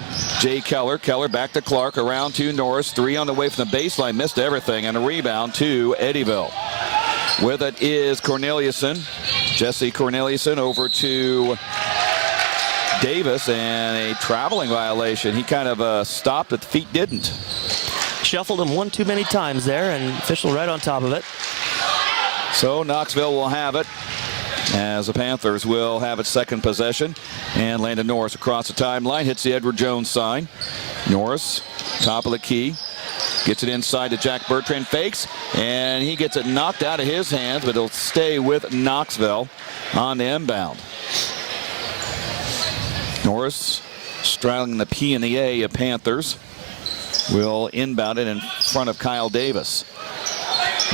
Jay Keller. Keller back to Clark, around to Norris. Three on the way from the baseline, missed everything, and a rebound to Eddyville. With it is Corneliuson. Jesse Corneliuson over to Davis, and a traveling violation. He kind of stopped, but the feet didn't. Shuffled him one too many times there, and official right on top of it. So Knoxville will have it, as the Panthers will have its second possession. And Landon Norris across the timeline, hits the Edward Jones sign. Norris, top of the key, gets it inside to Jack Bertrand, fakes, and he gets it knocked out of his hands, but it'll stay with Knoxville on the inbound. Norris straddling the P and the A of Panthers will inbound it in front of Kyle Davis.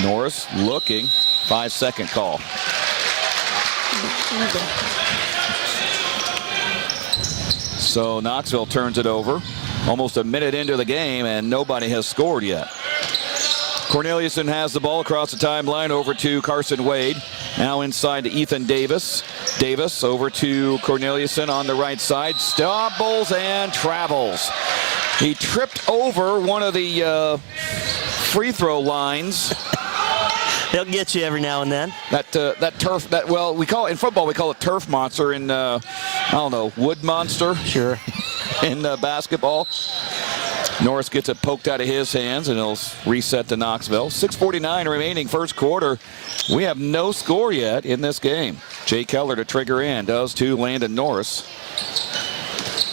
Norris looking, 5-second call. So Knoxville turns it over. Almost a minute into the game, and nobody has scored yet. Corneliuson has the ball across the timeline over to Carson Wade. Now inside to Ethan Davis. Davis over to Corneliuson on the right side. Stumbles and travels. He tripped over one of the free throw lines. They'll get you every now and then. That turf, well, we call it in football, we call it turf monster. In I don't know, wood monster. Sure. In basketball. Norris gets it poked out of his hands, and he'll reset to Knoxville. 6:49 remaining first quarter. We have no score yet in this game. Jay Keller to trigger in, does to Landon Norris.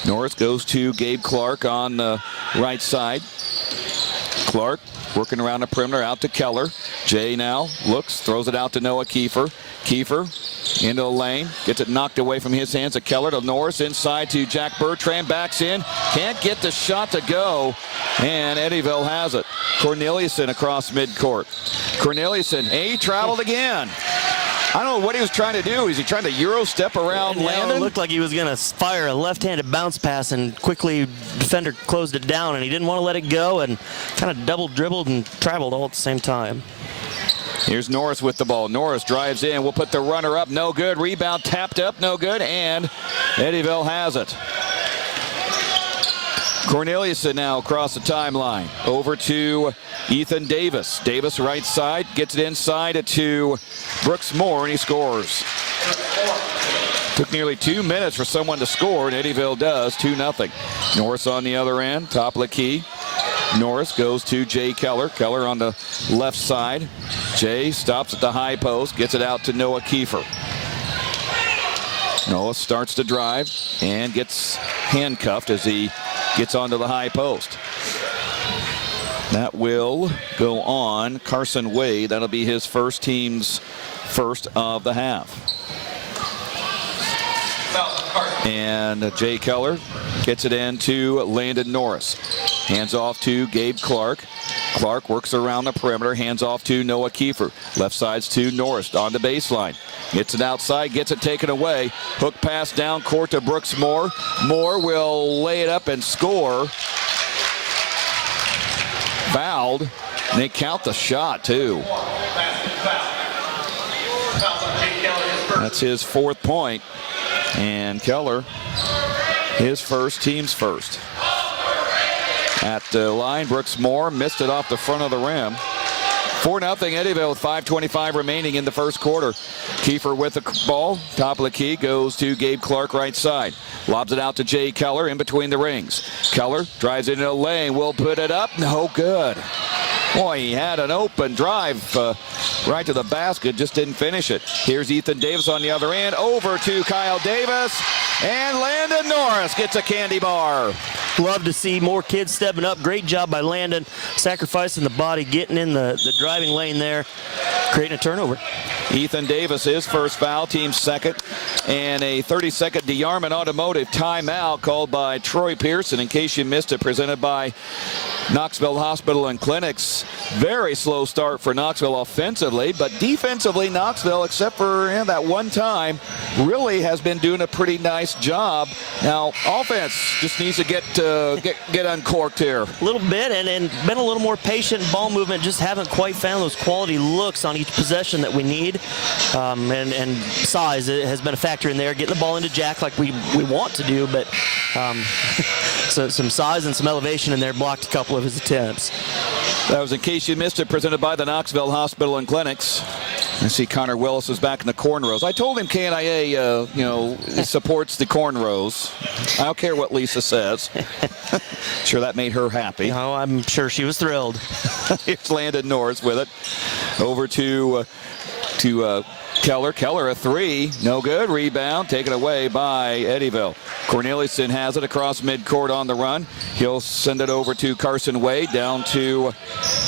Norris goes to Gabe Clark on the right side. Clark working around the perimeter, out to Keller. Jay now looks, throws it out to Noah Keefer. Keefer into the lane, gets it knocked away from his hands to Keller, to Norris, inside to Jack Bertrand, backs in, can't get the shot to go, and Eddyville has it. Corneliuson across midcourt. Corneliuson, he traveled again. I don't know what he was trying to do. Is he trying to Euro step around Landon? It looked like he was going to fire a left-handed bounce pass, and quickly defender closed it down, and he didn't want to let it go, and kind of double dribbled and traveled all at the same time. Here's Norris with the ball. Norris drives in. We'll put the runner up. No good. Rebound tapped up. No good. And Eddyville has it. Corneliuson now across the timeline. Over to Ethan Davis. Davis right side. Gets it inside to Brooks Moore, and he scores. Took nearly 2 minutes for someone to score, and Eddyville does. 2-0. Norris on the other end. Top of the key. Norris goes to Jay Keller. Keller on the left side. Jay stops at the high post, gets it out to Noah Keefer. Noah starts to drive and gets handcuffed as he gets onto the high post. That will go on Carson Wade. That'll be his team's first of the half. And Jay Keller gets it into Landon Norris. Hands off to Gabe Clark. Clark works around the perimeter. Hands off to Noah Keefer. Left side's to Norris on the baseline. Gets it outside, gets it taken away. Hook pass down court to Brooks Moore. Moore will lay it up and score. Fouled. And they count the shot, too. That's his 4th point. And Keller, his team's first. At the line, Brooks Moore missed it off the front of the rim. 4-0 Eddyville with 5:25 remaining in the first quarter. Keefer with the ball. Top of the key goes to Gabe Clark right side. Lobs it out to Jay Keller in between the rings. Keller drives it into a lane. Will put it up. No good. Boy, he had an open drive right to the basket. Just didn't finish it. Here's Ethan Davis on the other end. Over to Kyle Davis. And Landon Norris gets a candy bar. Love to see more kids stepping up. Great job by Landon, sacrificing the body, getting in the driving lane there, creating a turnover. Ethan Davis, his first foul, team's second. And a 30-second DeArmond Automotive timeout called by Troy Pearson. In case you missed it, presented by Knoxville Hospital and Clinics. Very slow start for Knoxville offensively, but defensively, Knoxville, except for that one time, really has been doing a pretty nice job. Now, offense just needs to get uncorked here. A little bit, and been a little more patient. Ball movement, just haven't quite found those quality looks on each possession that we need. And size has been a factor in there, getting the ball into Jack like we want to do, but so some size and some elevation in there blocked a couple of his attempts. That was In Case You Missed It, presented by the Knoxville Hospital and Clinics. I see Connor Willis is back in the cornrows. I told him KNIA, supports the cornrows. I don't care what Lisa says. Sure, that made her happy. Oh, I'm sure she was thrilled. Here's Landon Norris with it. Over to Keller. Keller a three. No good. Rebound taken away by Eddyville. Corneliuson has it across midcourt on the run. He'll send it over to Carson Wade, down to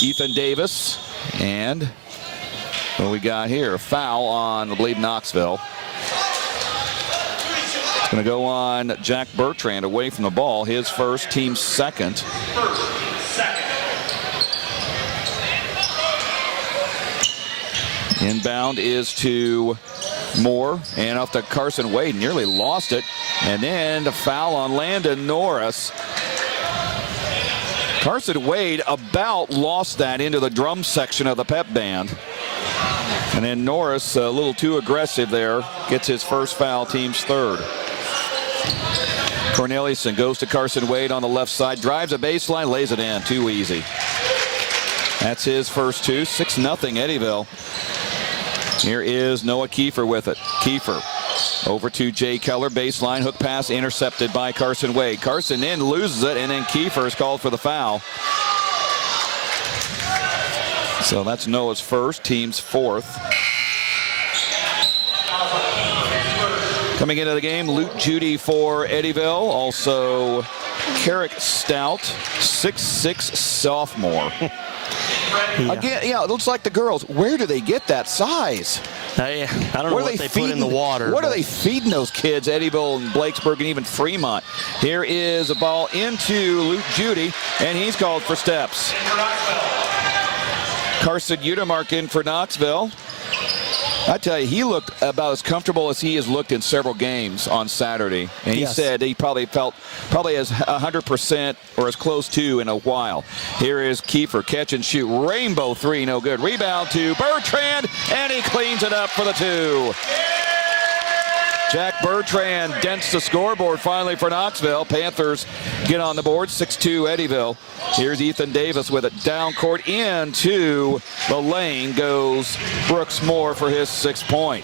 Ethan Davis. And what we got here? A foul on, I believe, Knoxville. It's going to go on Jack Bertrand away from the ball. His first, team's second. Inbound is to Moore, and off to Carson Wade. Nearly lost it. And then the foul on Landon Norris. Carson Wade about lost that into the drum section of the pep band. And then Norris, a little too aggressive there, gets his first foul, team's third. Corneliuson goes to Carson Wade on the left side, drives a baseline, lays it in. Too easy. That's his first two. 6-0 Eddyville. Here is Noah Keefer with it. Keefer over to Jay Keller, baseline, hook pass intercepted by Carson Wade. Carson in, loses it, and then Keefer is called for the foul. So that's Noah's first, team's fourth. Coming into the game, Luke Judy for Eddyville. Also, Carrick Stout, 6'6" sophomore. Again, it looks like the girls. Where do they get that size? I don't know what they put in the water. What are they feeding those kids, Eddyville and Blakesburg and even Fremont? Here is a ball into Luke Judy, and he's called for steps. Carson Udemark in for Knoxville. I tell you, he looked about as comfortable as he has looked in several games on Saturday. And he said he probably felt as 100% or as close to in a while. Here is Keefer, catch and shoot. Rainbow three, no good. Rebound to Bertrand, and he cleans it up for the two. Jack Bertrand dents the scoreboard finally for Knoxville. Panthers get on the board, 6-2 Eddyville. Here's Ethan Davis with it down court into the lane. Goes Brooks Moore for his 6th point.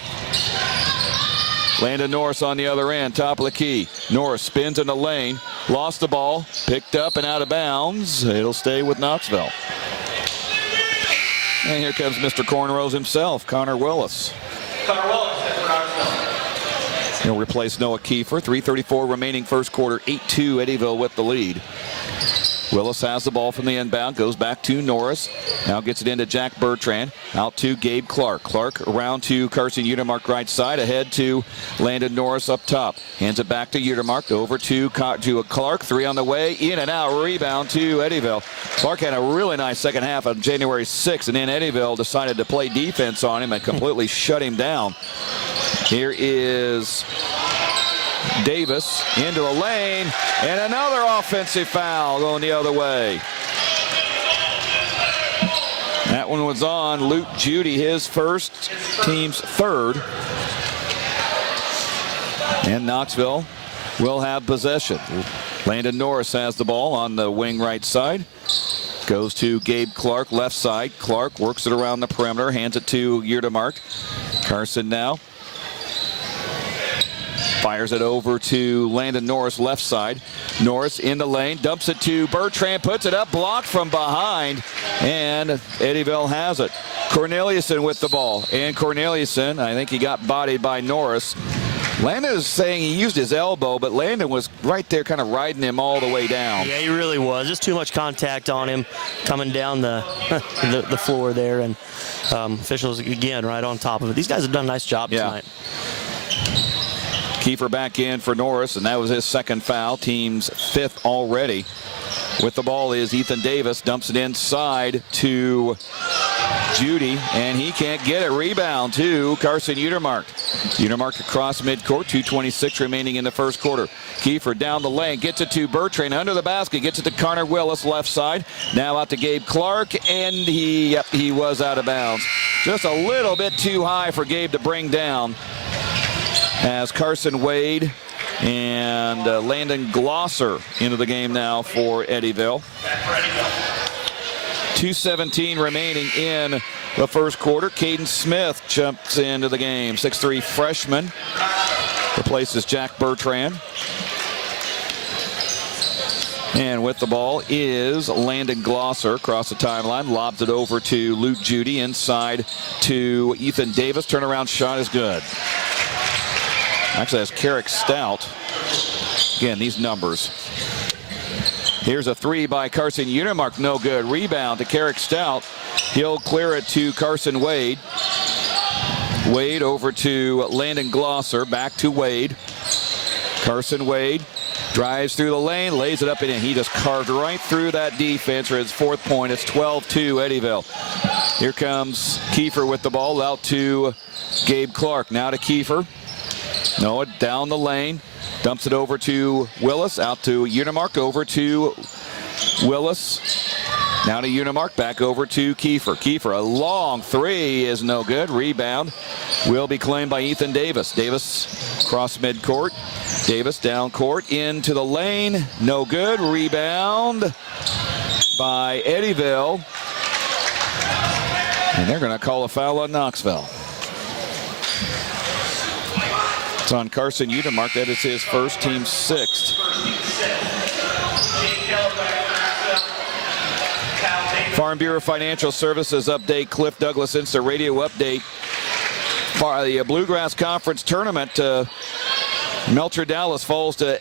Landon Norris on the other end, top of the key. Norris spins in the lane, lost the ball, picked up and out of bounds. It'll stay with Knoxville. And here comes Mr. Cornrows himself, Connor Willis. Connor Willis for Knoxville. He'll replace Noah Keefer. 3:34 remaining first quarter. 8-2 Eddyville with the lead. Willis has the ball from the inbound. Goes back to Norris. Now gets it into Jack Bertrand. Out to Gabe Clark. Clark around to Carson Utermark right side. Ahead to Landon Norris up top. Hands it back to Utermark. Over to Clark. 3 on the way. In and out. Rebound to Eddyville. Clark had a really nice second half on January 6th. And then Eddyville decided to play defense on him and completely shut him down. Here is Davis into the lane, and another offensive foul going the other way. That one was on Luke Judy, his first, team's 3rd. And Knoxville will have possession. Landon Norris has the ball on the wing right side. Goes to Gabe Clark, left side. Clark works it around the perimeter, hands it to Utermark. Carson now. Fires it over to Landon Norris, left side. Norris in the lane, dumps it to Bertrand, puts it up, blocked from behind, and Eddyville has it. Corneliuson with the ball, and Corneliuson, I think he got bodied by Norris. Landon is saying he used his elbow, but Landon was right there kind of riding him all the way down. Yeah, he really was. Just too much contact on him coming down the the floor there, and officials, again, right on top of it. These guys have done a nice job tonight. Keefer back in for Norris, and that was his 2nd foul, team's 5th already. With the ball is Ethan Davis, dumps it inside to Judy, and he can't get it. Rebound to Carson Utermark. Utermark across midcourt, 2:26 remaining in the first quarter. Keefer down the lane, gets it to Bertrand under the basket, gets it to Connor Willis, left side. Now out to Gabe Clark, and he was out of bounds. Just a little bit too high for Gabe to bring down. As Carson Wade and Landon Glosser into the game now for Eddyville. 2:17 remaining in the first quarter. Caden Smith jumps into the game. 6'3" freshman. Replaces Jack Bertrand. And with the ball is Landon Glosser across the timeline. Lobs it over to Luke Judy. Inside to Ethan Davis. Turnaround shot is good. Actually, that's Carrick Stout. Again, these numbers. Here's a 3 by Carson Utermark. No good. Rebound to Carrick Stout. He'll clear it to Carson Wade. Wade over to Landon Glosser. Back to Wade. Carson Wade drives through the lane, lays it up, and he just carved right through that defense for his 4th point. It's 12-2 Eddyville. Here comes Keefer with the ball out to Gabe Clark. Now to Keefer. Noah down the lane, dumps it over to Willis, out to Utermark, over to Willis. Now to Utermark, back over to Keefer. Keefer, a long 3 is no good. Rebound will be claimed by Ethan Davis. Davis across midcourt. Davis down court into the lane. No good. Rebound by Eddyville. And they're going to call a foul on Knoxville. It's on Carson Utermark. That is his first, team 6th. Farm Bureau Financial Services update. Cliff Douglas Instant Radio update. For the Bluegrass Conference Tournament, Melcher Dallas falls to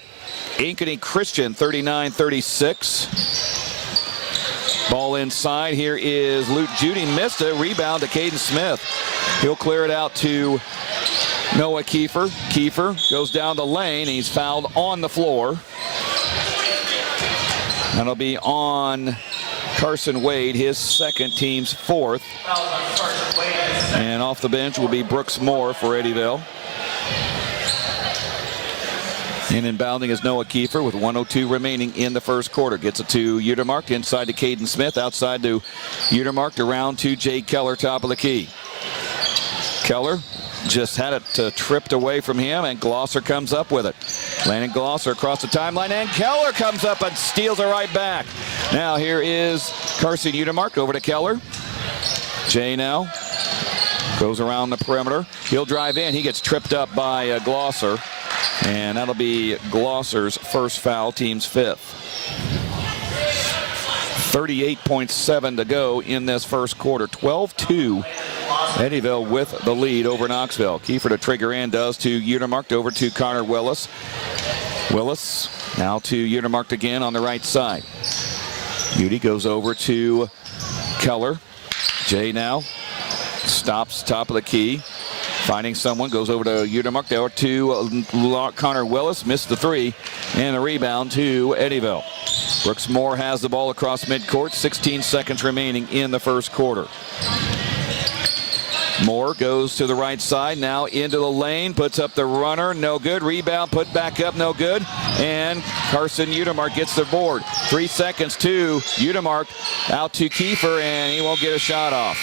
Ankeny Christian 39-36. Ball inside. Here is Luke Judy. Missed it. Rebound to Caden Smith. He'll clear it out to Noah Keefer. Keefer goes down the lane. He's fouled on the floor. That'll be on Carson Wade, his 2nd, team's 4th. And off the bench will be Brooks Moore for Eddyville. And inbounding is Noah Keefer with 1:02 remaining in the first quarter. Gets it to Utermark, inside to Caden Smith, outside to Utermark, around to Jay Keller, top of the key. Keller just had it tripped away from him, and Glosser comes up with it. Landon Glosser across the timeline, and Keller comes up and steals it right back. Now here is Carson Utermark over to Keller. Jay now goes around the perimeter. He'll drive in. He gets tripped up by Glosser. And that'll be Glosser's first foul, team's fifth. 38.7 to go in this first quarter. 12-2. Eddyville with the lead over Knoxville. Keefer to trigger in, does to Utermark, over to Connor Willis. Willis now to Utermark again on the right side. Udy goes over to Keller. Jay now stops top of the key. Finding someone, goes over to Utermark, there to Connor Willis, missed the three, and a rebound to Eddyville. Brooks Moore has the ball across midcourt, 16 seconds remaining in the first quarter. Moore goes to the right side, now into the lane, puts up the runner, no good. Rebound, put back up, no good. And Carson Utermark gets the board. 3 seconds to Utermark, out to Keefer, and he won't get a shot off.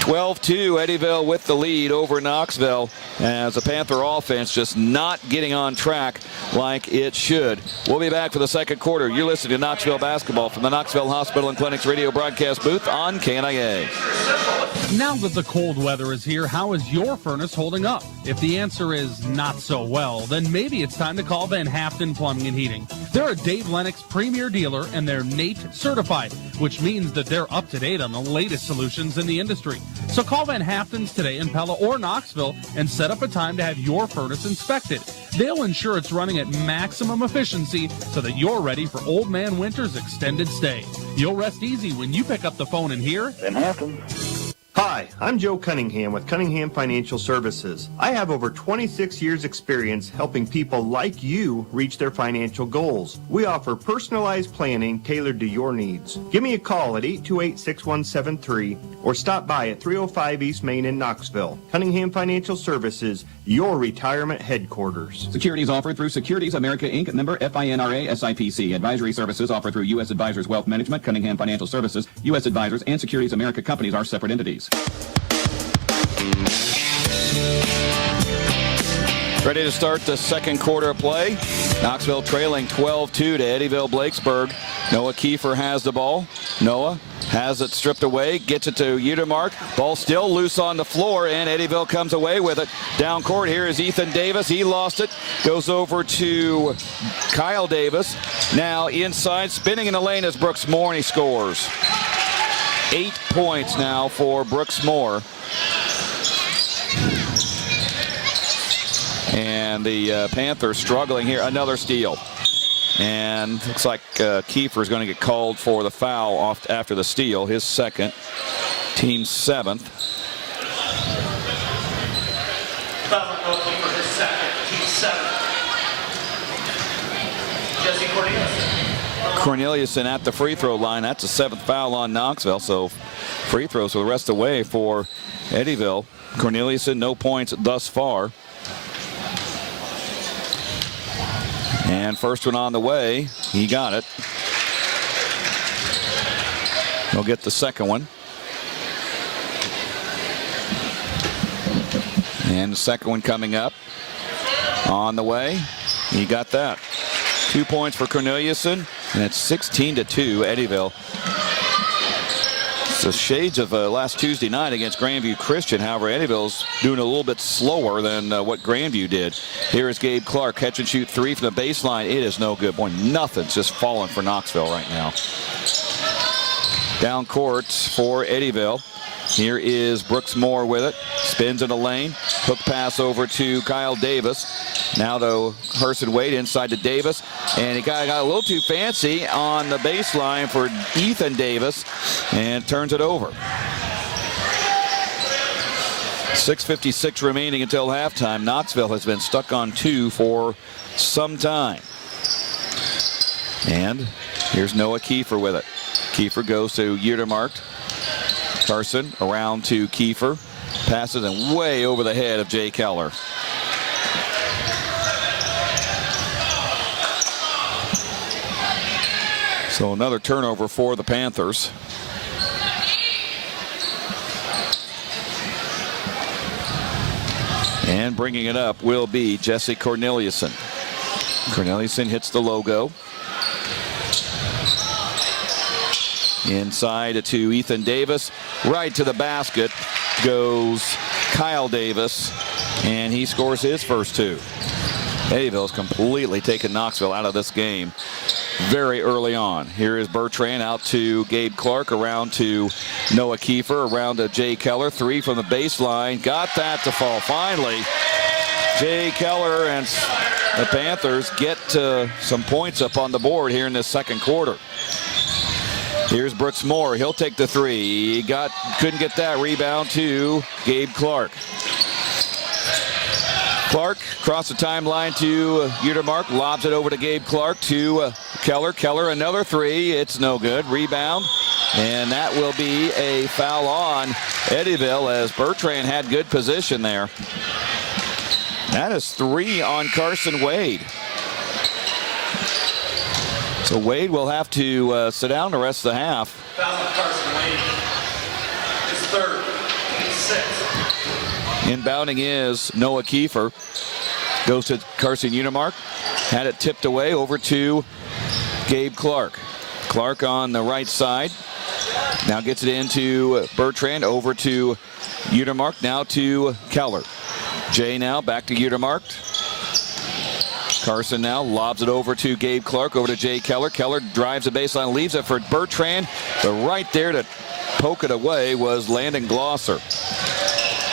12-2, Eddyville with the lead over Knoxville, as the Panther offense just not getting on track like it should. We'll be back for the second quarter. You're listening to Knoxville Basketball from the Knoxville Hospital and Clinics radio broadcast booth on KNIA. Now that the cold weather is here, how is your furnace holding up? If the answer is not so well, then maybe it's time to call Van Haften Plumbing and Heating. They're a Dave Lennox premier dealer, and they're NATE certified, which means that they're up to date on the latest solutions in the industry. So call Van Haften's today in Pella or Knoxville and set up a time to have your furnace inspected. They'll ensure it's running at maximum efficiency so that you're ready for Old Man Winter's extended stay. You'll rest easy when you pick up the phone and hear Van Haften. Hi, I'm Joe Cunningham with Cunningham Financial Services. I have over 26 years experience helping people like you reach their financial goals. We offer personalized planning tailored to your needs. Give me a call at 828-6173 or stop by at 305 East Main in Knoxville. Cunningham Financial Services, your retirement headquarters. Securities offered through Securities America Inc., member FINRA SIPC. Advisory services offered through U.S. Advisors Wealth Management, Cunningham Financial Services. U.S. Advisors and Securities America companies are separate entities. Ready to start the second quarter of play. Knoxville trailing 12-2 to Eddyville Blakesburg. Noah Keefer has the ball. Noah has it stripped away, gets it to Utermark. Ball still loose on the floor, and Eddyville comes away with it. Down court, here is Ethan Davis. He lost it. Goes over to Kyle Davis. Now inside, spinning in the lane is Brooks Moore, and he scores. 8 points now for Brooks Moore. And the Panthers struggling here. Another steal. And looks like Keefer is going to get called for the foul off after the steal. His second. Team seventh. Keefer, his second. Team seventh. Jesse Corneliuson at the free throw line. That's a seventh foul on Knoxville. So free throws for the rest of the way for Eddyville. Corneliuson, no points thus far. And first one on the way. He got it. He'll get the second one. And the second one coming up. On the way. He got that. 2 points for Corneliuson. And it's 16-2 Eddyville. It's the shades of last Tuesday night against Grandview Christian. However, Eddyville's doing a little bit slower than what Grandview did. Here is Gabe Clark. Catch and shoot three from the baseline. It is no good. Boy, nothing's just falling for Knoxville right now. Down court for Eddyville. Here is Brooks Moore with it. Spins in the lane. Hook pass over to Kyle Davis. Now to Herson Wade inside to Davis. And he got a little too fancy on the baseline for Ethan Davis and turns it over. 6:56 remaining until halftime. Knoxville has been stuck on two for some time. And here's Noah Keefer with it. Keefer goes to Utermark. Carson around to Keefer. Passes and way over the head of Jay Keller. So another turnover for the Panthers. And bringing it up will be Jesse Corneliuson. Corneliuson hits the logo. Inside to Ethan Davis. Right to the basket goes Kyle Davis, and he scores his first two. Eddyville's completely taken Knoxville out of this game very early on. Here is Bertrand out to Gabe Clark, around to Noah Keefer, around to Jay Keller. Three from the baseline. Got that to fall. Finally, Jay Keller and the Panthers get some points up on the board here in this second quarter. Here's Brooks Moore. He'll take the three. He couldn't get that. Rebound to Gabe Clark. Clark across the timeline to Utermark. Lobs it over to Gabe Clark to Keller. Keller, another three. It's no good. Rebound. And that will be a foul on Eddyville, as Bertrand had good position there. That is 3 on Carson Wade. So Wade will have to sit down the rest of the half. Foul on Carson Wade. His third. His sixth. Inbounding is Noah Keefer. Goes to Carson Utermark. Had it tipped away over to Gabe Clark. Clark on the right side. Now gets it into Bertrand, over to Utermark. Now to Keller. Jay now back to Utermark. Carson now lobs it over to Gabe Clark, over to Jay Keller. Keller drives the baseline, leaves it for Bertrand. But right there to poke it away was Landon Glosser.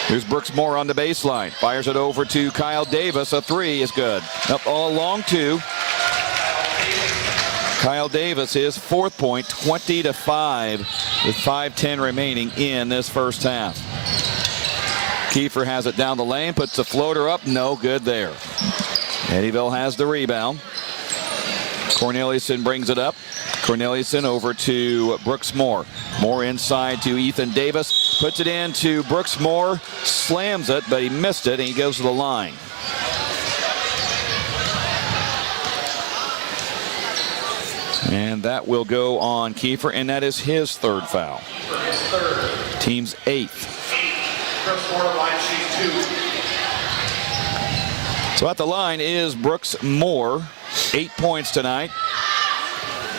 Here's Brooks Moore on the baseline. Fires it over to Kyle Davis. A three is good. Up all along two. Kyle Davis, his fourth point, 20-5 with 5:10 remaining in this first half. Keefer has it down the lane, puts the floater up. No good there. Eddyville has the rebound. Corneliuson brings it up. Corneliuson over to Brooks Moore. Moore inside to Ethan Davis. Puts it in to Brooks Moore. Slams it, but he missed it, and he goes to the line. And that will go on Keefer, and that is his third foul. Team's eighth. So at the line is Brooks Moore. 8 points tonight.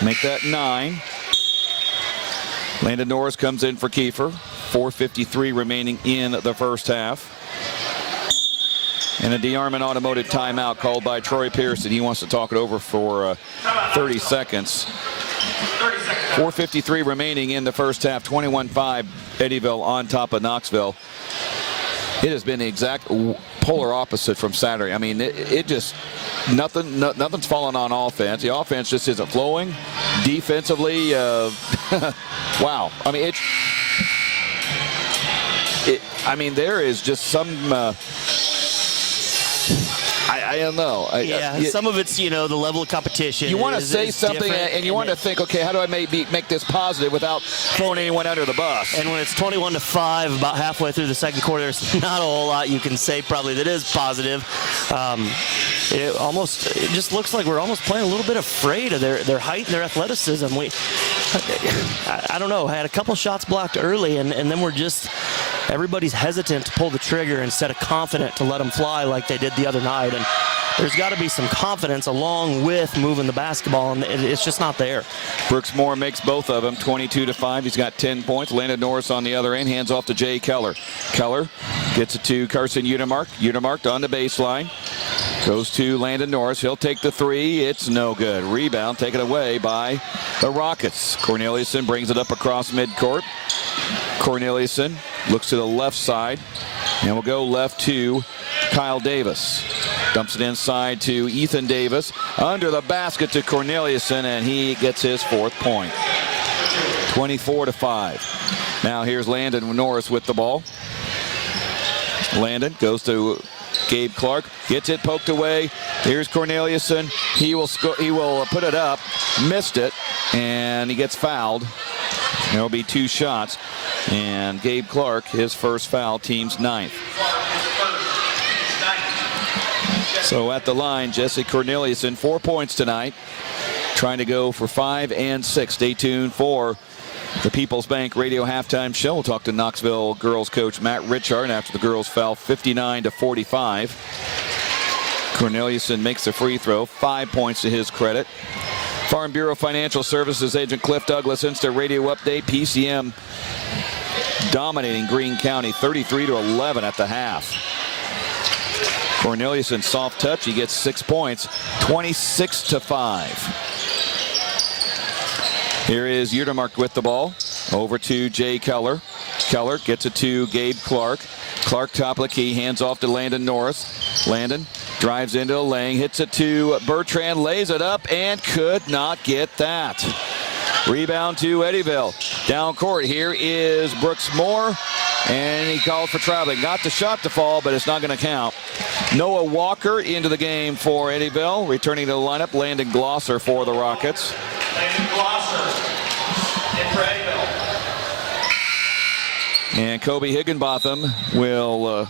Make that 9. Landon Norris comes in for Keefer. 4:53 remaining in the first half. And a DeArmond Automotive timeout called by Troy Pearson. He wants to talk it over for 30 seconds. 4:53 remaining in the first half. 21-5 Eddyville on top of Knoxville. It has been the exact polar opposite from Saturday. I mean, it just, nothing's fallen on offense. The offense just isn't flowing. Defensively, wow. I mean, I mean, there is just some, I don't know. Some of it's, the level of competition. You want to say something, and you want to think, okay, how do I make this positive without throwing anyone under the bus? And when it's 21-5, about halfway through the second quarter, there's not a whole lot you can say probably that is positive. It just looks like we're almost playing a little bit afraid of their height and their athleticism. I don't know. I had a couple shots blocked early, and then we're just, everybody's hesitant to pull the trigger instead of confident to let them fly like they did the other night. And there's got to be some confidence along with moving the basketball, and it's just not there. Brooks Moore makes both of them, 22-5. He's got 10 points. Landon Norris on the other end, hands off to Jay Keller. Keller gets it to Carson Utermark. Utermark on the baseline. Goes to Landon Norris. He'll take the three. It's no good. Rebound taken away by the Rockets. Corneliuson brings it up across midcourt. Corneliuson looks to the left side, and we'll go left to Kyle Davis. Dumps it inside to Ethan Davis. Under the basket to Corneliuson, and he gets his fourth point. 24-5. Now here's Landon Norris with the ball. Landon goes to Gabe Clark, gets it poked away. Here's Corneliuson. He will put it up. Missed it, and he gets fouled. There'll be 2 shots. And Gabe Clark, his first foul, team's 9th. So at the line, Jesse Corneliuson, 4 points tonight. Trying to go for 5 and 6. Stay tuned for the People's Bank Radio Halftime Show. We'll talk to Knoxville girls coach Matt Richard after the girls foul 59-45. Corneliuson makes the free throw, 5 points to his credit. Farm Bureau Financial Services agent Cliff Douglas, Insta Radio Update. PCM dominating Greene County 33-11 at the half. Corneliuson soft touch, he gets 6 points, 26-5. Here is Utermark with the ball. Over to Jay Keller. Keller gets it to Gabe Clark. Clark top of the key, hands off to Landon Norris. Landon drives into the lane, hits it to Bertrand, lays it up, and could not get that. Rebound to Eddyville. Down court, here is Brooks Moore, and he called for traveling. Got the shot to fall, but it's not going to count. Noah Walker into the game for Eddyville. Returning to the lineup, Landon Glosser for the Rockets. Landon Glosser in for Eddyville. And Kobe Higginbotham will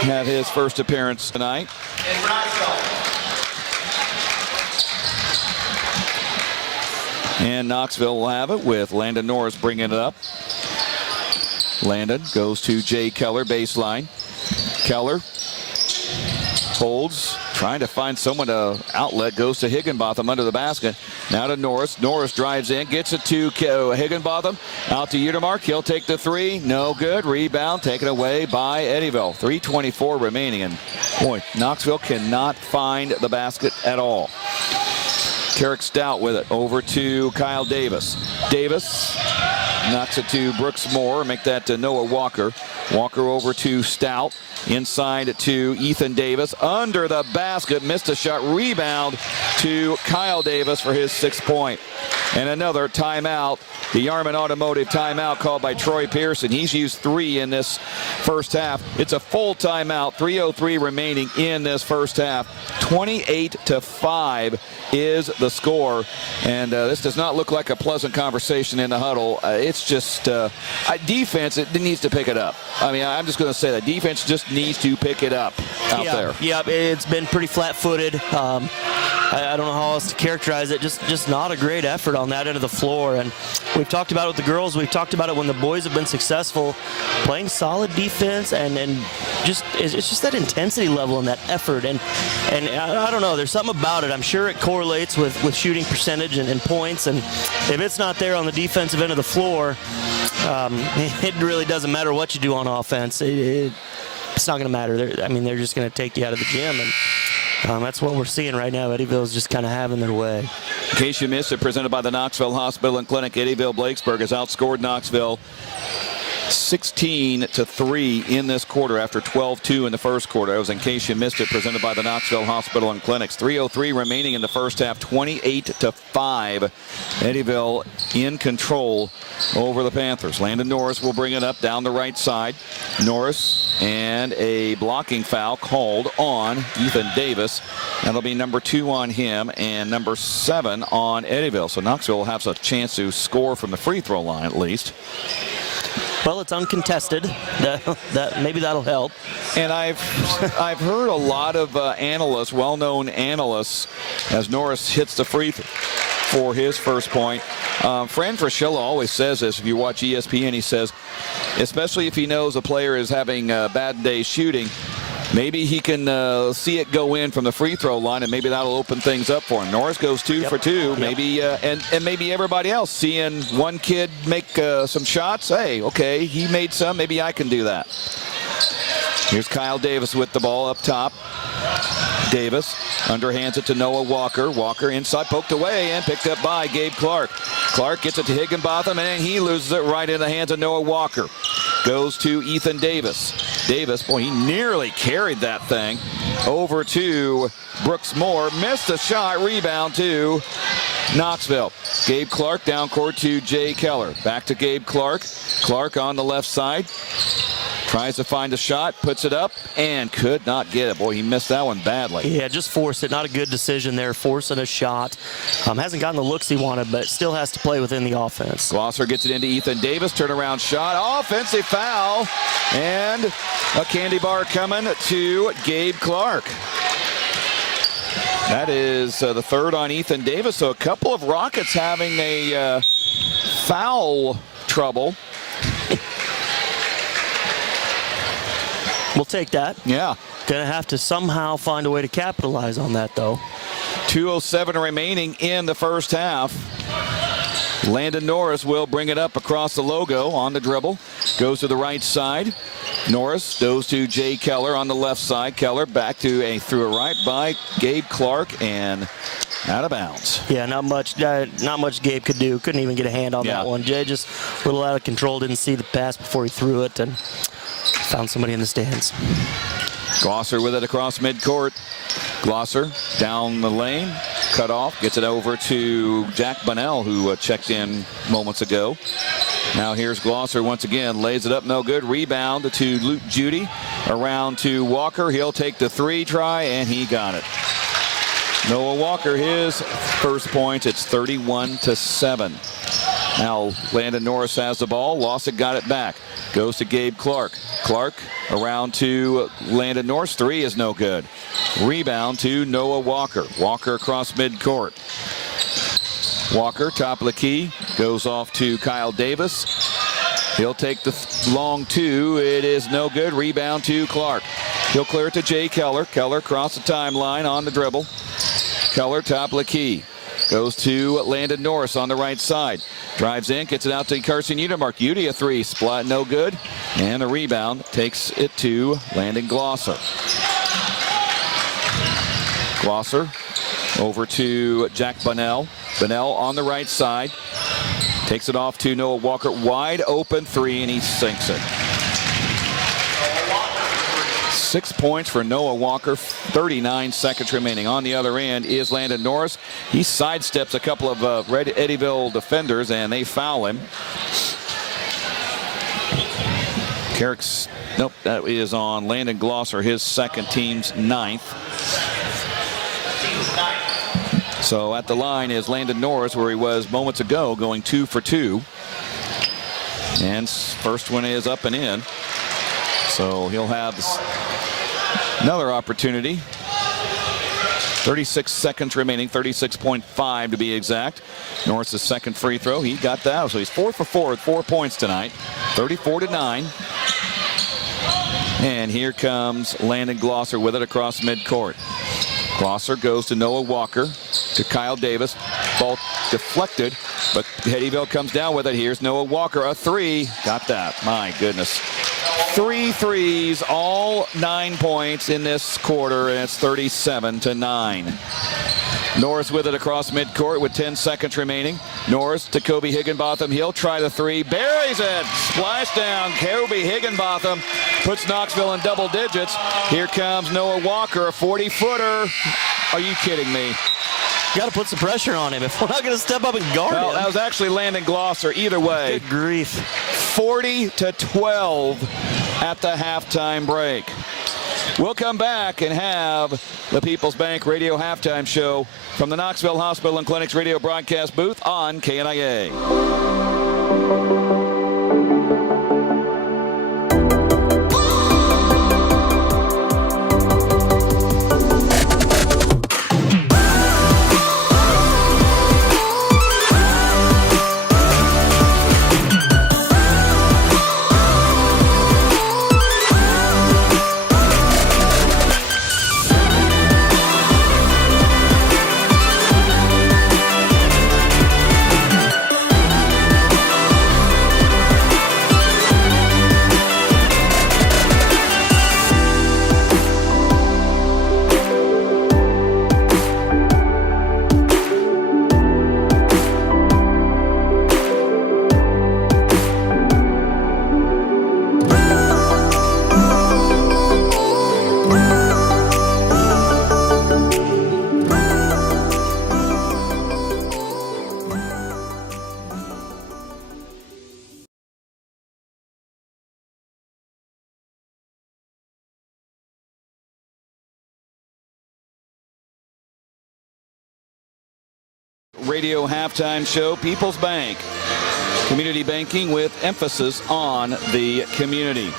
have his first appearance tonight. And Knoxville will have it with Landon Norris bringing it up. Landon goes to Jay Keller, baseline. Keller holds, trying to find someone to outlet, goes to Higginbotham under the basket. Now to Norris. Norris drives in, gets it to Higginbotham. Out to Utermark. He'll take the three. No good. Rebound taken away by Eddyville. 3:24 remaining. And boy, Knoxville cannot find the basket at all. Carrick Stout with it. Over to Kyle Davis. Davis knocks it to Brooks Moore. Make that to Noah Walker. Walker over to Stout. Inside to Ethan Davis. Under the basket. Missed a shot. Rebound to Kyle Davis for his 6th point. And another timeout. The Yarmouth Automotive timeout called by Troy Pearson. He's used 3 in this first half. It's a full timeout. 3:03 remaining in this first half. 28-5 is the score. And this does not look like a pleasant conversation in the huddle. It's just defense, it needs to pick it up. I mean, I'm just going to say that defense just needs to pick it up out there. Yeah, it's been pretty flat-footed. I don't know how else to characterize it. Just not a great effort on that end of the floor. And we've talked about it with the girls. We've talked about it when the boys have been successful, playing solid defense, and just it's just that intensity level and that effort. And I don't know. There's something about it. I'm sure it correlates with shooting percentage and points. And if it's not there on the defensive end of the floor, it really doesn't matter what you do on offense. It's not going to matter. They're just going to take you out of the gym. And that's what we're seeing right now. Eddyville's just kind of having their way. In case you missed it, presented by the Knoxville Hospital and Clinic, Eddyville-Blakesburg has outscored Knoxville 16-3 in this quarter after 12-2 in the first quarter. That was in case you missed it, presented by the Knoxville Hospital and Clinics. 3:03 remaining in the first half, 28-5. Eddyville in control over the Panthers. Landon Norris will bring it up down the right side. Norris, and a blocking foul called on Ethan Davis. That'll be number 2 on him and number 7 on Eddyville. So Knoxville will have a chance to score from the free throw line at least. Well, it's uncontested. Maybe that'll help. And I've heard a lot of analysts, well-known analysts, as Norris hits the free for his first point. Fran Fraschilla always says this. If you watch ESPN, he says, especially if he knows a player is having a bad day shooting, maybe he can see it go in from the free throw line, and maybe that'll open things up for him. Norris goes 2 for 2. Maybe and maybe everybody else seeing one kid make some shots. Hey, okay, he made some. Maybe I can do that. Here's Kyle Davis with the ball up top. Davis underhands it to Noah Walker. Walker inside, poked away, and picked up by Gabe Clark. Clark gets it to Higginbotham, and he loses it right in the hands of Noah Walker. Goes to Ethan Davis. Davis, boy, he nearly carried that thing. Over to Brooks Moore. Missed a shot. Rebound to Knoxville. Gabe Clark down court to Jay Keller. Back to Gabe Clark. Clark on the left side. Tries to find a shot, puts it up, and could not get it. Boy, he missed that one badly. Yeah, just forced it. Not a good decision there, forcing a shot. Hasn't gotten the looks he wanted, but still has to play within the offense. Glosser gets it into Ethan Davis. Turnaround shot. Offensive foul. And a candy bar coming to Gabe Clark. That is the third on Ethan Davis. So a couple of Rockets having a foul trouble. We'll take that. Yeah. Gonna have to somehow find a way to capitalize on that, though. 2:07 remaining in the first half. Landon Norris will bring it up across the logo on the dribble. Goes to the right side. Norris goes to Jay Keller on the left side. Keller back to through a right by Gabe Clark and out of bounds. Yeah, not much Gabe could do. Couldn't even get a hand on that one. Jay just a little out of control. Didn't see the pass before he threw it and found somebody in the stands. Glosser with it across midcourt. Glosser down the lane, cut off, gets it over to Jack Bunnell, who checked in moments ago. Now here's Glosser once again, lays it up, no good. Rebound to Luke Judy, around to Walker. He'll take the three try, and he got it. Noah Walker, his first point. It's 31-7. Now Landon Norris has the ball. Lost it, got it back. Goes to Gabe Clark. Clark around to Landon Norris. Three is no good. Rebound to Noah Walker. Walker across midcourt. Walker, top of the key, goes off to Kyle Davis. He'll take the long two. It is no good. Rebound to Clark. He'll clear it to Jay Keller. Keller across the timeline on the dribble. Keller, top of the key. Goes to Landon Norris on the right side. Drives in, gets it out to Carson Udemark. Udy a three, splat no good. And a rebound takes it to Landon Glosser. Glosser over to Jack Bunnell. Bunnell on the right side. Takes it off to Noah Walker. Wide open three, and he sinks it. 6 points for Noah Walker, 39 seconds remaining. On the other end is Landon Norris. He sidesteps a couple of Red Eddyville defenders, and they foul him. Carrick's, nope, that is on Landon Glosser, his second, team's ninth. So at the line is Landon Norris, where he was moments ago, going 2 for 2. And first one is up and in. So he'll have another opportunity. 36 seconds remaining, 36.5 to be exact. Norris's second free throw, he got that. So he's 4 for 4 with 4 points tonight, 34-9. And here comes Landon Glosser with it across midcourt. Glosser goes to Noah Walker, to Kyle Davis. Ball deflected, but Eddyville comes down with it. Here's Noah Walker, a three. Got that. My goodness. 3 threes, all 9 points in this quarter, and it's 37-9. Norris with it across midcourt with 10 seconds remaining. Norris to Kobe Higginbotham. He'll try the three. Buries it. Splash down. Kobe Higginbotham puts Knoxville in double digits. Here comes Noah Walker, a 40-footer. Are you kidding me? Got to put some pressure on him if we're not going to step up and guard him. That was actually Landon Glosser. Either way. Good grief. 40-12 at the halftime break. We'll come back and have the People's Bank Radio Halftime Show from the Knoxville Hospital and Clinics radio broadcast booth on KNIA. Radio halftime show, People's Bank. Community banking with emphasis on the community.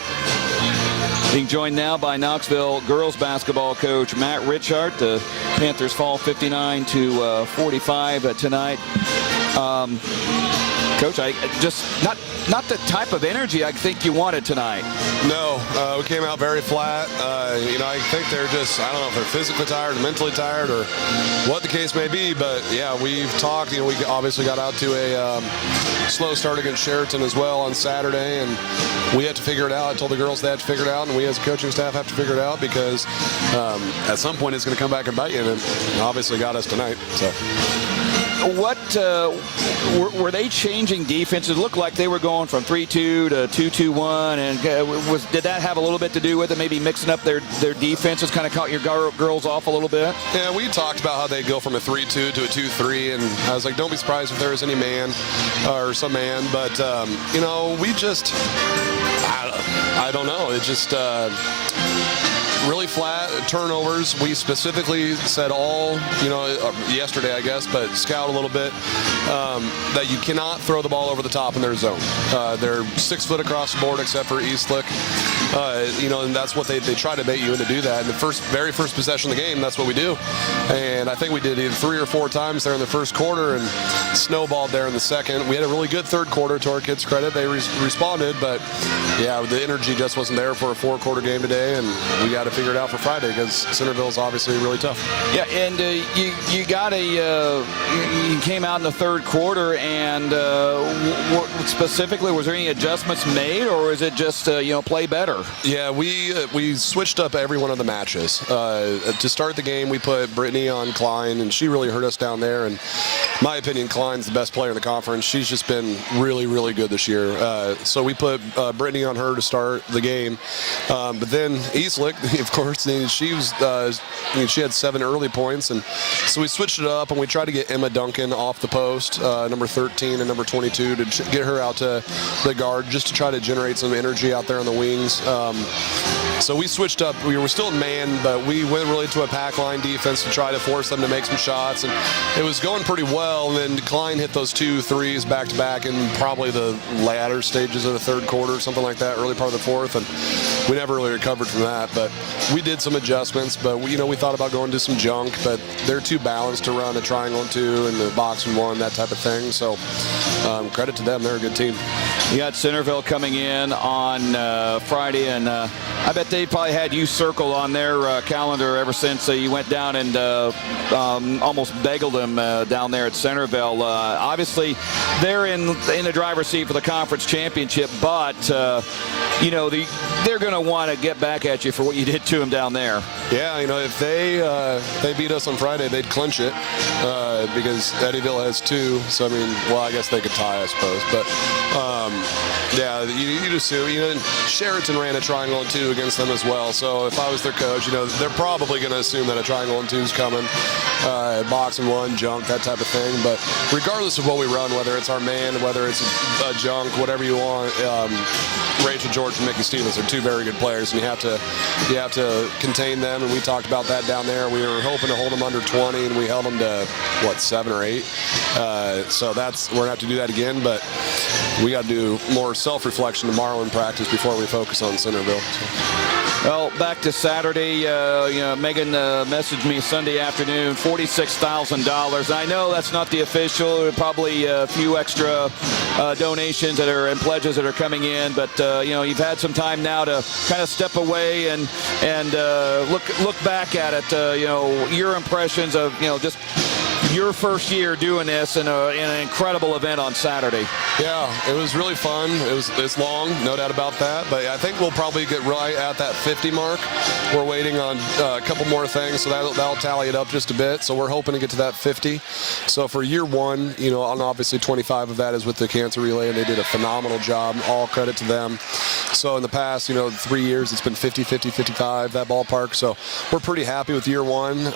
Being joined now by Knoxville girls basketball coach Matt Richard. The Panthers fall 59-45 tonight. Coach, I just not the type of energy I think you wanted tonight. No, we came out very flat. I think they're just, I don't know if they're physically tired, mentally tired, or what the case may be. But yeah, we've talked. We obviously got out to a slow start against Sheraton as well on Saturday, and we had to figure it out. I told the girls they had to figure it out, and we as a coaching staff have to figure it out because at some point it's going to come back and bite you, and it obviously got us tonight. So. What were they changing defenses? It looked like they were going from 3-2 to 2-2-1, and did that have a little bit to do with it? Maybe mixing up their defenses kind of caught your girls off a little bit. Yeah, we talked about how they'd go from a 3-2 to a 2-3, and I was like, don't be surprised if there is any man or some man, but we just I don't know. It just. Really flat turnovers. We specifically said yesterday, I guess, but scout a little bit, that you cannot throw the ball over the top in their zone. They're 6 foot across the board except for Eastlick. And that's what they try to bait you into do that. In the very first possession of the game, that's what we do. And I think we did either 3 or 4 times there in the first quarter and snowballed there in the second. We had a really good third quarter, to our kids' credit. They responded, but yeah, the energy just wasn't there for a 4-quarter game today, and we got to figure it out for Friday because Centerville's obviously really tough. Yeah, and you came out in the third quarter, and specifically, was there any adjustments made, or is it just play better? Yeah, we switched up every one of the matches. To start the game, we put Brittany on Klein, and she really hurt us down there. And in my opinion, Klein's the best player in the conference. She's just been really, really good this year. So we put Brittany on her to start the game. But then Eastlick, of course, she had 7 early points, and so we switched it up and we tried to get Emma Duncan off the post, number 13 and number 22, to get her out to the guard just to try to generate some energy out there on the wings. So we switched up. We were still in man, but we went really to a pack line defense to try to force them to make some shots, and it was going pretty well. And then Klein hit those 2 threes back to back in probably the latter stages of the third quarter, something like that, early part of the fourth, and we never really recovered from that. But we did some adjustments, but we thought about going to some junk, but they're too balanced to run a triangle and 2 and the box and 1, that type of thing. So credit to them. They're a good team. You got Centerville coming in on Friday, and I bet they probably had you circled on their calendar ever since you went down and almost begled them down there at Centerville. Obviously, they're in the driver's seat for the conference championship, but they're going to want to get back at you for what you did to them down there. Yeah, if they beat us on Friday, they'd clinch it because Eddyville has 2. So I guess they could tie, I suppose. But yeah, you'd assume. Sheraton ran a triangle and 2 against them as well. So if I was their coach, they're probably going to assume that a triangle and 2 is coming, box and 1, junk, that type of thing. But regardless of what we run, whether it's our man, whether it's a junk, whatever you want, Rachel George and Mickey Stevens are 2 very good players, and you have to contain them. And we talked about that down there. We were hoping to hold them under 20, and we held them to 7 or 8. So we're gonna have to do that again. But we got to do more self-reflection tomorrow in practice before we focus on Centerville. So. Well, back to Saturday, Megan messaged me Sunday afternoon, $46,000. I know that's not the official, probably a few extra donations and pledges that are coming in, but you've had some time now to kind of step away and look back at it. Your impressions of just your first year doing this in an incredible event on Saturday. Yeah, it was really fun. It's long, no doubt about that, but I think we'll probably get right at that 50 mark. We're waiting on a couple more things, so that'll tally it up just a bit. So we're hoping to get to that 50. So for year 1, and obviously 25 of that is with the cancer relay, and they did a phenomenal job. All credit to them. So in the past, 3 years, it's been 50, 50, 55, that ballpark. So we're pretty happy with year 1.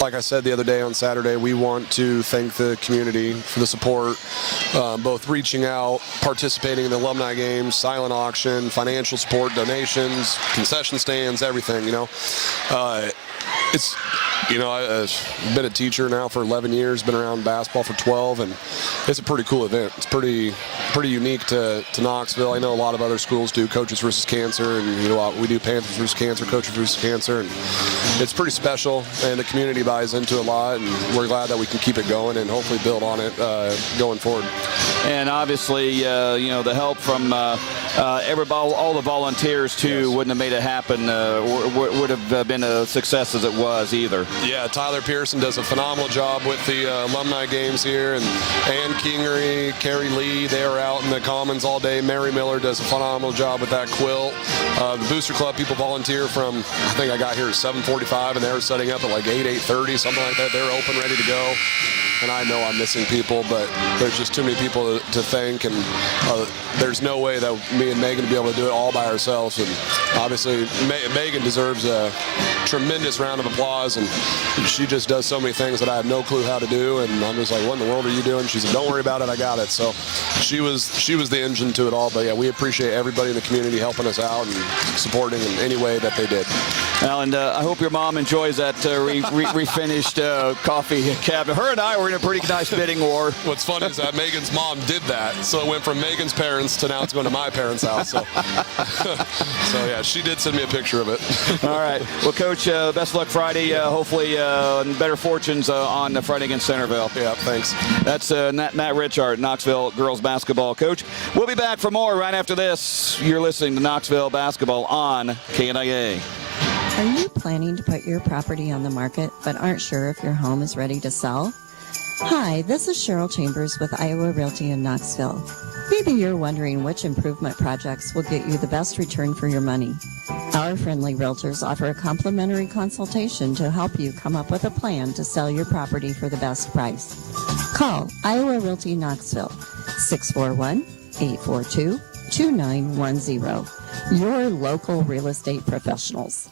Like I said the other day on Saturday, we want to thank the community for the support, both reaching out, participating in the alumni games, silent auction, financial support, donations, concession stands, everything. You know, I've been a teacher now for 11 years, been around basketball for 12, and it's a pretty cool event. It's pretty unique to Knoxville. I know a lot of other schools do Coaches versus Cancer, and you know, we do Panthers versus Cancer, Coaches versus Cancer, and it's pretty special, and the community buys into it a lot, and we're glad that we can keep it going and hopefully build on it going forward. And obviously, you know, the help from everybody, all the volunteers too, wouldn't have made it happen, would have been a success as it was either. Yeah, Tyler Pearson does a phenomenal job with the alumni games here, and Ann Kingery, Carrie Lee, they are out in the Commons all day. Mary Miller does a phenomenal job with that quilt. The Booster Club people volunteer from, I think I got here at 7:45, and they were setting up at like 8:30, something like that. They're open, ready to go. And I know I'm missing people, but there's just too many people to thank, and there's no way that me and Megan would be able to do it all by ourselves. And obviously, Megan deserves a tremendous round of applause, and she just does so many things that I have no clue how to do, and I'm just like, what in the world are you doing? She said, don't worry about it, I got it. So she was the engine to it all. But yeah, we appreciate everybody in the community helping us out and supporting in any way that they did. Well, and I hope your mom enjoys that refinished coffee cabinet. Her and I were in a pretty nice bidding war. What's funny is that Megan's mom did that, so it went from Megan's parents to now it's going to my parents' house. So, so yeah, she did send me a picture of it. All right. Well, Coach, best luck Friday. Hopefully, better fortunes on Friday against Centerville. Yeah, thanks. That's Matt Richard, Knoxville girls basketball coach. We'll be back for more right after this. You're listening to Knoxville basketball on KNIA. Are you planning to put your property on the market but aren't sure if your home is ready to sell? Hi, this is Cheryl Chambers with Iowa Realty in Knoxville. Maybe you're wondering which improvement projects will get you the best return for your money. Our friendly realtors offer a complimentary consultation to help you come up with a plan to sell your property for the best price. Call Iowa Realty Knoxville, 641-842-2910. Your local real estate professionals.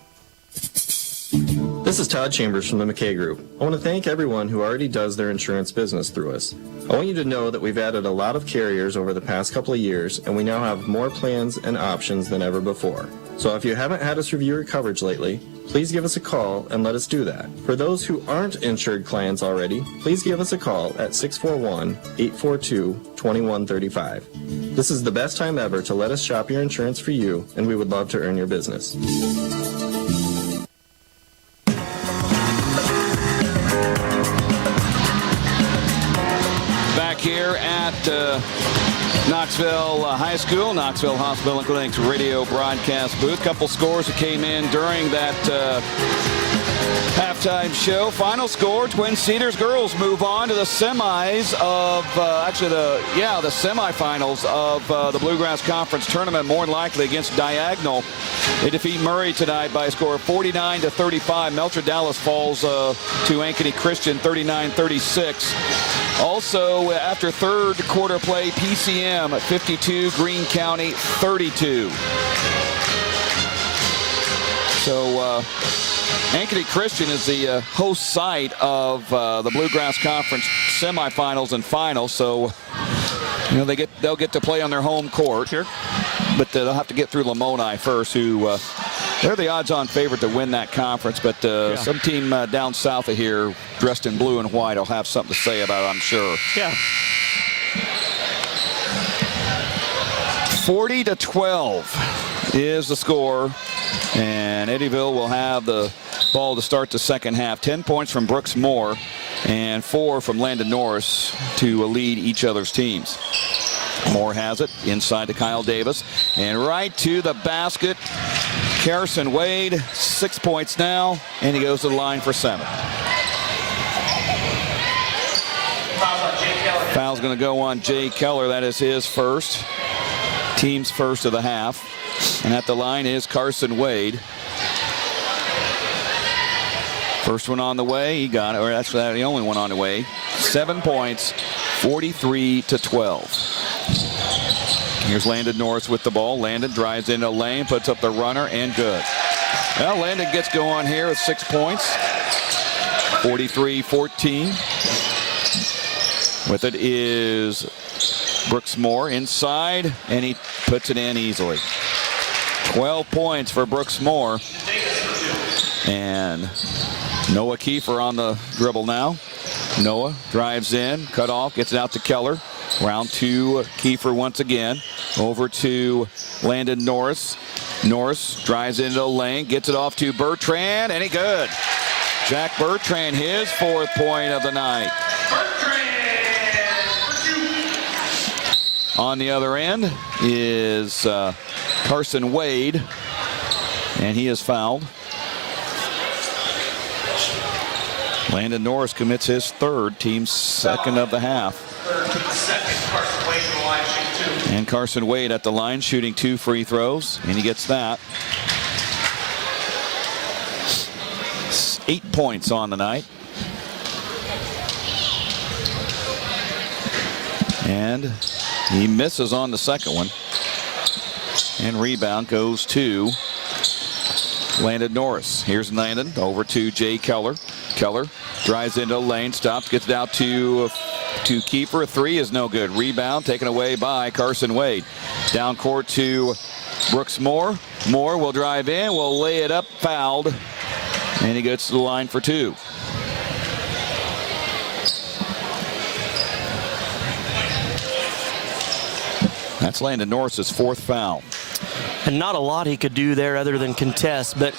This is Todd Chambers from the McKay Group. I want to thank everyone who already does their insurance business through us. I want you to know that we've added a lot of carriers over the past couple of years, and we now have more plans and options than ever before. So if you haven't had us review your coverage lately, please give us a call and let us do that. For those who aren't insured clients already, please give us a call at 641-842-2135. This is the best time ever to let us shop your insurance for you, and we would love to earn your business. Here at Knoxville High School, Knoxville Hospital and Clinic's radio broadcast booth. Couple scores that came in during that halftime show. Final score, Twin Cedars girls move on to the semis of, the semifinals of the Bluegrass Conference tournament, more than likely against Diagonal. They defeat Murray tonight by a score of 49-35. Melcher Dallas falls to Ankeny Christian 39-36. Also, after third quarter play, PCM at 52, Greene County 32. So Ankeny Christian is the host site of the Bluegrass Conference semifinals and finals. So, you know, they'll get to play on their home court here, but they'll have to get through Lamoni first, who they're the odds-on favorite to win that conference. But some team down south of here, dressed in blue and white, will have something to say about it, I'm sure. Yeah. 40-12 is the score, and Eddyville will have the ball to start the second half. 10 points from Brooks Moore and 4 from Landon Norris to lead each other's teams. Moore has it inside to Kyle Davis and right to the basket. Carson Wade, 6 points now, and he goes to the line for 7. Foul's going to go on Jay Keller. That is his first. Team's first of the half. And at the line is Carson Wade. First one on the way. He got it. Or actually, the only one on the way. 7 points, 43-12. Here's Landon Norris with the ball. Landon drives into lane, puts up the runner, and good. Well, Landon gets going here with 6 points. 43-14. With it is Brooks Moore inside, and he puts it in easily. 12 points for Brooks Moore. And Noah Keefer on the dribble now. Noah drives in, cut off, gets it out to Keller. Round two, Keefer once again. Over to Landon Norris. Norris drives into the lane, gets it off to Bertrand, and he good. Jack Bertrand, his 4th point of the night. On the other end is Carson Wade, and he is fouled. Landon Norris commits his 3rd, team's 2nd of the half. And Carson Wade at the line shooting 2 free throws, and he gets that. 8 points on the night. And he misses on the 2nd one. And rebound goes to Landon Norris. Here's Landon over to Jay Keller. Keller drives into the lane, stops, gets it out to Keefer. 3 is no good. Rebound taken away by Carson Wade. Down court to Brooks Moore. Moore will drive in, will lay it up, fouled, and he gets to the line for 2. That's Landon Norris's 4th foul. And not a lot he could do there other than contest, but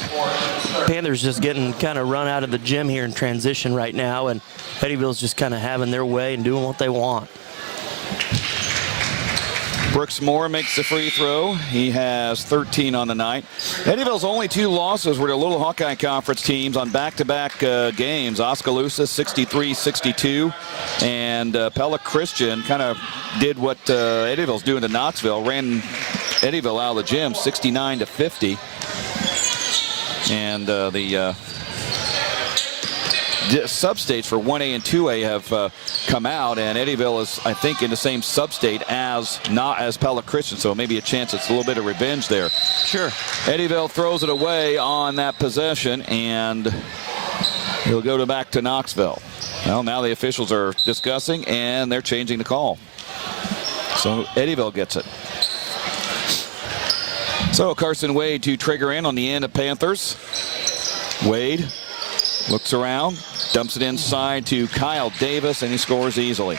Panthers just getting kind of run out of the gym here in transition right now, and Eddyville's just kind of having their way and doing what they want. Brooks Moore makes the free throw. He has 13 on the night. Eddyville's only 2 losses were to Little Hawkeye Conference teams on back-to-back games. Oskaloosa 63-62, and Pella Christian kind of did what Eddyville's doing to Knoxville, ran Eddyville out of the gym 69-50. And the sub-states for 1A and 2A have come out, and Eddyville is, I think, in the same sub-state as Pella Christian, so maybe a chance it's a little bit of revenge there. Sure. Eddyville throws it away on that possession, and it'll go back to Knoxville. Well, now the officials are discussing, and they're changing the call. So Eddyville gets it. So Carson Wade to trigger in on the end of Panthers. Wade looks around, dumps it inside to Kyle Davis, and he scores easily.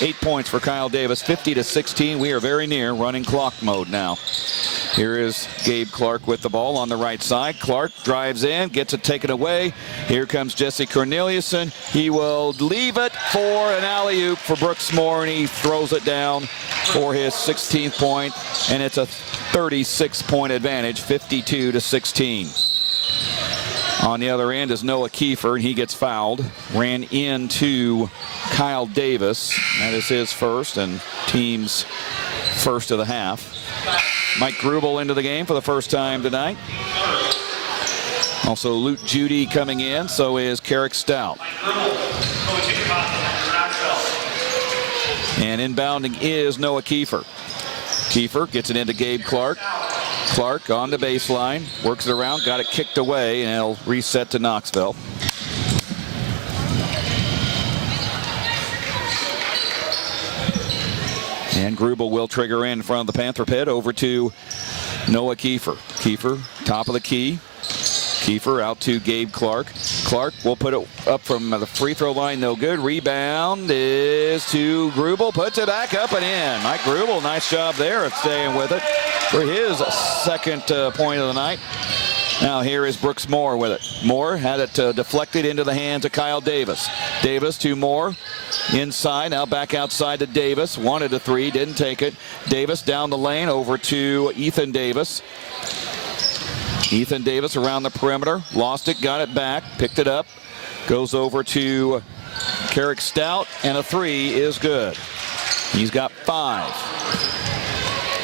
8 points for Kyle Davis, 50-16. We are very near running clock mode now. Here is Gabe Clark with the ball on the right side. Clark drives in, gets it taken away. Here comes Jesse Corneliuson. He will leave it for an alley-oop for Brooks Moore, and he throws it down for his 16th point, and it's a 36-point advantage, 52-16. On the other end is Noah Keefer, and he gets fouled. Ran into Kyle Davis. That is his first and team's first of the half. Mike Grubel into the game for the first time tonight. Also Luke Judy coming in, so is Carrick Stout. And inbounding is Noah Keefer. Keefer gets it into Gabe Clark. Clark on the baseline, works it around, got it kicked away, and it'll reset to Knoxville. And Grubel will trigger in front of the Panther pit over to Noah Keefer. Keefer, top of the key. Keefer out to Gabe Clark. Clark will put it up from the free throw line, no good. Rebound is to Grubel, puts it back up and in. Mike Grubel, nice job there of staying with it for his 2nd point of the night. Now here is Brooks Moore with it. Moore had it deflected into the hands of Kyle Davis. Davis to Moore. Inside, now back outside to Davis. Wanted a 3, didn't take it. Davis down the lane over to Ethan Davis. Ethan Davis around the perimeter. Lost it, got it back, picked it up. Goes over to Carrick Stout, and a 3 is good. He's got 5.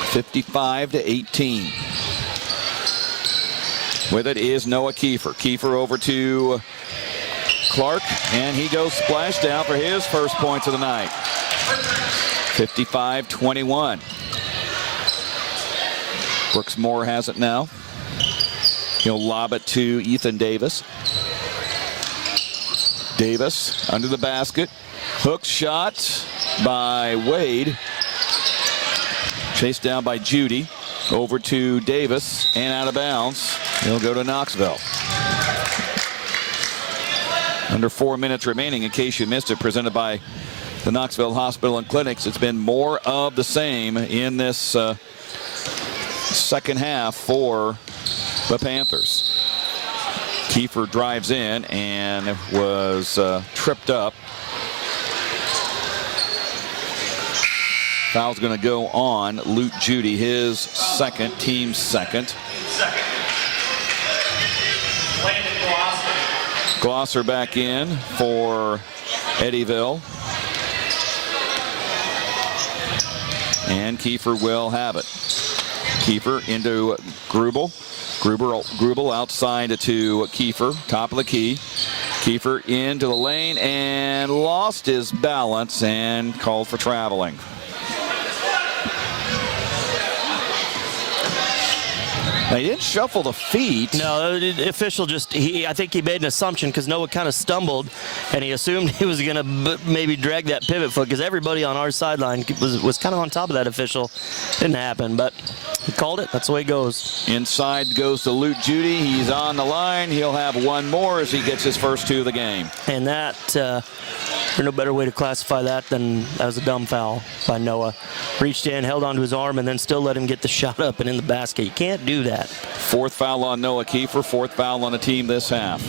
55-18. With it is Noah Keefer. Keefer over to Clark, and he goes splash down for his first points of the night. 55-21. Brooks Moore has it now. He'll lob it to Ethan Davis. Davis under the basket. Hook shot by Wade. Chased down by Judy. Over to Davis and out of bounds. He'll go to Knoxville. Under 4 minutes remaining, in case you missed it, presented by the Knoxville Hospital and Clinics. It's been more of the same in this second half for the Panthers. Keefer drives in and was tripped up. Foul's going to go on Luke Judy, his second, team's second. Glosser back in for Eddyville. And Keefer will have it. Keefer into Grubel. Grubel outside to Keefer, top of the key. Keefer into the lane and lost his balance and called for traveling. Now, he didn't shuffle the feet. No, the official just, I think he made an assumption because Noah kind of stumbled, and he assumed he was going to maybe drag that pivot foot because everybody on our sideline was kind of on top of that official. Didn't happen, but he called it. That's the way it goes. Inside goes to Luke Judy. He's on the line. He'll have one more as he gets his first two of the game. And that, there's no better way to classify that than that was a dumb foul by Noah. Reached in, held onto his arm, and then still let him get the shot up and in the basket. You can't do that. Fourth foul on Noah Keefer, fourth foul on the team this half.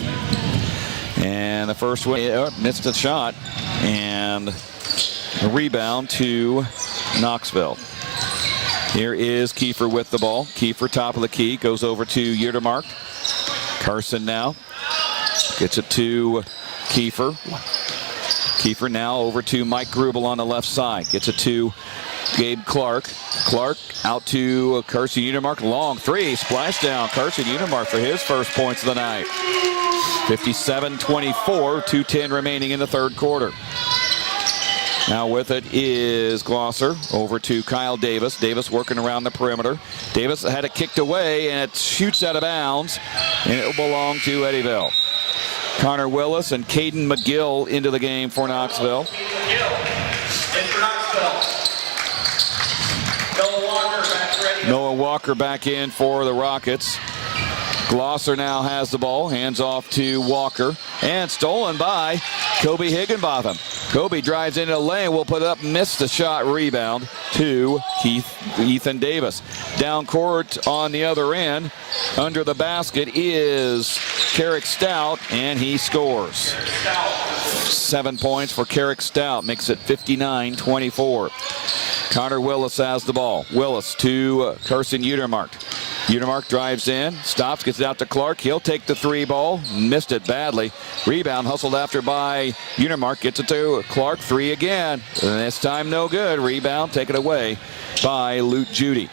And the first one missed a shot, and a rebound to Knoxville. Here is Keefer with the ball. Keefer top of the key, goes over to Utermark. Carson now gets it to Keefer. Keefer now over to Mike Grubel on the left side. Gets it to Gabe Clark. Clark out to Carson Utermark. Long three. Splashdown. Carson Utermark for his first points of the night. 57-24. 2:10 remaining in the third quarter. Now with it is Glosser over to Kyle Davis. Davis working around the perimeter. Davis had it kicked away and it shoots out of bounds. And it will belong to Eddyville. Connor Willis and Caden McGill into the game for Knoxville. Noah Walker back in for the Rockets. Glosser now has the ball, hands off to Walker, and stolen by Kobe Higginbotham. Kobe drives into the lane, will put up, missed the shot, rebound to Ethan Davis. Down court on the other end, under the basket is Carrick Stout, and he scores. 7 points for Carrick Stout, makes it 59-24. Connor Willis has the ball. Willis to Carson Utermark. Utermark drives in, stops, gets it out to Clark. He'll take the three ball, missed it badly. Rebound hustled after by Utermark, gets it to Clark, three again. And this time no good. Rebound taken away by Luke Judy.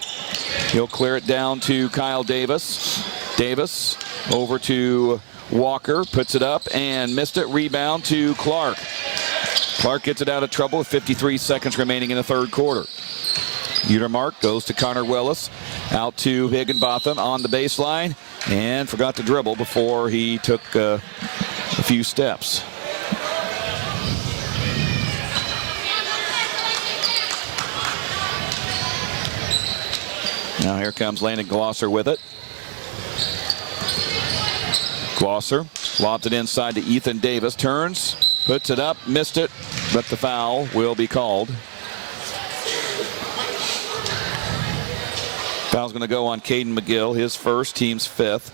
He'll clear it down to Kyle Davis. Davis over to Walker, puts it up and missed it. Rebound to Clark. Clark gets it out of trouble with 53 seconds remaining in the third quarter. Utermark goes to Connor Willis, out to Higginbotham on the baseline, and forgot to dribble before he took a few steps. Now here comes Landon Glosser with it. Glosser lobs it inside to Ethan Davis, turns, puts it up, missed it, but the foul will be called. Foul's going to go on Caden McGill, his first, team's fifth.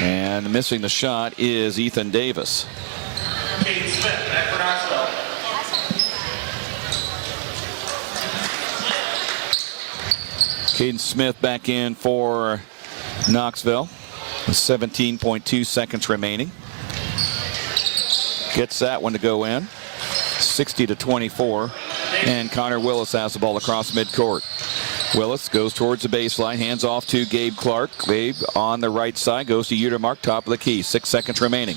And missing the shot is Ethan Davis. Caden Smith, back for Knoxville. Caden Smith back in for Knoxville with 17.2 seconds remaining. Gets that one to go in. 60-24. And Connor Willis has the ball across midcourt. Willis goes towards the baseline, hands off to Gabe Clark. Gabe on the right side goes to Utermark, top of the key. 6 seconds remaining.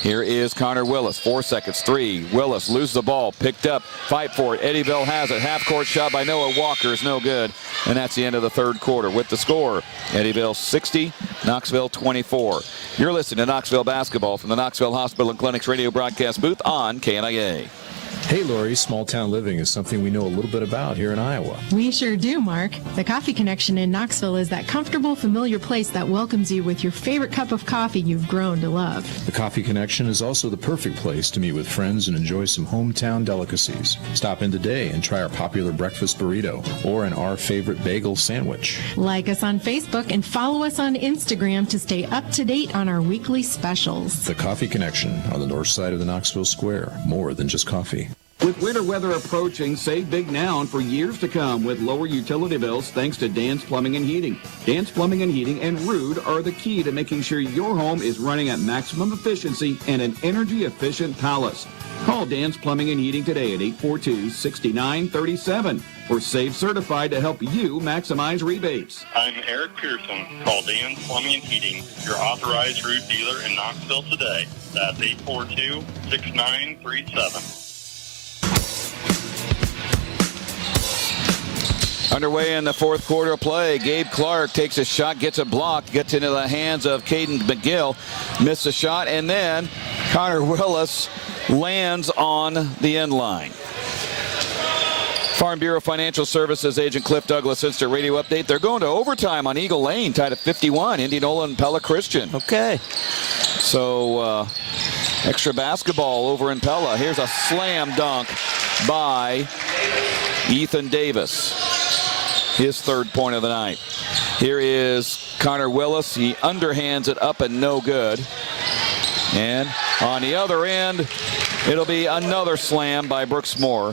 Here is Connor Willis. 4 seconds. 3. Willis loses the ball. Picked up. Fight for it. Eddyville has it. Half-court shot by Noah Walker is no good. And that's the end of the third quarter. With the score, Eddyville 60, Knoxville 24. You're listening to Knoxville Basketball from the Knoxville Hospital and Clinics radio broadcast booth on KNIA. Hey, Lori, small town living is something we know a little bit about here in Iowa. We sure do, Mark. The Coffee Connection in Knoxville is that comfortable, familiar place that welcomes you with your favorite cup of coffee you've grown to love. The Coffee Connection is also the perfect place to meet with friends and enjoy some hometown delicacies. Stop in today and try our popular breakfast burrito or our favorite bagel sandwich. Like us on Facebook and follow us on Instagram to stay up to date on our weekly specials. The Coffee Connection on the north side of the Knoxville Square. More than just coffee. With winter weather approaching, save big now and for years to come with lower utility bills thanks to Dan's Plumbing and Heating. Dan's Plumbing and Heating and Rude are the key to making sure your home is running at maximum efficiency and an energy-efficient palace. Call Dan's Plumbing and Heating today at 842-6937 or Save Certified to help you maximize rebates. I'm Eric Pearson. Call Dan's Plumbing and Heating, your authorized Rude dealer in Knoxville today. That's 842-6937. Underway in the fourth quarter of play. Gabe Clark takes a shot, gets a block, gets into the hands of Caden McGill, missed a shot, and then Connor Willis lands on the end line. Farm Bureau Financial Services agent Cliff Douglas Instant Radio Update. They're going to overtime on Eagle Lane, tied at 51. Indianola and Pella Christian. Okay. So extra basketball over in Pella. Here's a slam dunk by Ethan Davis. His third point of the night. Here is Connor Willis. He underhands it up and no good. And on the other end, it'll be another slam by Brooks Moore.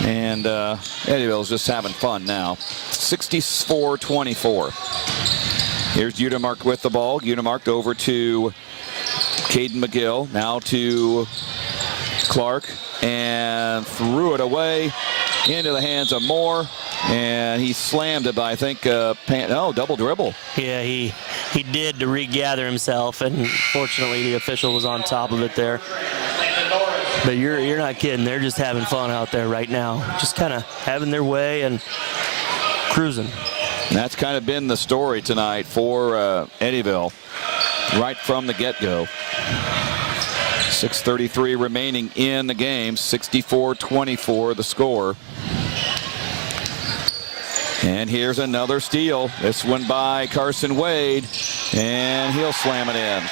And Eddyville's just having fun now. 64-24. Here's Udemark with the ball. Udemark over to Caden McGill. Now to Clark. And threw it away into the hands of Moore. And he slammed it by, I think, double dribble. Yeah, he did to regather himself, and fortunately the official was on top of it there. But you're not kidding. They're just having fun out there right now. Just kind of having their way and cruising. And that's kind of been the story tonight for Eddyville right from the get-go. 6:33 remaining in the game. 64-24 the score. And here's another steal. This one by Carson Wade, and he'll slam it in.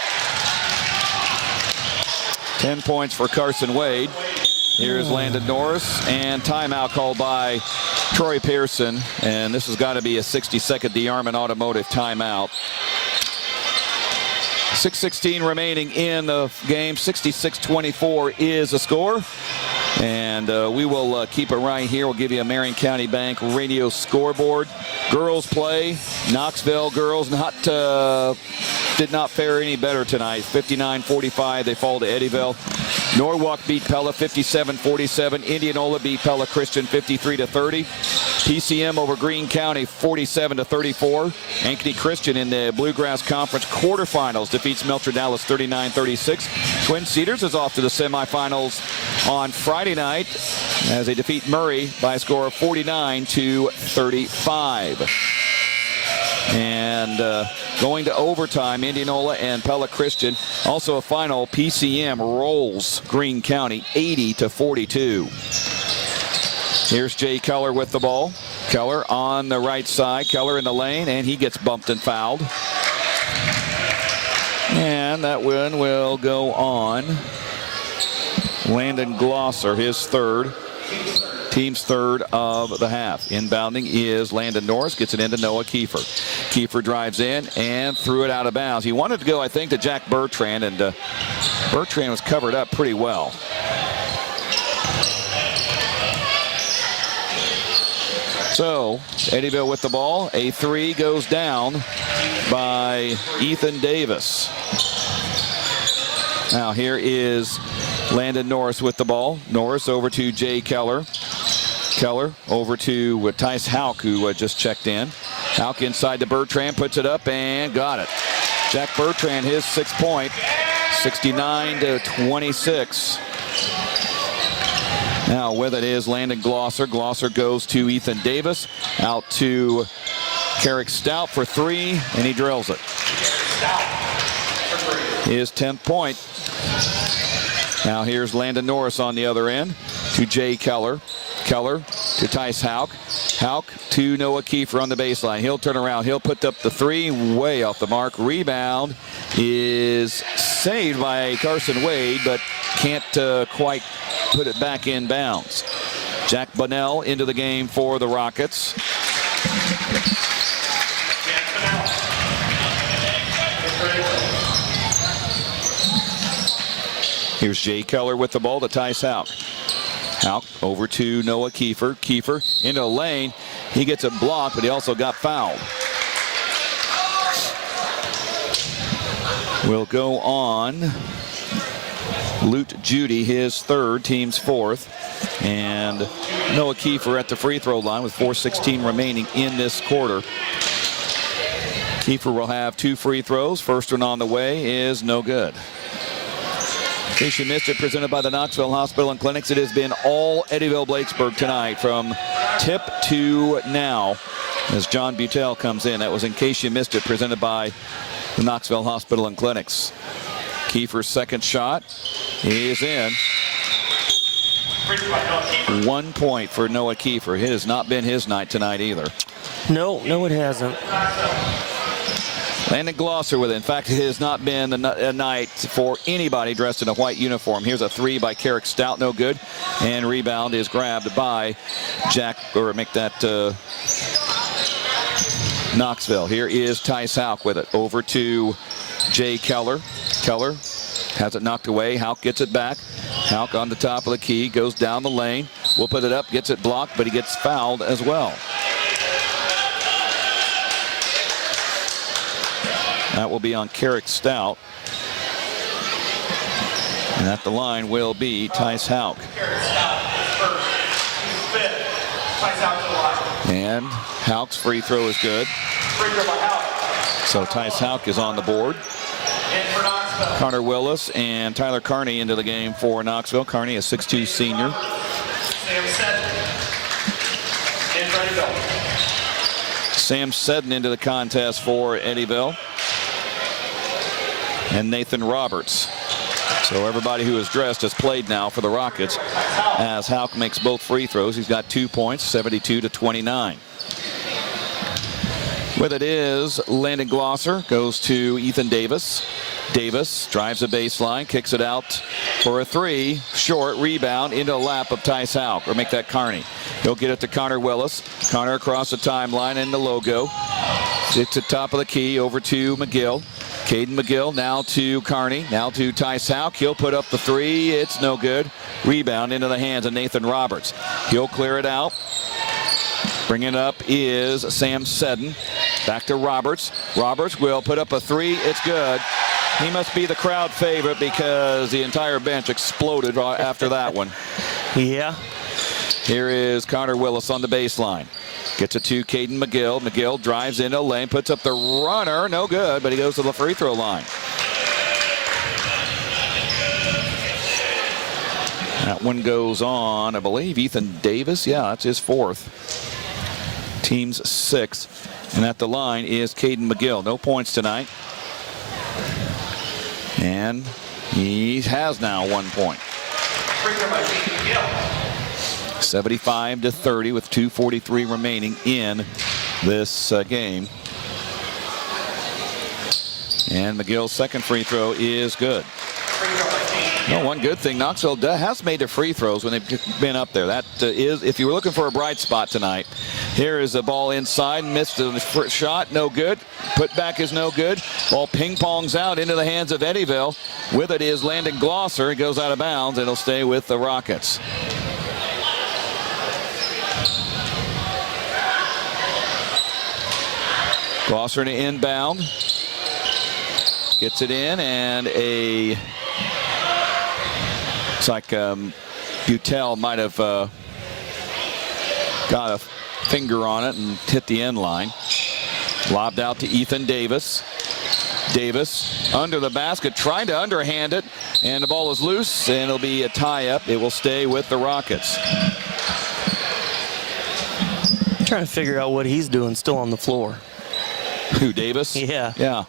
10 points for Carson Wade. Here's Landon Norris, and timeout called by Troy Pearson. And this has got to be a 60-second DeArmond Automotive timeout. 6:16 remaining in the game. 66-24 is the score. And we will keep it right here. We'll give you a Marion County Bank radio scoreboard. Girls play. Knoxville girls did not fare any better tonight. 59-45, they fall to Eddyville. Norwalk beat Pella 57-47. Indianola beat Pella Christian 53-30. PCM over Greene County 47-34. Ankeny Christian in the Bluegrass Conference quarterfinals defeats Melcher Dallas 39-36. Twin Cedars is off to the semifinals on Friday night as they defeat Murray by a score of 49-35. And going to overtime, Indianola and Pella Christian. Also a final, PCM rolls Greene County 80-42. Here's Jay Keller with the ball. Keller on the right side. Keller in the lane, and he gets bumped and fouled. And that one will go on Landon Glosser, his third. Team's third of the half. Inbounding is Landon Norris. Gets it into Noah Keefer. Keefer drives in and threw it out of bounds. He wanted to go, I think, to Jack Bertrand, and Bertrand was covered up pretty well. So, Eddyville with the ball. A three goes down by Ethan Davis. Now here is Landon Norris with the ball. Norris over to Jay Keller. Keller over to Tice Hauk, who just checked in. Hauk inside to Bertrand, puts it up and got it. Jack Bertrand, his 6th point, 69-26. Now with it is Landon Glosser. Glosser goes to Ethan Davis. Out to Carrick Stout for three, and he drills it. His 10th point. Now here's Landon Norris on the other end. to Jay Keller. Keller to Tice Hauk. Hauk to Noah Keefer on the baseline. He'll turn around. He'll put up the three, way off the mark. Rebound is saved by Carson Wade, but can't quite put it back in bounds. Jack Bunnell into the game for the Rockets. Here's Jay Keller with the ball to Tice Hauk. Hauk over to Noah Keefer. Keefer into the lane. He gets a block, but he also got fouled. Will go on Lute Judy, his third, team's fourth. And Noah Keefer at the free throw line with 4:16 remaining in this quarter. Keefer will have 2 free throws. First one on the way is no good. In case you missed it, presented by the Knoxville Hospital and Clinics, it has been all Eddyville-Bladensburg tonight from tip to now as John Butel comes in. That was in case you missed it, presented by the Knoxville Hospital and Clinics. Keefer's second shot is in. 1 point for Noah Keefer. It has not been his night tonight either. No, it hasn't. Landon Glosser with it. In fact, it has not been a night for anybody dressed in a white uniform. Here's a three by Carrick Stout, no good. And rebound is grabbed by Knoxville. Here is Tice Hauk with it. Over to Jay Keller. Keller has it knocked away. Hauk gets it back. Hauk on the top of the key, goes down the lane. Will put it up, gets it blocked, but he gets fouled as well. That will be on Carrick Stout. And at the line will be Tice Hauk. And Hauk's free throw is good. So Tice Hauk is on the board. Connor Willis and Tyler Carney into the game for Knoxville. Carney, a 6'2 senior. Sam Seddon into the contest for Eddyville. And Nathan Roberts. So everybody who is dressed has played now for the Rockets as Hauk makes both free throws. He's got 2 points, 72-29. With it is Landon Glosser, goes to Ethan Davis. Davis drives the baseline, kicks it out for a three. Short rebound into the lap of Tice Hauk, or make that Carney. He'll get it to Connor Willis. Connor across the timeline and the logo. It's at top of the key over to McGill. Caden McGill now to Carney, now to Tice Hauk. He'll put up the three. It's no good. Rebound into the hands of Nathan Roberts. He'll clear it out. Bringing it up is Sam Seddon. Back to Roberts. Roberts will put up a three. It's good. He must be the crowd favorite because the entire bench exploded after that one. Yeah. Here is Connor Willis on the baseline. Gets it to Caden McGill. McGill drives into lane, puts up the runner. No good, but he goes to the free throw line. That one goes on, I believe, Ethan Davis. Yeah, that's his fourth. Team's sixth. And at the line is Caden McGill. No points tonight. And he has now 1 point. 75-30 with 2:43 remaining in this game. And McGill's second free throw is good. No, one good thing, Knoxville has made their free throws when they've been up there. That is, if you were looking for a bright spot tonight, here is the ball inside, missed the first shot, no good. Put back is no good. Ball ping-pongs out into the hands of Eddyville. With it is Landon Glosser. He goes out of bounds, and it'll stay with the Rockets. Glosser to inbound. Gets it in, and it's like Butel might have got a finger on it and hit the end line. Lobbed out to Ethan Davis. Davis under the basket, trying to underhand it, and the ball is loose, and it'll be a tie-up. It will stay with the Rockets. Trying to figure out what he's doing still on the floor. Who, Davis? Yeah. Yeah.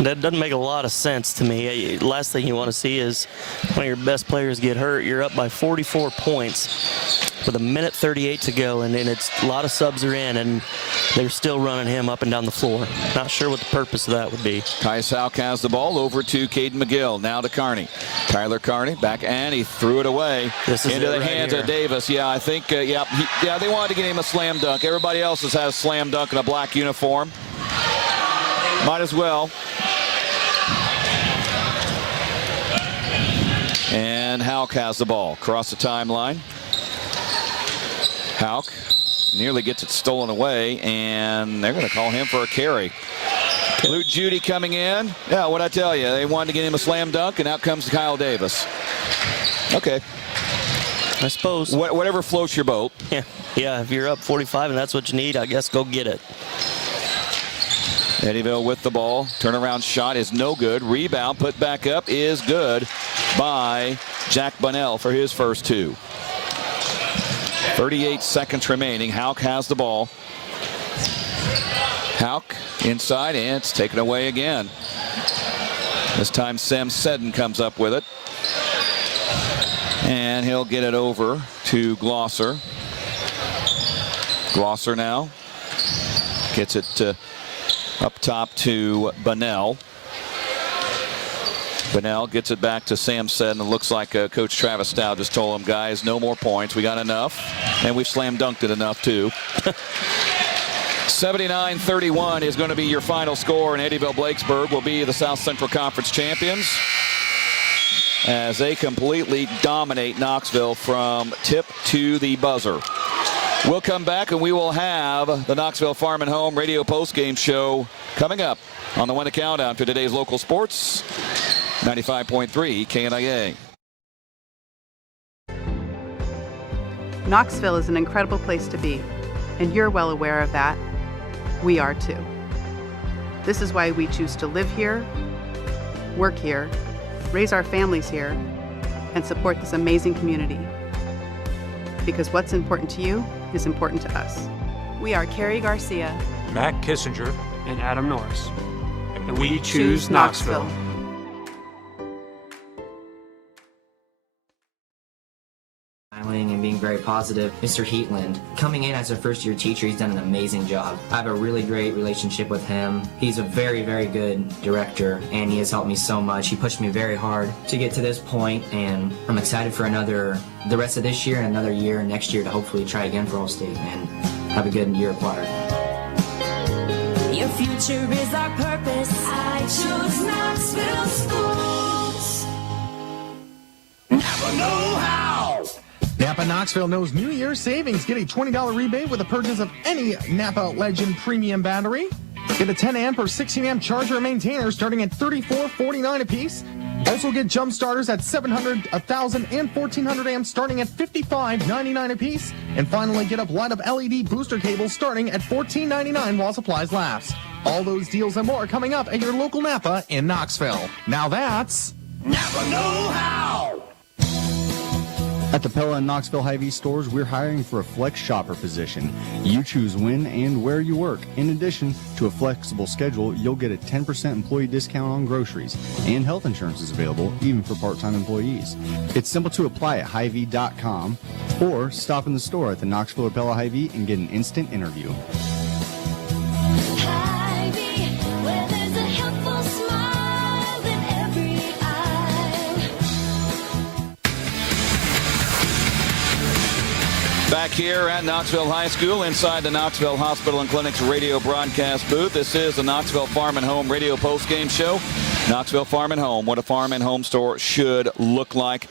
That doesn't make a lot of sense to me. Last thing you want to see is one of your best players get hurt. You're up by 44 points with 1:38 to go, and it's a lot of subs are in, and they're still running him up and down the floor. Not sure what the purpose of that would be. Tyus Houck has the ball over to Caden McGill. Now to Carney. Tyler Carney back, and he threw it away into the hands of Davis. Yeah, I think, they wanted to get him a slam dunk. Everybody else has had a slam dunk in a black uniform. Might as well. And Houck has the ball across the timeline. Houck nearly gets it stolen away, and they're going to call him for a carry. Luke Judy coming in. Yeah, what'd I tell you? They wanted to get him a slam dunk, and out comes Kyle Davis. Okay. I suppose. Whatever floats your boat. Yeah, if you're up 45 and that's what you need, I guess go get it. Eddyville with the ball. Turnaround shot is no good. Rebound put back up is good by Jack Bunnell for his first two. 38 seconds remaining. Houck has the ball. Houck inside, and it's taken away again. This time Sam Seddon comes up with it. And he'll get it over to Glosser. Glosser now gets it up top to Bunnell. Bunnell gets it back to Sam Seddon. It looks like Coach Travis Stout just told him, guys, no more points. We got enough. And we've slam dunked it enough, too. 79-31 is going to be your final score, and Eddyville-Blakesburg will be the South Central Conference champions as they completely dominate Knoxville from tip to the buzzer. We'll come back and we will have the Knoxville Farm and Home radio postgame show coming up on the One to Countdown for today's local sports. 95.3 KNIA. Knoxville is an incredible place to be, and you're well aware of that. We are too. This is why we choose to live here, work here, raise our families here, and support this amazing community. Because what's important to you is important to us. We are Carrie Garcia, Matt Kissinger, and Adam Norris. And we choose Knoxville. And being very positive. Mr. Heatland, coming in as a first-year teacher, he's done an amazing job. I have a really great relationship with him. He's a very, very good director, and he has helped me so much. He pushed me very hard to get to this point, and I'm excited for the rest of this year and another year next year to hopefully try again for All-State and have a good year at Water. Your future is our purpose. I chose Knoxville Schools. Never know how. Napa Knoxville knows New Year's savings. Get a $20 rebate with the purchase of any Napa Legend premium battery. Get a 10 amp or 16 amp charger and maintainer starting at $34.49 a piece. Also get jump starters at 700, 1,000, and 1,400 amps starting at $55.99 a piece. And finally get up light up LED booster cables starting at $14.99 while supplies last. All those deals and more coming up at your local Napa in Knoxville. Now that's Never know how. At the Pella and Knoxville Hy-Vee stores, we're hiring for a flex shopper position. You choose when and where you work. In addition to a flexible schedule, you'll get a 10% employee discount on groceries, and health insurance is available even for part-time employees. It's simple to apply at Hy-Vee.com or stop in the store at the Knoxville or Pella Hy-Vee and get an instant interview. Back here at Knoxville High School inside the Knoxville Hospital and Clinic's radio broadcast booth. This is the Knoxville Farm and Home radio postgame show. Knoxville Farm and Home, what a farm and home store should look like.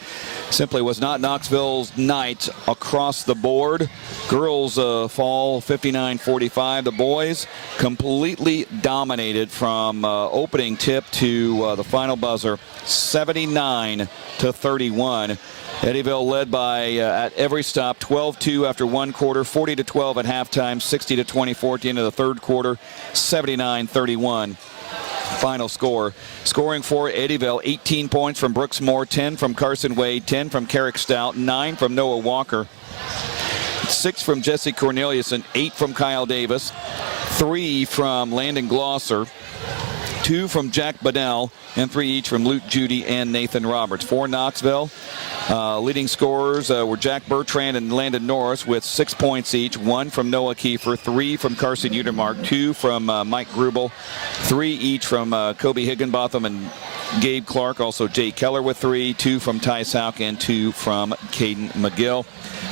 Simply was not Knoxville's night across the board. Girls fall 59-45. The boys completely dominated from opening tip to the final buzzer, 79-31. Eddyville led by, at every stop, 12-2 after one quarter, 40-12 at halftime, 60-24 at the end of the third quarter, 79-31. Final score. Scoring for Eddyville, 18 points from Brooks Moore, 10 from Carson Wade, 10 from Carrick Stout, 9 from Noah Walker, 6 from Jesse Corneliuson, 8 from Kyle Davis, 3 from Landon Glosser, 2 from Jack Bunnell, and 3 each from Luke Judy and Nathan Roberts. For Knoxville, leading scorers were Jack Bertrand and Landon Norris with 6 points each. 1 from Noah Keefer, 3 from Carson Utermark, 2 from Mike Grubel, 3 each from Kobe Higginbotham and Gabe Clark. Also Jay Keller with 3, 2 from Ty Sauk, and 2 from Caden McGill.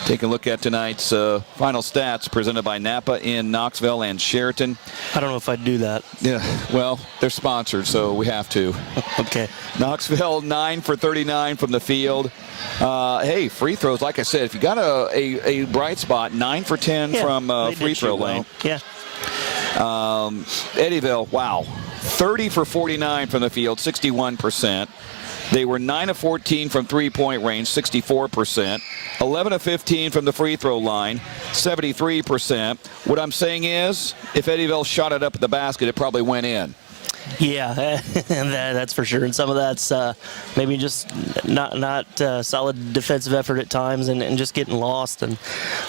Take a look at tonight's final stats presented by Napa in Knoxville and Sheraton. I don't know if I'd do that. Yeah, well, they're sponsored, so we have to. Okay. Knoxville 9 for 39 from the field. Hey, free throws, like I said, if you got a bright spot, 9 for 10 from free throw lane. Yeah. Eddyville, wow, 30 for 49 from the field, 61%. They were 9 of 14 from three-point range, 64%. 11 of 15 from the free throw line, 73%. What I'm saying is, if Eddyville shot it up at the basket, it probably went in. Yeah, that's for sure. And some of that's maybe just not solid defensive effort at times and just getting lost and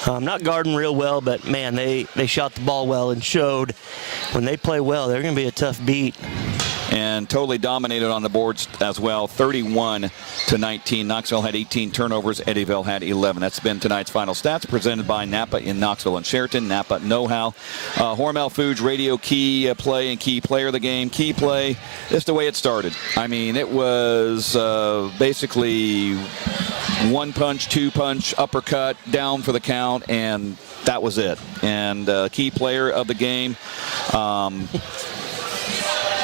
not guarding real well. But, man, they shot the ball well and showed when they play well, they're going to be a tough beat. And totally dominated on the boards as well, 31-19. Knoxville had 18 turnovers. Eddyville had 11. That's been tonight's final stats presented by Napa in Knoxville and Sheraton. Napa know-how. Hormel Foods, radio key play and key player of the game. Key play, just the way it started. I mean, it was basically 1 punch, 2 punch, uppercut, down for the count, and that was it. And key player of the game,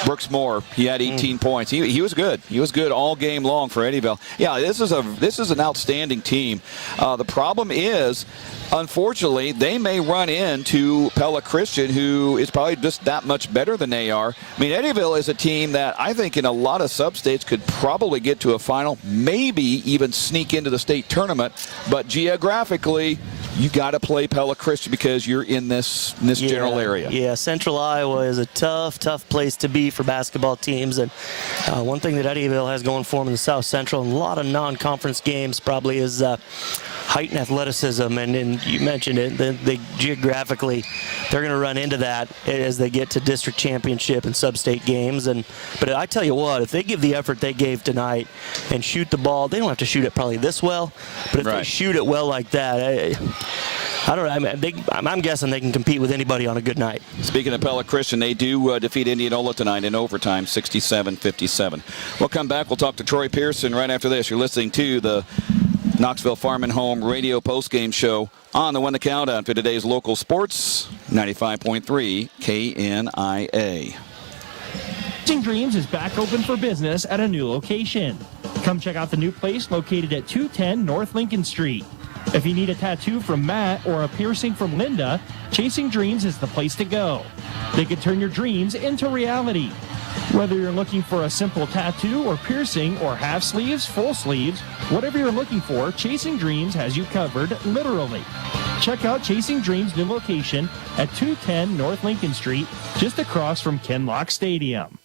Brooks Moore, he had 18 points. He was good. He was good all game long for Eddyville. Yeah, this is an outstanding team. The problem is, unfortunately, they may run into Pella Christian, who is probably just that much better than they are. I mean, Eddyville is a team that I think in a lot of sub-states could probably get to a final, maybe even sneak into the state tournament. But geographically, you got to play Pella Christian because you're in this general area. Yeah, Central Iowa is a tough place to be for basketball teams. And one thing that Eddyville has going for them in the South Central and a lot of non-conference games probably is height and athleticism, and you mentioned it, they geographically they're going to run into that as they get to district championship and sub-state games. But I tell you what, if they give the effort they gave tonight and shoot the ball, they don't have to shoot it probably this well, but if they shoot it well like that, I'm guessing they can compete with anybody on a good night. Speaking of Pella Christian, they do defeat Indianola tonight in overtime, 67-57. We'll come back. We'll talk to Troy Pearson right after this. You're listening to the Knoxville Farm and Home radio postgame show on the Win the Countdown for today's local sports, 95.3 KNIA. Chasing Dreams is back open for business at a new location. Come check out the new place located at 210 North Lincoln Street. If you need a tattoo from Matt or a piercing from Linda, Chasing Dreams is the place to go. They can turn your dreams into reality. Whether you're looking for a simple tattoo or piercing or half sleeves, full sleeves, whatever you're looking for, Chasing Dreams has you covered, literally. Check out Chasing Dreams' new location at 210 North Lincoln Street, just across from Ken Lock Stadium.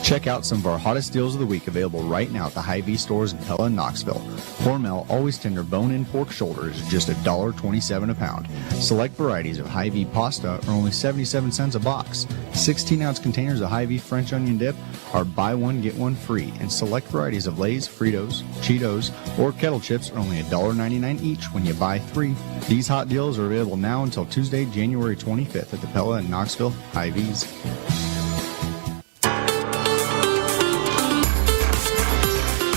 Check out some of our hottest deals of the week available right now at the Hy-Vee stores in Pella and Knoxville. Hormel always tender bone-in pork shoulders is just $1.27 a pound. Select varieties of Hy-Vee pasta are only 77 cents a box. 16-ounce containers of Hy-Vee French onion dip are buy one, get one free. And select varieties of Lay's, Fritos, Cheetos, or kettle chips are only $1.99 each when you buy 3. These hot deals are available now until Tuesday, January 25th at the Pella and Knoxville Hy-Vees.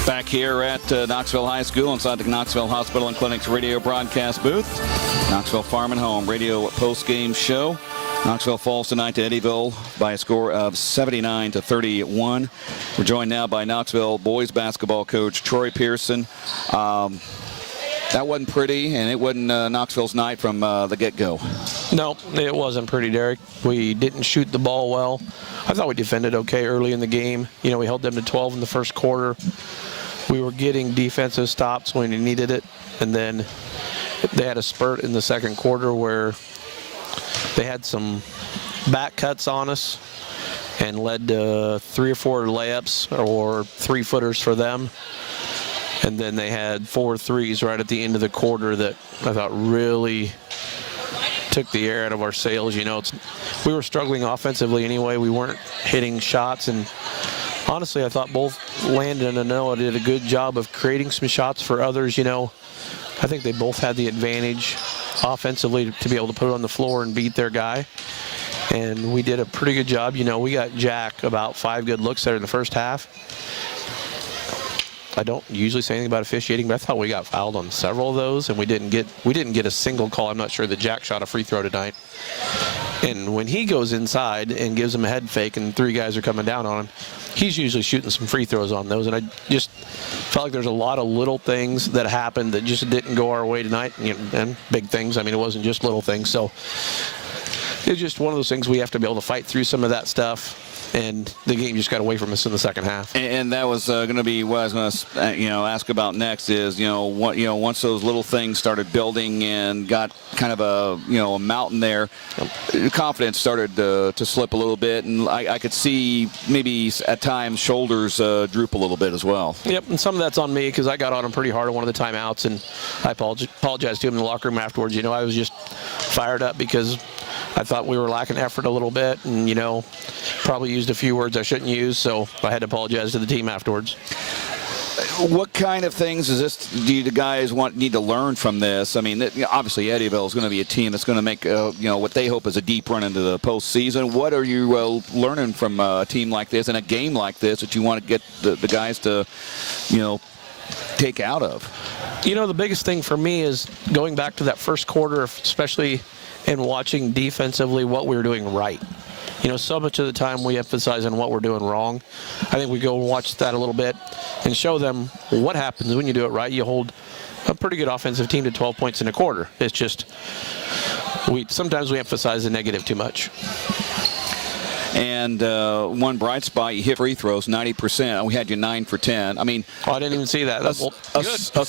Back here at Knoxville High School inside the Knoxville Hospital and Clinic's radio broadcast booth. Knoxville Farm and Home radio post-game show. Knoxville falls tonight to Eddyville by a score of 79-31. We're joined now by Knoxville boys basketball coach Troy Pearson. That wasn't pretty, and it wasn't Knoxville's night from the get-go. No, it wasn't pretty, Derek. We didn't shoot the ball well. I thought we defended okay early in the game. You know, we held them to 12 in the first quarter. We were getting defensive stops when we needed it, and then they had a spurt in the second quarter where they had some back cuts on us and led to 3 or 4 layups or 3-footers for them. And then they had 4 threes right at the end of the quarter that I thought really took the air out of our sails. You know, we were struggling offensively anyway. We weren't hitting shots, and honestly, I thought both Landon and Noah did a good job of creating some shots for others. You know, I think they both had the advantage offensively to be able to put it on the floor and beat their guy. And we did a pretty good job. You know, we got Jack about 5 good looks there in the first half. I don't usually say anything about officiating, but I thought we got fouled on several of those, and we didn't get a single call. I'm not sure that Jack shot a free throw tonight. And when he goes inside and gives him a head fake and 3 guys are coming down on him, he's usually shooting some free throws on those. And I just felt like there's a lot of little things that happened that just didn't go our way tonight, and big things. I mean, it wasn't just little things. So it's just one of those things we have to be able to fight through some of that stuff. And the game just got away from us in the second half. And that was going to be what I was going to, ask about next is, once those little things started building and got kind of a mountain there, confidence started to slip a little bit, and I could see maybe at times shoulders droop a little bit as well. Yep, and some of that's on me because I got on him pretty hard on one of the timeouts, and I apologized to him in the locker room afterwards. You know, I was just fired up because I thought we were lacking effort a little bit, and probably used a few words I shouldn't use, so I had to apologize to the team afterwards. What kind of things do the guys need to learn from this? I mean, obviously Eddyville is going to be a team that's going to make what they hope is a deep run into the postseason. What are you learning from a team like this and a game like this that you want to get the guys to take out of? The biggest thing for me is going back to that first quarter, especially in watching defensively what we were doing right. So much of the time we emphasize on what we're doing wrong. I think we go and watch that a little bit and show them what happens when you do it right. You hold a pretty good offensive team to 12 points in a quarter. It's just sometimes we emphasize the negative too much. And one bright spot, you hit free throws 90%. We had you 9 for 10. I mean, I didn't even see that. That's a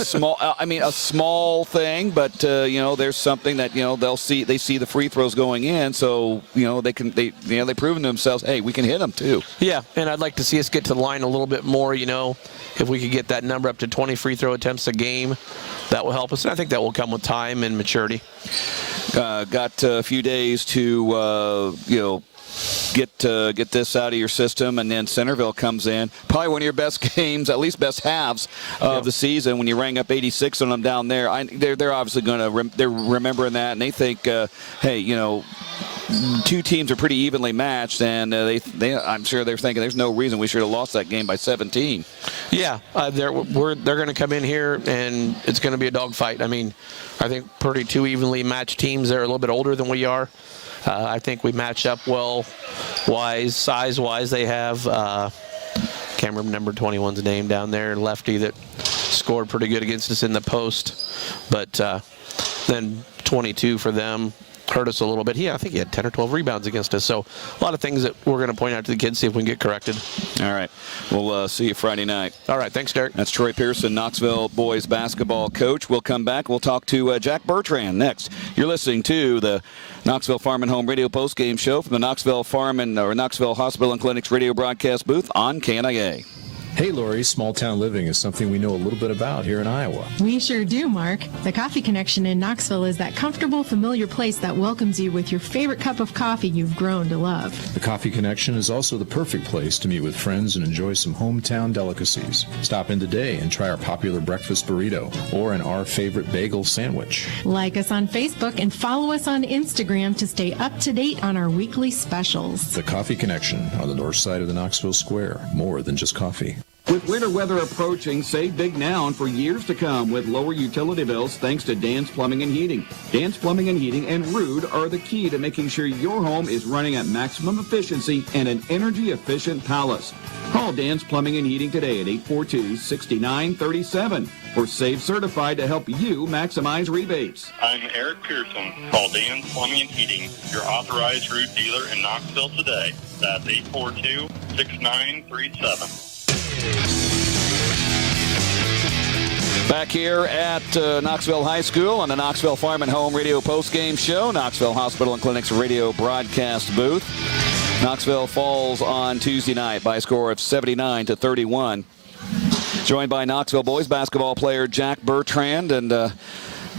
small. a small thing, but there's something that they see the free throws going in, so they've proven to themselves, hey, we can hit them too. Yeah, and I'd like to see us get to the line a little bit more. If we could get that number up to 20 free throw attempts a game, that will help us. And I think that will come with time and maturity. Got a few days to get this out of your system, and then Centerville comes in. Probably one of your best games, at least best halves of the season, when you rang up 86 on them down there. They're obviously going to they're remembering that, and they think, hey, 2 teams are pretty evenly matched, and I'm sure they're thinking there's no reason we should have lost that game by 17. Yeah, they're going to come in here, and it's going to be a dogfight. I mean, I think pretty 2 evenly matched teams. They're a little bit older than we are. I think we matched up well, size-wise. They have, can't remember number 21's name down there, lefty that scored pretty good against us in the post. But then 22 for them hurt us a little bit. I think he had 10 or 12 rebounds against us. So a lot of things that we're going to point out to the kids, see if we can get corrected. All right. We'll see you Friday night. All right. Thanks, Derek. That's Troy Pearson, Knoxville boys basketball coach. We'll come back. We'll talk to Jack Bertrand next. You're listening to the Knoxville Farm and Home Radio postgame show from the Knoxville Knoxville Hospital and Clinics radio broadcast booth on KNIA. Hey, Lori, small town living is something we know a little bit about here in Iowa. We sure do, Mark. The Coffee Connection in Knoxville is that comfortable, familiar place that welcomes you with your favorite cup of coffee you've grown to love. The Coffee Connection is also the perfect place to meet with friends and enjoy some hometown delicacies. Stop in today and try our popular breakfast burrito or our favorite bagel sandwich. Like us on Facebook and follow us on Instagram to stay up to date on our weekly specials. The Coffee Connection on the north side of the Knoxville Square. More than just coffee. With winter weather approaching, save big now and for years to come with lower utility bills thanks to Dan's Plumbing and Heating. Dan's Plumbing and Heating and Rude are the key to making sure your home is running at maximum efficiency and an energy-efficient palace. Call Dan's Plumbing and Heating today at 842-6937 or Save Certified to help you maximize rebates. I'm Eric Pearson. Call Dan's Plumbing and Heating, your authorized Rude dealer in Knoxville today. That's 842-6937. Back here at Knoxville High School on the Knoxville Farm and Home Radio postgame show, Knoxville Hospital and Clinics radio broadcast booth. Knoxville falls on Tuesday night by a score of 79-31. Joined by Knoxville boys basketball player Jack Bertrand, and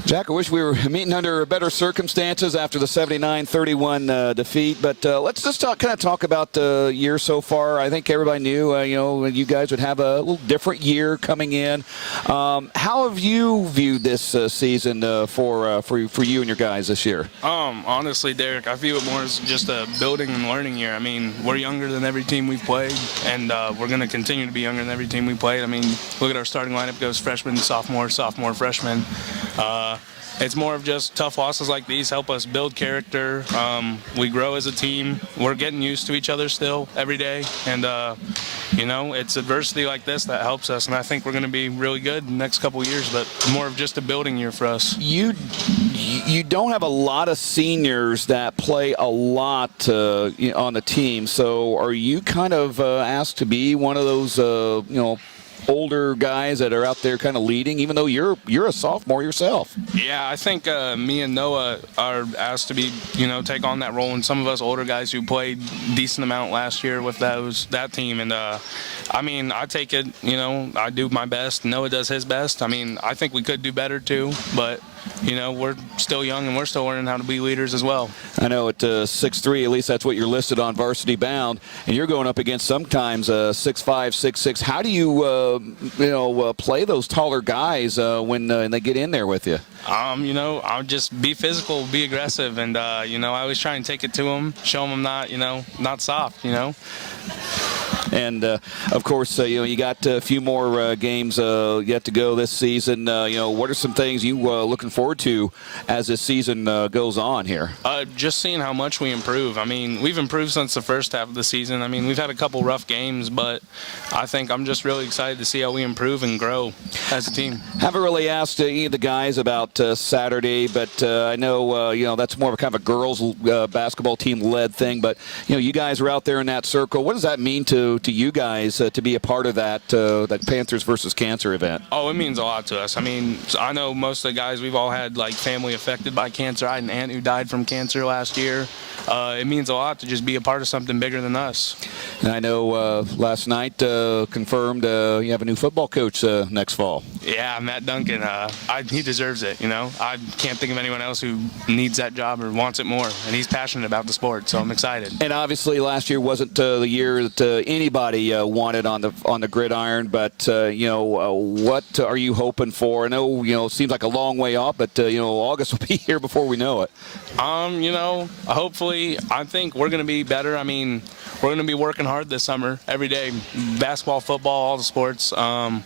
Jack, I wish we were meeting under better circumstances after the 79-31 defeat, but let's just talk about the year so far. I think everybody knew, you guys would have a little different year coming in. How have you viewed this season for you and your guys this year? Honestly, Derek, I view it more as just a building and learning year. I mean, we're younger than every team we've played, and we're going to continue to be younger than every team we played. I mean, look at our starting lineup. Goes freshman, sophomore, freshman. It's more of just tough losses like these help us build character. We grow as a team. We're getting used to each other still every day. And, it's adversity like this that helps us. And I think we're going to be really good in the next couple of years, but more of just a building year for us. You don't have a lot of seniors that play a lot on the team. So are you kind of asked to be one of those, older guys that are out there kind of leading, even though you're a sophomore yourself? Yeah, I think me and Noah are asked to be, take on that role, and some of us older guys who played decent amount last year with that team. And I take it, I do my best. Noah does his best. I mean, I think we could do better too, but we're still young and we're still learning how to be leaders as well. I know at 6'3", at least that's what you're listed on Varsity Bound, and you're going up against sometimes 6'5", 6'6". How do you, play those taller guys when they get in there with you? I'll just be physical, be aggressive, and I always try and take it to them, show them I'm not soft, And, of course, you got a few more games yet to go this season. What are some things you looking forward to as this season goes on here? Just seeing how much we improve. I mean, we've improved since the first half of the season. I mean, we've had a couple rough games, but I think I'm just really excited to see how we improve and grow as a team. Haven't really asked any of the guys about Saturday, but I know, that's more of a kind of a girls basketball team-led thing. But, you guys are out there in that circle. What does that mean to you guys to be a part of that Panthers versus Cancer event? Oh, it means a lot to us. I mean, I know most of the guys, we've all had family affected by cancer. I had an aunt who died from cancer last year. It means a lot to just be a part of something bigger than us. And I know last night confirmed you have a new football coach next fall. Yeah, Matt Duncan. He deserves it, I can't think of anyone else who needs that job or wants it more, and he's passionate about the sport, so I'm excited. And obviously last year wasn't the year that anybody wanted on the gridiron, but what are you hoping for? I know it seems like a long way off, but August will be here before we know it. Hopefully, I think we're going to be better. I mean, we're going to be working hard this summer, every day, basketball, football, all the sports, and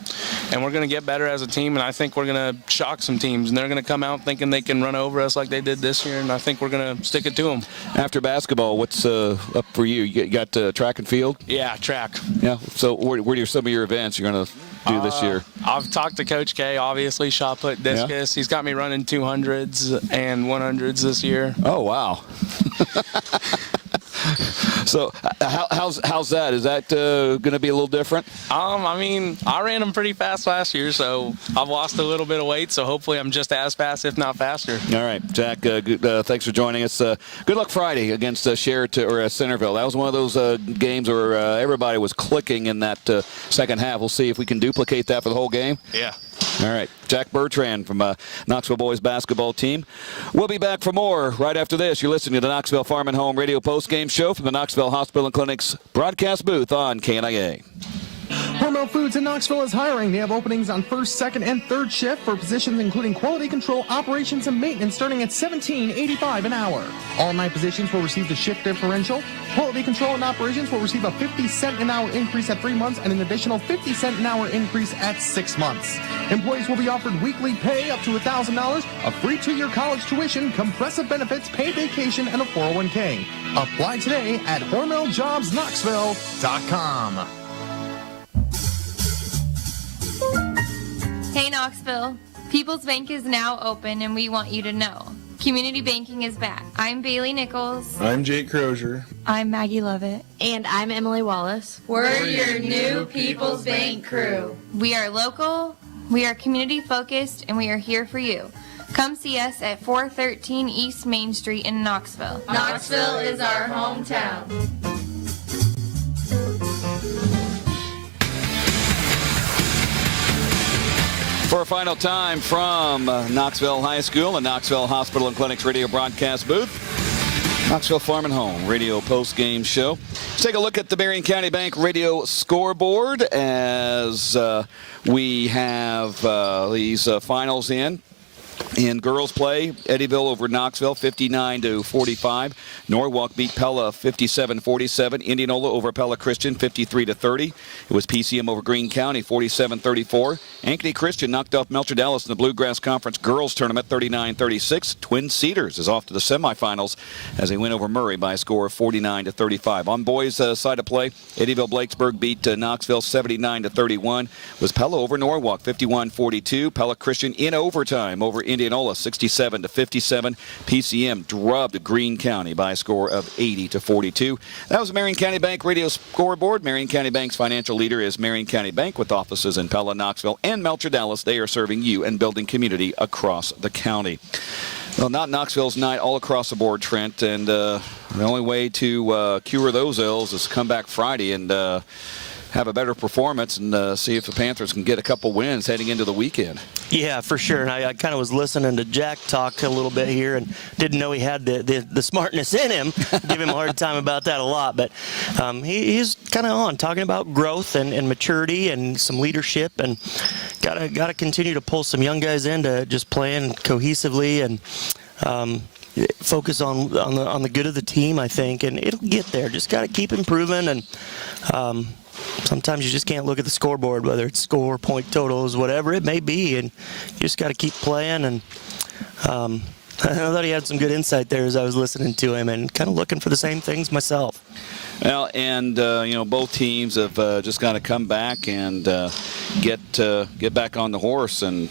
we're going to get better as a team, and I think we're going to shock some teams, and they're going to come out thinking they can run over us like they did this year, and I think we're going to stick it to them. After basketball, what's up for you? You got track and field? Yeah, track. Yeah. So what are some of your events you're going to do this year? I've talked to Coach K, obviously, shot put, discus. Yeah. He's got me running 200s and 100s this year. Oh, wow. So how's that? Is that going to be a little different? I mean, I ran them pretty fast last year, so I've lost a little bit of weight, so hopefully I'm just as fast, if not faster. All right, Jack, thanks for joining us. Good luck Friday against Sheraton or Centerville. That was one of those games where everybody was clicking in that second half. We'll see if we can duplicate that for the whole game. Yeah. All right, Jack Bertrand from Knoxville Boys Basketball Team. We'll be back for more right after this. You're listening to the Knoxville Farm and Home Radio Postgame Show from the Knoxville Hospital and Clinic's broadcast booth on KNIA. Hormel Foods in Knoxville is hiring. They have openings on first, second, and third shift for positions including quality control, operations, and maintenance starting at $17.85 an hour. All 9 positions will receive the shift differential. Quality control and operations will receive a 50-cent an hour increase at 3 months and an additional 50-cent an hour increase at 6 months. Employees will be offered weekly pay up to $1,000, a free 2-year college tuition, compressive benefits, paid vacation, and a 401k. Apply today at HormelJobsKnoxville.com. Hey Knoxville, People's Bank is now open and we want you to know. Community banking is back. I'm Bailey Nichols. I'm Jake Crozier. I'm Maggie Lovett. And I'm Emily Wallace. We're your new People's Bank crew. We are local, we are community focused, and we are here for you. Come see us at 413 East Main Street in Knoxville. Knoxville is our hometown. For a final time from Knoxville High School and Knoxville Hospital and Clinic's radio broadcast booth, Knoxville Farm and Home radio post-game show. Let's take a look at the Marion County Bank radio scoreboard as we have these finals in girls play. Eddyville over Knoxville 59-45. Norwalk beat Pella 57-47. Indianola over Pella Christian 53-30. It was PCM over Greene County 47-34. Ankeny Christian knocked off Melcher Dallas in the Bluegrass Conference girls tournament 39-36. Twin Cedars is off to the semifinals as they win over Murray by a score of 49-35. On boys side of play, Eddyville Blakesburg beat Knoxville 79-31. It was Pella over Norwalk 51-42. Pella Christian in overtime over Indianola 67-57. PCM drubbed Greene County by a score of 80-42. That was the Marion County Bank radio scoreboard. Marion County Bank's financial leader is Marion County Bank with offices in Pella, Knoxville, and Melcher Dallas. They are serving you and building community across the county. Well, not Knoxville's night all across the board, Trent, and the only way to cure those ills is to come back Friday and have a better performance and see if the Panthers can get a couple wins heading into the weekend. Yeah, for sure. And I kind of was listening to Jack talk a little bit here and didn't know he had the smartness in him. Give him a hard time about that a lot. But he's kind of on talking about growth and maturity and some leadership, and got to continue to pull some young guys into just playing cohesively and focus on the good of the team, I think, and it'll get there. Just got to keep improving, and sometimes you just can't look at the scoreboard, whether it's score, point totals, whatever it may be, and you just got to keep playing. And I thought he had some good insight there as I was listening to him, and kind of looking for the same things myself. Well, and both teams have just got to come back and get back on the horse and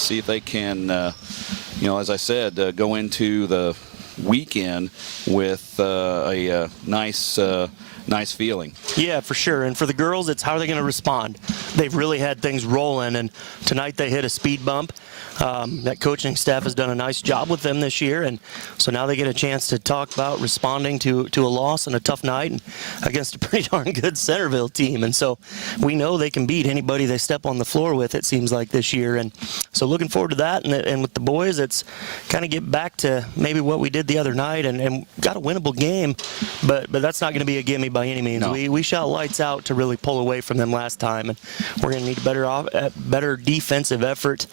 see if they can, as I said, go into the weekend with a nice feeling. Yeah, for sure. And for the girls, it's how are they going to respond? They've really had things rolling, and tonight they hit a speed bump. That coaching staff has done a nice job with them this year, and so now they get a chance to talk about responding to a loss and a tough night and against a pretty darn good Centerville team. And so we know they can beat anybody they step on the floor with, it seems like, this year. And so looking forward to that. And with the boys, it's kind of get back to maybe what we did the other night and got a winnable game, but that's not going to be a gimme by any means. No. We shot lights out to really pull away from them last time, and we're going to need a better defensive effort.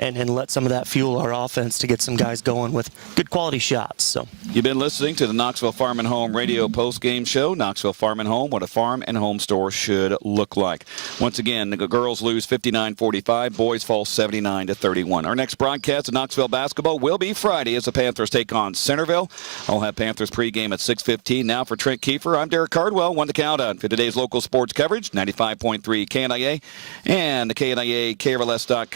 And let some of that fuel our offense to get some guys going with good quality shots. So you've been listening to the Knoxville Farm and Home radio post-game show. Knoxville Farm and Home, what a farm and home store should look like. Once again, the girls lose 59-45, boys fall 79-31. Our next broadcast of Knoxville basketball will be Friday as the Panthers take on Centerville. I'll have Panthers pregame at 6:15. Now for Trent Keefer, I'm Derek Cardwell. One to count on for today's local sports coverage, 95.3 KNIA and the KNIA KRLS.com.